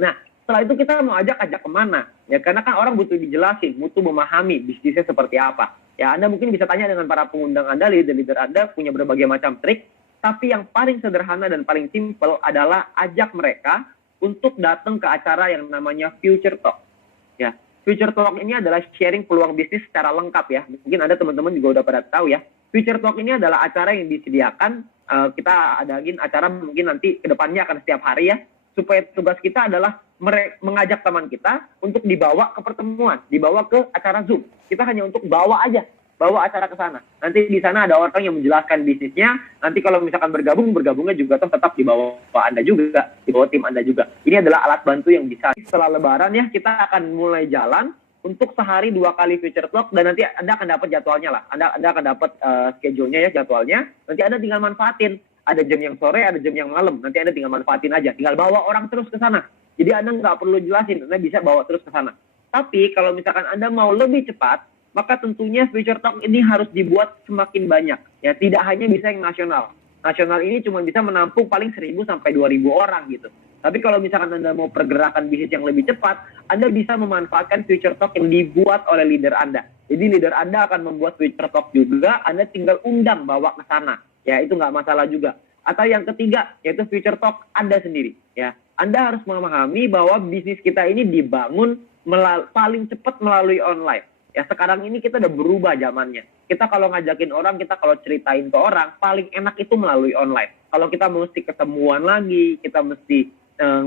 Nah, setelah itu kita mau ajak kemana? Ya, karena kan orang butuh dijelasin, butuh memahami bisnisnya seperti apa. Ya, Anda mungkin bisa tanya dengan para pengundang Anda, leader-leader Anda punya berbagai macam trik. Tapi yang paling sederhana dan paling simpel adalah ajak mereka untuk datang ke acara yang namanya Future Talk. Ya, Future Talk ini adalah sharing peluang bisnis secara lengkap ya. Mungkin ada teman-teman juga udah pada tahu ya. Future Talk ini adalah acara yang disediakan, kita adain acara mungkin nanti kedepannya akan setiap hari ya. Supaya tugas kita adalah mengajak teman kita untuk dibawa ke pertemuan, dibawa ke acara Zoom. Kita hanya untuk bawa aja. bawa acara ke sana. Nanti di sana ada orang yang menjelaskan bisnisnya. Nanti kalau misalkan bergabungnya juga tetap di bawah Anda juga, di bawah tim Anda juga. Ini adalah alat bantu yang bisa. Setelah Lebaran ya, kita akan mulai jalan untuk sehari 2 kali Future Talk, dan nanti Anda akan dapat jadwalnya lah. Anda akan dapat schedule-nya ya, jadwalnya. Nanti Anda tinggal manfaatin. Ada jam yang sore, ada jam yang malam. Nanti Anda tinggal manfaatin aja. Tinggal bawa orang terus ke sana. Jadi Anda nggak perlu jelasin, Anda bisa bawa terus ke sana. Tapi kalau misalkan Anda mau lebih cepat, maka tentunya Future Talk ini harus dibuat semakin banyak. Ya, tidak hanya bisa yang nasional. Nasional ini cuma bisa menampung paling 1.000 sampai 2.000 orang gitu. Tapi kalau misalkan Anda mau pergerakan bisnis yang lebih cepat, Anda bisa memanfaatkan Future Talk yang dibuat oleh leader Anda. Jadi leader Anda akan membuat Future Talk juga, Anda tinggal undang bawa ke sana. Ya, itu nggak masalah juga. Atau yang ketiga, yaitu Future Talk Anda sendiri. Ya, Anda harus memahami bahwa bisnis kita ini dibangun paling cepat melalui online. Ya, sekarang ini kita udah berubah zamannya. Kita kalau ngajakin orang, kita kalau ceritain ke orang, paling enak itu melalui online. Kalau kita mesti ketemuan lagi, kita mesti,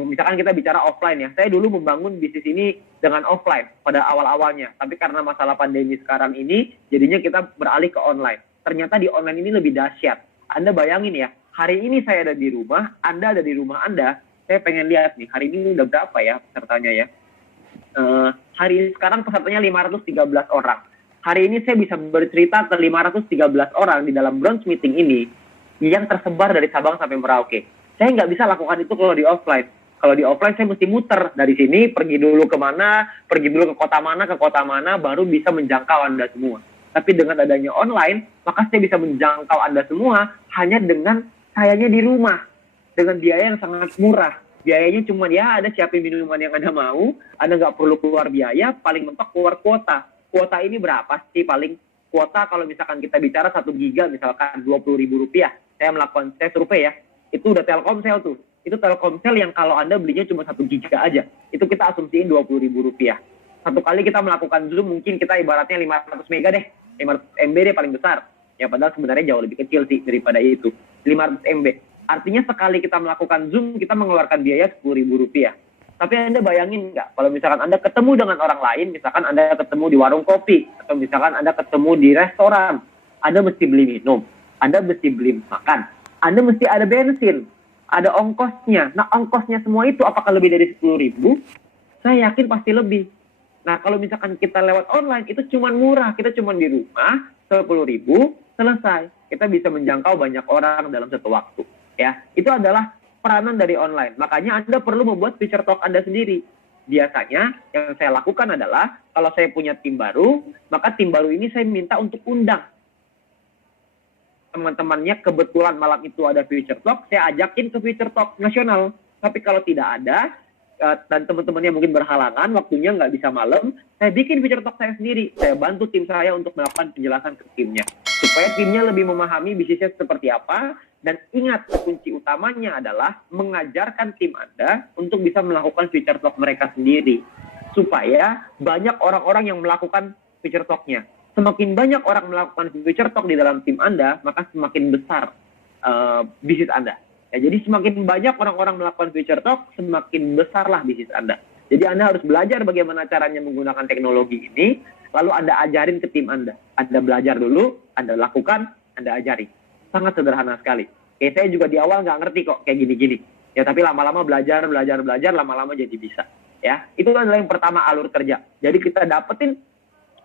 misalkan kita bicara offline ya. Saya dulu membangun bisnis ini dengan offline pada awal-awalnya. Tapi karena masalah pandemi sekarang ini, jadinya kita beralih ke online. Ternyata di online ini lebih dahsyat. Anda bayangin ya, hari ini saya ada di rumah, Anda ada di rumah Anda. Saya pengen lihat nih, hari ini udah berapa ya pesertanya ya. Hari sekarang pesertanya 513 orang. Hari ini saya bisa bercerita ke 513 orang di dalam brunch meeting ini yang tersebar dari Sabang sampai Merauke. Saya nggak bisa lakukan itu kalau di offline. Kalau di offline saya mesti muter dari sini, pergi dulu kemana, pergi dulu ke kota mana, baru bisa menjangkau Anda semua. Tapi dengan adanya online, maka saya bisa menjangkau Anda semua hanya dengan sayanya di rumah. Dengan biaya yang sangat murah. Biayanya cuma ya ada siapin minuman yang Anda mau, Anda nggak perlu keluar biaya, paling mentok keluar kuota. Kuota ini berapa sih paling? Kuota kalau misalkan kita bicara 1 giga misalkan Rp20.000. Saya survei ya, itu udah Telkomsel tuh. Itu Telkomsel yang kalau Anda belinya cuma 1 giga aja. Itu kita asumsiin Rp20.000. Satu kali kita melakukan Zoom mungkin kita ibaratnya 500 mega deh. 500 MB deh paling besar. Ya padahal sebenarnya jauh lebih kecil sih daripada itu. 500 MB. Artinya sekali kita melakukan Zoom, kita mengeluarkan biaya Rp10.000. Tapi Anda bayangin nggak, kalau misalkan Anda ketemu dengan orang lain, misalkan Anda ketemu di warung kopi, atau misalkan Anda ketemu di restoran, Anda mesti beli minum, Anda mesti beli makan, Anda mesti ada bensin, ada ongkosnya. Nah, ongkosnya semua itu apakah lebih dari 10.000? Saya yakin pasti lebih. Nah, kalau misalkan kita lewat online, itu cuma murah. Kita cuma di rumah, 10.000, selesai. Kita bisa menjangkau banyak orang dalam satu waktu. Ya, itu adalah peranan dari online. Makanya Anda perlu membuat Future Talk Anda sendiri. Biasanya yang saya lakukan adalah kalau saya punya tim baru, maka tim baru ini saya minta untuk undang teman-temannya. Kebetulan malam itu ada Future Talk, saya ajakin ke Future Talk nasional. Tapi kalau tidak ada dan teman-temannya mungkin berhalangan, waktunya nggak bisa malam, saya bikin Future Talk saya sendiri. Saya bantu tim saya untuk melakukan penjelasan ke timnya, supaya timnya lebih memahami bisnisnya seperti apa. Dan ingat, kunci utamanya adalah mengajarkan tim Anda untuk bisa melakukan Future Talk mereka sendiri. Supaya banyak orang-orang yang melakukan Future Talk-nya. Semakin banyak orang melakukan Future Talk di dalam tim Anda, maka semakin besar bisnis Anda. Ya, jadi semakin banyak orang-orang melakukan Future Talk, semakin besarlah bisnis Anda. Jadi Anda harus belajar bagaimana caranya menggunakan teknologi ini, lalu Anda ajarin ke tim Anda. Anda belajar dulu, Anda lakukan, Anda ajari. Sangat sederhana sekali. Kayak saya juga di awal nggak ngerti kok kayak gini-gini. Ya, tapi lama-lama belajar, lama-lama jadi bisa. Ya, itu adalah yang pertama, alur kerja. Jadi kita dapetin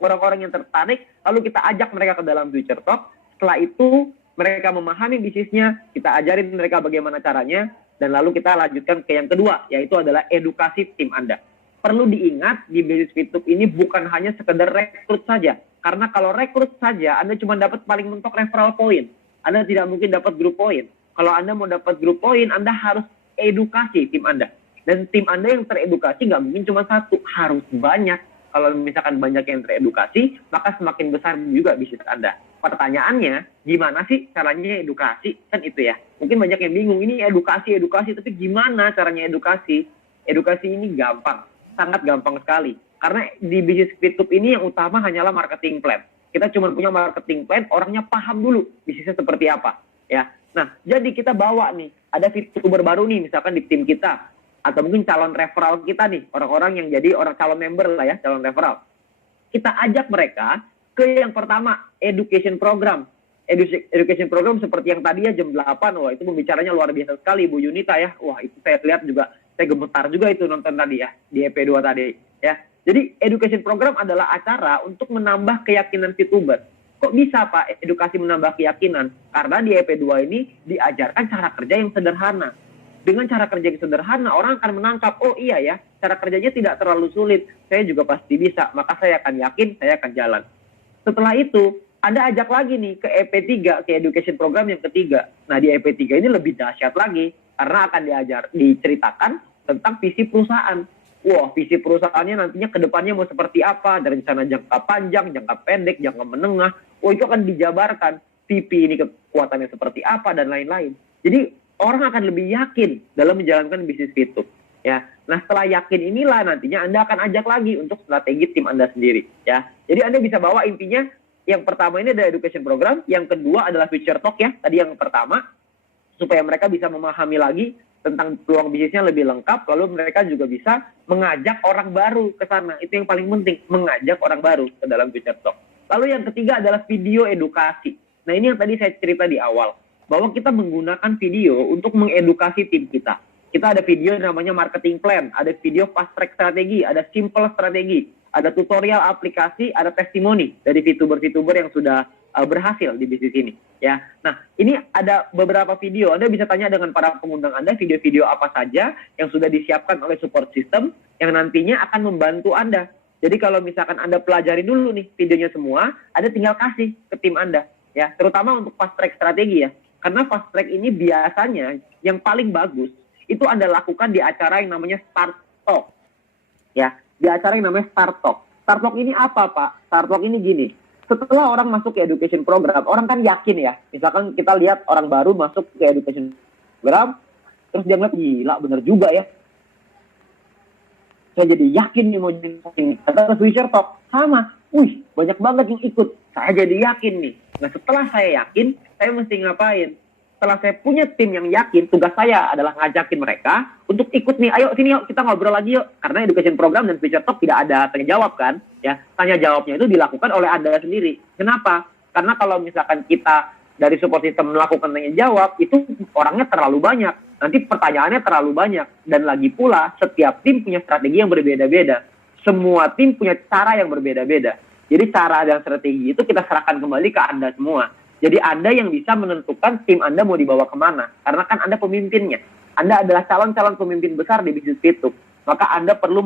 orang-orang yang tertarik, lalu kita ajak mereka ke dalam Future Talk. Setelah itu, mereka memahami bisnisnya, kita ajarin mereka bagaimana caranya, dan lalu kita lanjutkan ke yang kedua, yaitu adalah edukasi tim Anda. Perlu diingat, di bisnis YouTube ini bukan hanya sekedar rekrut saja. Karena kalau rekrut saja, Anda cuma dapat paling mentok referral point. Anda tidak mungkin dapat grup poin. Kalau Anda mau dapat grup poin, Anda harus edukasi tim Anda. Dan tim Anda yang teredukasi nggak mungkin cuma satu, harus banyak. Kalau misalkan banyak yang teredukasi, maka semakin besar juga bisnis Anda. Pertanyaannya, gimana sih caranya edukasi? Kan itu ya. Mungkin banyak yang bingung, ini edukasi, tapi gimana caranya edukasi? Edukasi ini gampang, sangat gampang sekali. Karena di bisnis YouTube ini yang utama hanyalah marketing plan. Kita cuma punya marketing plan, orangnya paham dulu bisnisnya seperti apa. Ya. Nah, jadi kita bawa nih, ada VTuber baru nih, misalkan di tim kita. Atau mungkin calon referral kita nih, orang-orang yang jadi orang calon member lah ya, calon referral. Kita ajak mereka ke yang pertama, education program. Education program seperti yang tadi ya jam 8, wah itu pembicaranya luar biasa sekali Bu Yunita ya. Wah itu saya lihat juga, saya gemetar juga itu nonton tadi ya, di EP2 tadi ya. Jadi education program adalah acara untuk menambah keyakinan VTuber. Kok bisa Pak edukasi menambah keyakinan? Karena di EP2 ini diajarkan cara kerja yang sederhana. Dengan cara kerja yang sederhana, orang akan menangkap, oh iya ya, cara kerjanya tidak terlalu sulit. Saya juga pasti bisa, maka saya akan yakin, saya akan jalan. Setelah itu, Anda ajak lagi nih ke EP3, ke education program yang ketiga. Nah, di EP3 ini lebih dahsyat lagi, karena akan diceritakan tentang visi perusahaan. Wah, visi perusahaannya nantinya ke depannya mau seperti apa, dari rencana jangka panjang, jangka pendek, jangka menengah. Oh, itu akan dijabarkan. VP ini kekuatannya seperti apa, dan lain-lain. Jadi, orang akan lebih yakin dalam menjalankan bisnis VTube. Ya. Nah, setelah yakin inilah nantinya Anda akan ajak lagi untuk strategi tim Anda sendiri. Ya. Jadi, Anda bisa bawa intinya, yang pertama ini adalah education program, yang kedua adalah future talk ya, tadi yang pertama, supaya mereka bisa memahami lagi tentang peluang bisnisnya lebih lengkap, lalu mereka juga bisa mengajak orang baru ke sana. Itu yang paling penting, mengajak orang baru ke dalam future talk. Lalu yang ketiga adalah video edukasi. Nah, ini yang tadi saya cerita di awal, bahwa kita menggunakan video untuk mengedukasi tim kita. Kita ada video namanya marketing plan, ada video fast track strategi, ada simple strategi, ada tutorial aplikasi, ada testimoni dari VTuber-VTuber yang sudah berhasil di bisnis ini. Ya, nah ini ada beberapa video. Anda bisa tanya dengan para pengundang Anda video-video apa saja yang sudah disiapkan oleh support system yang nantinya akan membantu Anda. Jadi kalau misalkan Anda pelajari dulu nih videonya semua, Anda tinggal kasih ke tim Anda. Ya, terutama untuk fast track strategi ya. Karena fast track ini biasanya yang paling bagus itu Anda lakukan di acara yang namanya Start Talk. Ya, di acara yang namanya Start Talk. Start Talk ini apa, Pak? Start Talk ini gini. Setelah orang masuk ke education program, orang kan yakin ya. Misalkan kita lihat orang baru masuk ke education program, terus dia ngeliat, gila bener juga ya. Saya jadi yakin nih mau jadi ini. Kata future talk, sama. Wih, banyak banget yang ikut. Saya jadi yakin nih. Nah, setelah saya yakin, saya mesti ngapain? Setelah saya punya tim yang yakin, tugas saya adalah ngajakin mereka untuk ikut nih. Ayo sini yuk, kita ngobrol lagi yuk. Karena education program dan future talk tidak ada tanya jawab kan. Ya, tanya jawabnya itu dilakukan oleh Anda sendiri. Kenapa? Karena kalau misalkan kita dari support system melakukan tanya jawab, itu orangnya terlalu banyak. Nanti pertanyaannya terlalu banyak. Dan lagi pula, setiap tim punya strategi yang berbeda-beda. Semua tim punya cara yang berbeda-beda. Jadi cara dan strategi itu kita serahkan kembali ke Anda semua. Jadi Anda yang bisa menentukan tim Anda mau dibawa kemana. Karena kan Anda pemimpinnya. Anda adalah calon-calon pemimpin besar di bisnis itu. Maka Anda perlu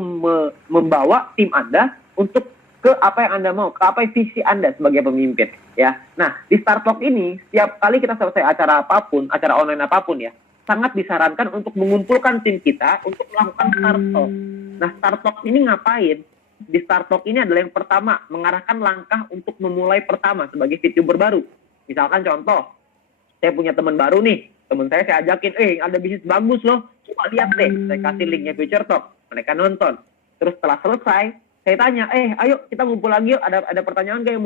membawa tim Anda untuk ke apa yang Anda mau, ke apa visi Anda sebagai pemimpin. Ya. Nah, di Start Talk ini, setiap kali kita selesai acara apapun, acara online apapun ya, sangat disarankan untuk mengumpulkan tim kita untuk melakukan Start Talk. Nah, Start Talk ini ngapain? Di Start Talk ini adalah yang pertama, mengarahkan langkah untuk memulai pertama sebagai VTuber baru. Misalkan contoh, saya punya teman baru nih, teman saya ajakin, ada bisnis bagus loh, coba lihat deh, saya kasih linknya Future Talk, mereka nonton. Terus setelah selesai, saya tanya, ayo kita ngumpul lagi yuk, ada pertanyaan nggak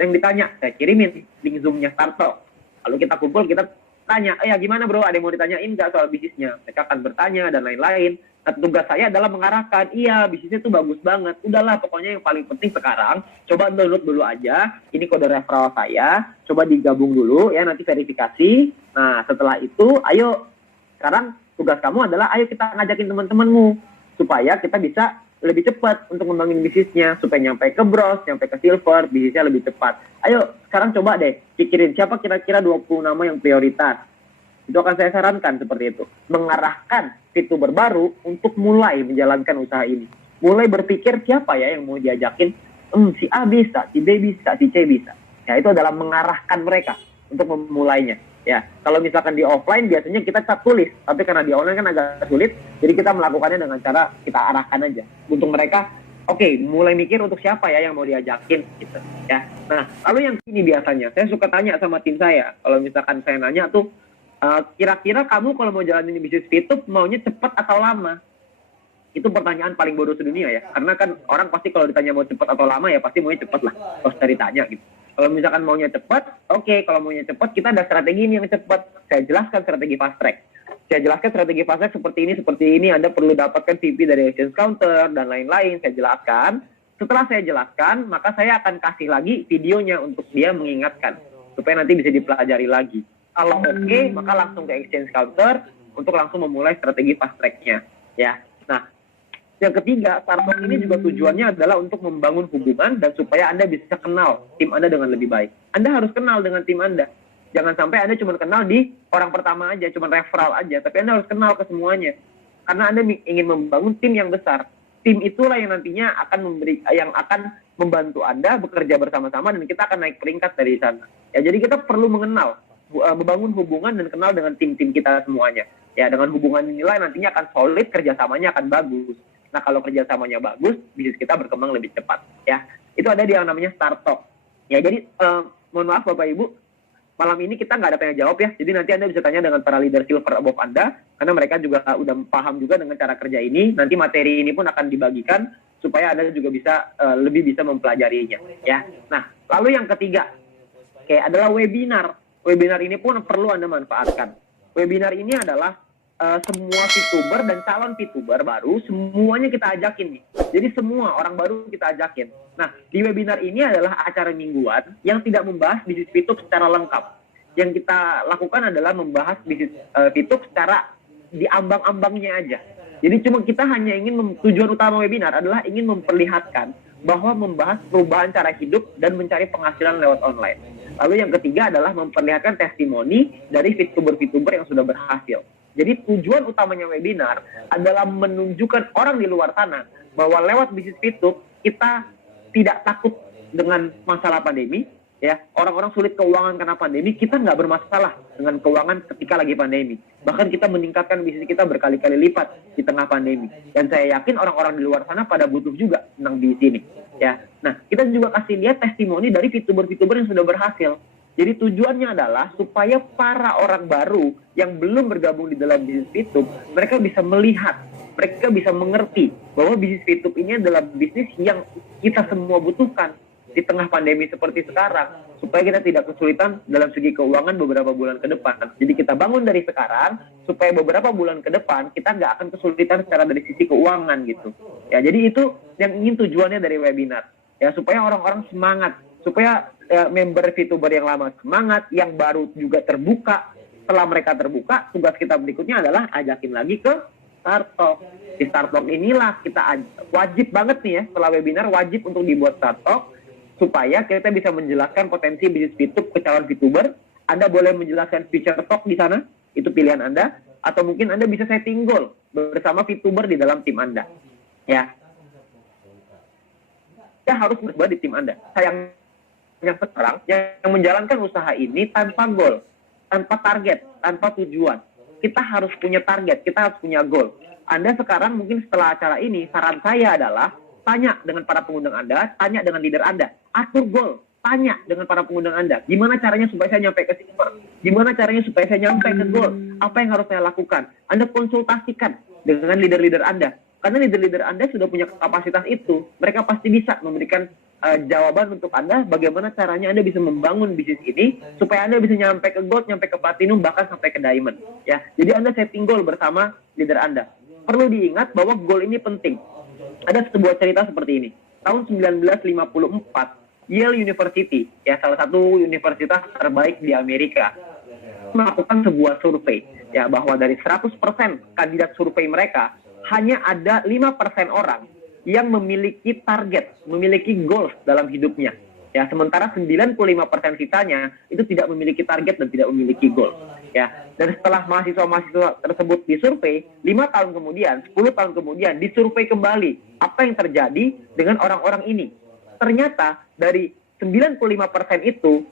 yang ditanya? Saya kirimin link Zoom-nya Start Talk. Lalu kita kumpul, kita tanya, gimana bro, ada yang mau ditanyain nggak soal bisnisnya? Mereka akan bertanya dan lain-lain. Nah, tugas saya adalah mengarahkan, bisnisnya tuh bagus banget. Udahlah, pokoknya yang paling penting sekarang, coba download dulu aja. Ini kode referral saya, coba digabung dulu ya, nanti verifikasi. Nah, setelah itu, ayo, sekarang tugas kamu adalah, ayo kita ngajakin teman-temanmu. Supaya kita bisa lebih cepat untuk ngembangin bisnisnya. Supaya nyampe ke bros, nyampe ke silver, bisnisnya lebih cepat. Ayo, sekarang coba deh, pikirin siapa kira-kira 20 nama yang prioritas. Itu akan saya sarankan seperti itu. Mengarahkan VTuber baru untuk mulai menjalankan usaha ini. Mulai berpikir siapa ya yang mau diajakin. Si A bisa, si B bisa, si C bisa. Ya, itu adalah mengarahkan mereka untuk memulainya. Ya, kalau misalkan di offline biasanya kita tulis. Tapi karena di online kan agak sulit. Jadi kita melakukannya dengan cara kita arahkan aja. Untuk mereka, mulai mikir untuk siapa ya yang mau diajakin. Gitu, ya. Nah, lalu yang ini biasanya. Saya suka tanya sama tim saya. Kalau misalkan saya nanya tuh, kira-kira kamu kalau mau jalanin bisnis VTube maunya cepat atau lama? Itu pertanyaan paling bodoh sedunia ya. Karena kan orang pasti kalau ditanya mau cepat atau lama ya pasti maunya cepat lah. Kalau ditanya gitu. Kalau misalkan maunya cepat, kalau maunya cepat kita ada strategi ini yang cepat. Saya jelaskan strategi fast track. Saya jelaskan strategi fast track seperti ini. Anda perlu dapatkan VP dari Exchange Counter dan lain-lain. Saya jelaskan. Setelah saya jelaskan, maka saya akan kasih lagi videonya untuk dia mengingatkan supaya nanti bisa dipelajari lagi. Kalau oke, maka langsung ke exchange counter untuk langsung memulai strategi fast track-nya. Ya. Nah, yang ketiga, Startalk ini juga tujuannya adalah untuk membangun hubungan dan supaya Anda bisa kenal tim Anda dengan lebih baik. Anda harus kenal dengan tim Anda. Jangan sampai Anda cuma kenal di orang pertama aja, cuma referral aja, tapi Anda harus kenal ke semuanya. Karena Anda ingin membangun tim yang besar. Tim itulah yang nantinya yang akan membantu Anda bekerja bersama-sama dan kita akan naik peringkat dari sana. Ya, jadi kita perlu mengenal, membangun hubungan dan kenal dengan tim-tim kita semuanya. Ya, dengan hubungan inilah nantinya akan solid, kerjasamanya akan bagus. Nah, kalau kerjasamanya bagus, bisnis kita berkembang lebih cepat. Ya, itu ada di yang namanya Startalk. Ya, jadi mohon maaf Bapak Ibu, malam ini kita nggak ada tanya jawab ya. Jadi nanti Anda bisa tanya dengan para leader silver above Anda, karena mereka juga udah paham juga dengan cara kerja ini. Nanti materi ini pun akan dibagikan supaya Anda juga bisa lebih bisa mempelajarinya. Ya. Nah, lalu yang ketiga, adalah webinar. Webinar ini pun perlu Anda manfaatkan. Webinar ini adalah semua VTuber dan calon VTuber baru semuanya kita ajakin nih. Jadi semua orang baru kita ajakin. Nah, di webinar ini adalah acara mingguan yang tidak membahas bisnis VTube secara lengkap. Yang kita lakukan adalah membahas bisnis VTube secara di ambang-ambangnya aja. Jadi cuma kita hanya ingin tujuan utama webinar adalah ingin memperlihatkan bahwa membahas perubahan cara hidup dan mencari penghasilan lewat online. Lalu yang ketiga adalah memperlihatkan testimoni dari VTuber-VTuber yang sudah berhasil. Jadi tujuan utamanya webinar adalah menunjukkan orang di luar sana bahwa lewat bisnis VTube kita tidak takut dengan masalah pandemi. Ya, orang-orang sulit keuangan karena pandemi, kita nggak bermasalah dengan keuangan ketika lagi pandemi. Bahkan kita meningkatkan bisnis kita berkali-kali lipat di tengah pandemi. Dan saya yakin orang-orang di luar sana pada butuh juga senang di sini. Ya, nah kita juga kasih lihat testimoni dari VTuber-VTuber yang sudah berhasil. Jadi tujuannya adalah supaya para orang baru yang belum bergabung di dalam bisnis VTube, mereka bisa melihat, mereka bisa mengerti bahwa bisnis VTube ini adalah bisnis yang kita semua butuhkan di tengah pandemi seperti sekarang, supaya kita tidak kesulitan dalam segi keuangan beberapa bulan ke depan. Jadi kita bangun dari sekarang, supaya beberapa bulan ke depan kita nggak akan kesulitan secara dari sisi keuangan gitu. Ya, jadi itu yang ingin tujuannya dari webinar. Ya, supaya orang-orang semangat, supaya member VTuber yang lama semangat, yang baru juga terbuka. Setelah mereka terbuka, tugas kita berikutnya adalah ajakin lagi ke Startalk. Di Startalk inilah kita wajib banget nih ya, setelah webinar wajib untuk dibuat Startalk supaya kita bisa menjelaskan potensi bisnis VTube ke calon VTuber. Anda boleh menjelaskan feature talk di sana, itu pilihan Anda, atau mungkin Anda bisa setting goal bersama VTuber di dalam tim Anda. Ya. Anda harus berbuat di tim Anda. Yang sekarang yang menjalankan usaha ini tanpa goal, tanpa target, tanpa tujuan. Kita harus punya target, kita harus punya goal. Anda sekarang mungkin setelah acara ini, saran saya adalah tanya dengan para pengundang Anda, tanya dengan leader Anda, atur goal, tanya dengan para pengundang Anda, gimana caranya supaya saya nyampe ke silver, gimana caranya supaya saya nyampe ke goal, apa yang harus saya lakukan. Anda konsultasikan dengan leader-leader Anda, karena leader-leader Anda sudah punya kapasitas itu, mereka pasti bisa memberikan jawaban untuk Anda bagaimana caranya Anda bisa membangun bisnis ini supaya Anda bisa nyampe ke gold, nyampe ke platinum, bahkan sampai ke diamond. Ya, jadi Anda setting goal bersama leader Anda. Perlu diingat bahwa goal ini penting. Ada sebuah cerita seperti ini. Tahun 1954, Yale University, ya salah satu universitas terbaik di Amerika, melakukan sebuah survei, ya bahwa dari 100% kandidat survei mereka hanya ada 5% orang yang memiliki target, memiliki goals dalam hidupnya. Ya, sementara 95% sisanya itu tidak memiliki target dan tidak memiliki goal. Ya, dan setelah mahasiswa-mahasiswa tersebut disurvei, 5 tahun kemudian, 10 tahun kemudian disurvei kembali apa yang terjadi dengan orang-orang ini. Ternyata dari 95% itu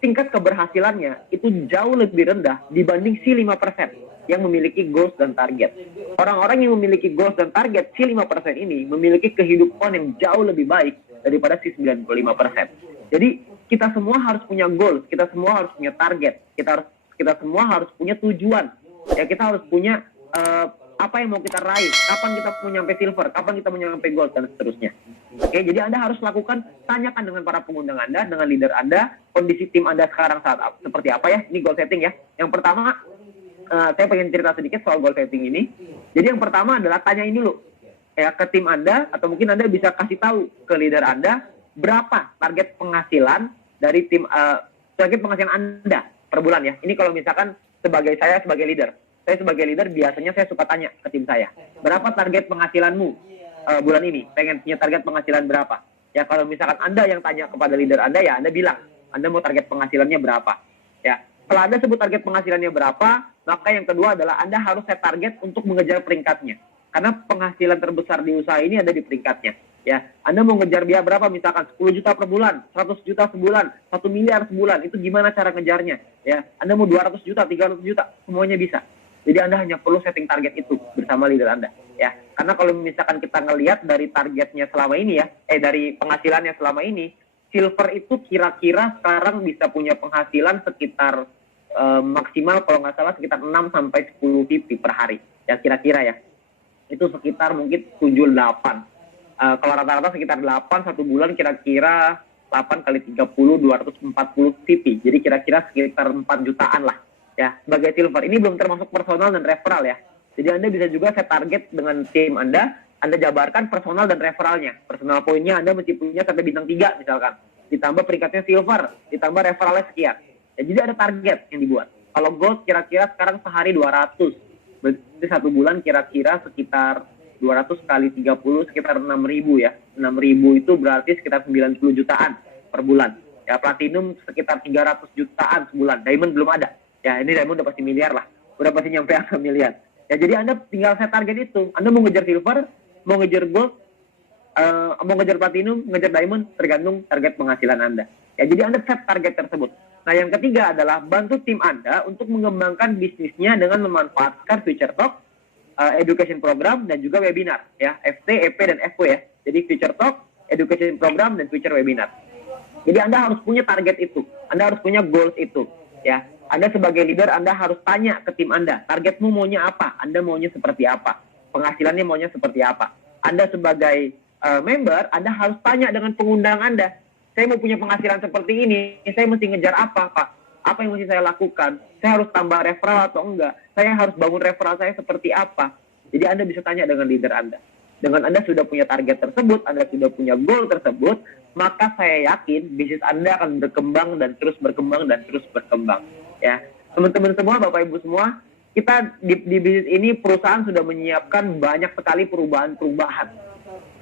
tingkat keberhasilannya itu jauh lebih rendah dibanding si 5% yang memiliki goals dan target. Orang-orang yang memiliki goals dan target si 5% ini memiliki kehidupan yang jauh lebih baik daripada si 95%. Jadi kita semua harus punya goals, kita semua harus punya target, kita semua harus punya tujuan. Ya, kita harus punya apa yang mau kita raih, kapan kita mau nyampe silver, kapan kita mau nyampe gold, dan seterusnya. Oke, jadi Anda harus lakukan, tanyakan dengan para pengundang Anda, dengan leader Anda, kondisi tim Anda sekarang seperti apa ya. Ini goal setting ya. Yang pertama, saya pengen cerita sedikit soal goal setting ini. Jadi yang pertama adalah tanyain dulu, ya ke tim Anda, atau mungkin Anda bisa kasih tahu ke leader Anda berapa target penghasilan dari target penghasilan Anda per bulan ya. Ini kalau misalkan saya sebagai leader biasanya saya suka tanya ke tim saya, berapa target penghasilanmu bulan ini? Pengen punya target penghasilan berapa? Ya kalau misalkan Anda yang tanya kepada leader Anda, ya Anda bilang Anda mau target penghasilannya berapa. Ya, kalau Anda sebut target penghasilannya berapa, maka yang kedua adalah Anda harus set target untuk mengejar peringkatnya. Karena penghasilan terbesar di usaha ini ada di peringkatnya. Ya, Anda mau ngejar biaya berapa? Misalkan 10 juta per bulan, 100 juta sebulan, 1 miliar sebulan. Itu gimana cara ngejarnya? Ya, Anda mau 200 juta, 300 juta, semuanya bisa. Jadi Anda hanya perlu setting target itu bersama leader Anda. Ya, karena kalau misalkan kita ngelihat dari targetnya selama ini ya, dari penghasilannya selama ini, silver itu kira-kira sekarang bisa punya penghasilan sekitar maksimal kalau nggak salah sekitar 6 sampai 10 pipi per hari. Ya kira-kira ya. Itu sekitar mungkin 7-8. Kalau rata-rata sekitar 8 satu bulan kira-kira 8 kali 30 240 pipi. Jadi kira-kira sekitar 4 jutaan lah ya sebagai silver. Ini belum termasuk personal dan referral ya. Jadi Anda bisa juga set target dengan tim Anda jabarkan personal dan referralnya. Personal poinnya Anda mesti punya sampai bintang 3 misalkan. Ditambah peringkatnya silver, ditambah referralnya sekian. Ya, jadi ada target yang dibuat. Kalau gold kira-kira sekarang sehari 200. Berarti satu bulan kira-kira sekitar 200 kali 30 sekitar 6.000 ya. 6.000 itu berarti sekitar 90 jutaan per bulan. Ya platinum sekitar 300 jutaan sebulan. Diamond belum ada. Ya ini diamond udah pasti miliar lah. Udah pasti nyampe angka miliar. Ya jadi Anda tinggal set target itu. Anda mau ngejar silver, mau ngejar gold, mau ngejar platinum, ngejar diamond, tergantung target penghasilan Anda. Ya jadi Anda set target tersebut. Nah yang ketiga adalah bantu tim Anda untuk mengembangkan bisnisnya dengan memanfaatkan Future Talk, education program dan juga webinar ya, FT, EP dan FW ya. Jadi Future Talk, education program dan future webinar. Jadi Anda harus punya target itu, Anda harus punya goals itu ya. Anda sebagai leader Anda harus tanya ke tim Anda, targetmu maunya apa? Anda maunya seperti apa? Penghasilannya maunya seperti apa? Anda sebagai member Anda harus tanya dengan pengundang Anda, saya mau punya penghasilan seperti ini, saya mesti ngejar apa Pak? Apa yang mesti saya lakukan? Saya harus tambah referral atau enggak? Saya harus bangun referral saya seperti apa? Jadi Anda bisa tanya dengan leader Anda. Dengan Anda sudah punya target tersebut, Anda sudah punya goal tersebut, maka saya yakin bisnis Anda akan berkembang dan terus berkembang dan terus berkembang. Ya, teman-teman semua, Bapak Ibu semua, kita di bisnis ini perusahaan sudah menyiapkan banyak sekali perubahan-perubahan.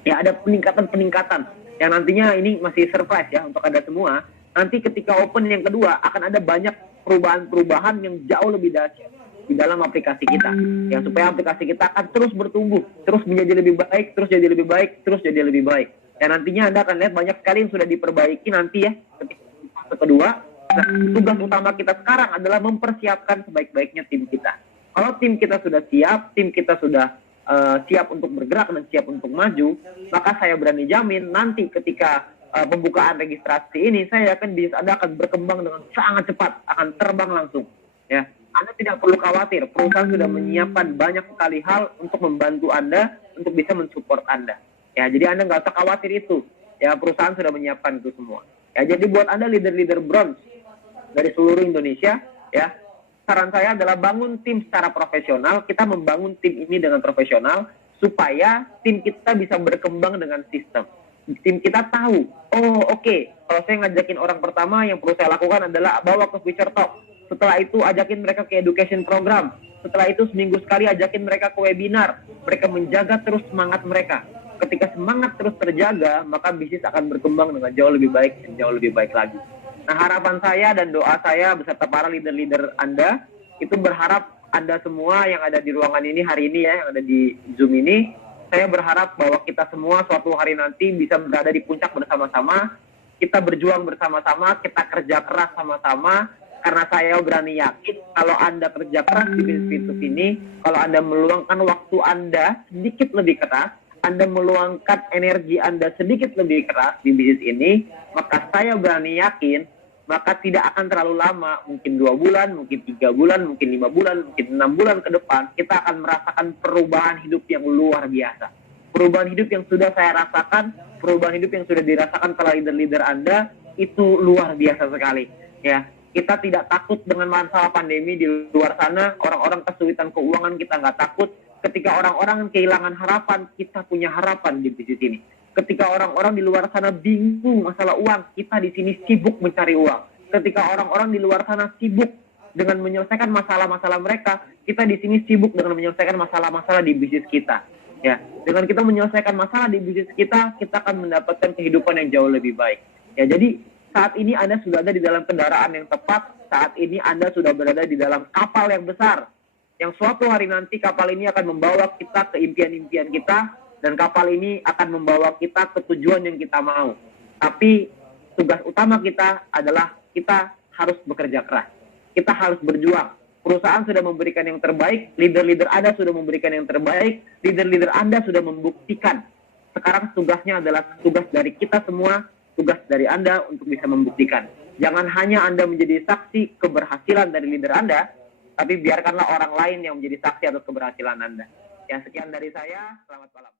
Ya, ada peningkatan-peningkatan yang nantinya ini masih surprise ya untuk Anda semua. Nanti ketika open yang kedua akan ada banyak perubahan-perubahan yang jauh lebih dahsyat di dalam aplikasi kita. Yang supaya aplikasi kita akan terus bertumbuh, terus menjadi lebih baik, terus jadi lebih baik, terus jadi lebih baik. Dan nantinya Anda akan lihat banyak sekali yang sudah diperbaiki nanti ya ketika fase kedua. Nah, tugas utama kita sekarang adalah mempersiapkan sebaik-baiknya tim kita. Kalau tim kita sudah siap, tim kita sudah siap untuk bergerak dan siap untuk maju, maka saya berani jamin nanti ketika pembukaan registrasi ini, saya yakin bisnis Anda akan berkembang dengan sangat cepat, akan terbang langsung. Ya, Anda tidak perlu khawatir, perusahaan sudah menyiapkan banyak sekali hal untuk membantu Anda, untuk bisa mensupport Anda. Ya, jadi Anda nggak usah khawatir itu. Ya, perusahaan sudah menyiapkan itu semua. Ya, jadi buat Anda leader-leader bronze dari seluruh Indonesia, ya, saran saya adalah bangun tim secara profesional. Kita membangun tim ini dengan profesional supaya tim kita bisa berkembang dengan sistem. Tim kita tahu, oh oke, kalau saya ngajakin orang pertama yang perlu saya lakukan adalah bawa ke Future Talk. Setelah itu ajakin mereka ke education program. Setelah itu seminggu sekali ajakin mereka ke webinar. Mereka menjaga terus semangat mereka. Ketika semangat terus terjaga, maka bisnis akan berkembang dengan jauh lebih baik dan jauh lebih baik lagi. Nah, harapan saya dan doa saya beserta para leader-leader Anda itu berharap Anda semua yang ada di ruangan ini hari ini ya, yang ada di Zoom ini, saya berharap bahwa kita semua suatu hari nanti bisa berada di puncak bersama-sama, kita berjuang bersama-sama, kita kerja keras sama-sama, karena saya berani yakin kalau Anda kerja keras di bisnis ini, kalau Anda meluangkan waktu Anda sedikit lebih keras, Anda meluangkan energi Anda sedikit lebih keras di bisnis ini, maka saya berani yakin maka tidak akan terlalu lama, mungkin 2 bulan, mungkin 3 bulan, mungkin 5 bulan, mungkin 6 bulan ke depan, kita akan merasakan perubahan hidup yang luar biasa. Perubahan hidup yang sudah saya rasakan, perubahan hidup yang sudah dirasakan para leader-leader Anda, itu luar biasa sekali. Ya, kita tidak takut dengan masalah pandemi di luar sana, orang-orang kesulitan keuangan kita nggak takut, Ketika orang-orang kehilangan harapan, kita punya harapan di bisnis ini. Ketika orang-orang di luar sana bingung masalah uang, kita di sini sibuk mencari uang. Ketika orang-orang di luar sana sibuk dengan menyelesaikan masalah-masalah mereka, kita di sini sibuk dengan menyelesaikan masalah-masalah di bisnis kita. Ya, dengan kita menyelesaikan masalah di bisnis kita akan mendapatkan kehidupan yang jauh lebih baik. Ya, jadi saat ini Anda sudah ada di dalam kendaraan yang tepat. Saat ini Anda sudah berada di dalam kapal yang besar. Yang suatu hari nanti kapal ini akan membawa kita ke impian-impian kita, dan kapal ini akan membawa kita ke tujuan yang kita mau. Tapi tugas utama kita adalah kita harus bekerja keras. Kita harus berjuang. Perusahaan sudah memberikan yang terbaik, leader-leader Anda sudah memberikan yang terbaik, leader-leader Anda sudah membuktikan. Sekarang tugasnya adalah tugas dari kita semua, tugas dari Anda untuk bisa membuktikan. Jangan hanya Anda menjadi saksi keberhasilan dari leader Anda, tapi biarkanlah orang lain yang menjadi saksi atas keberhasilan Anda. Ya, sekian dari saya. Selamat malam.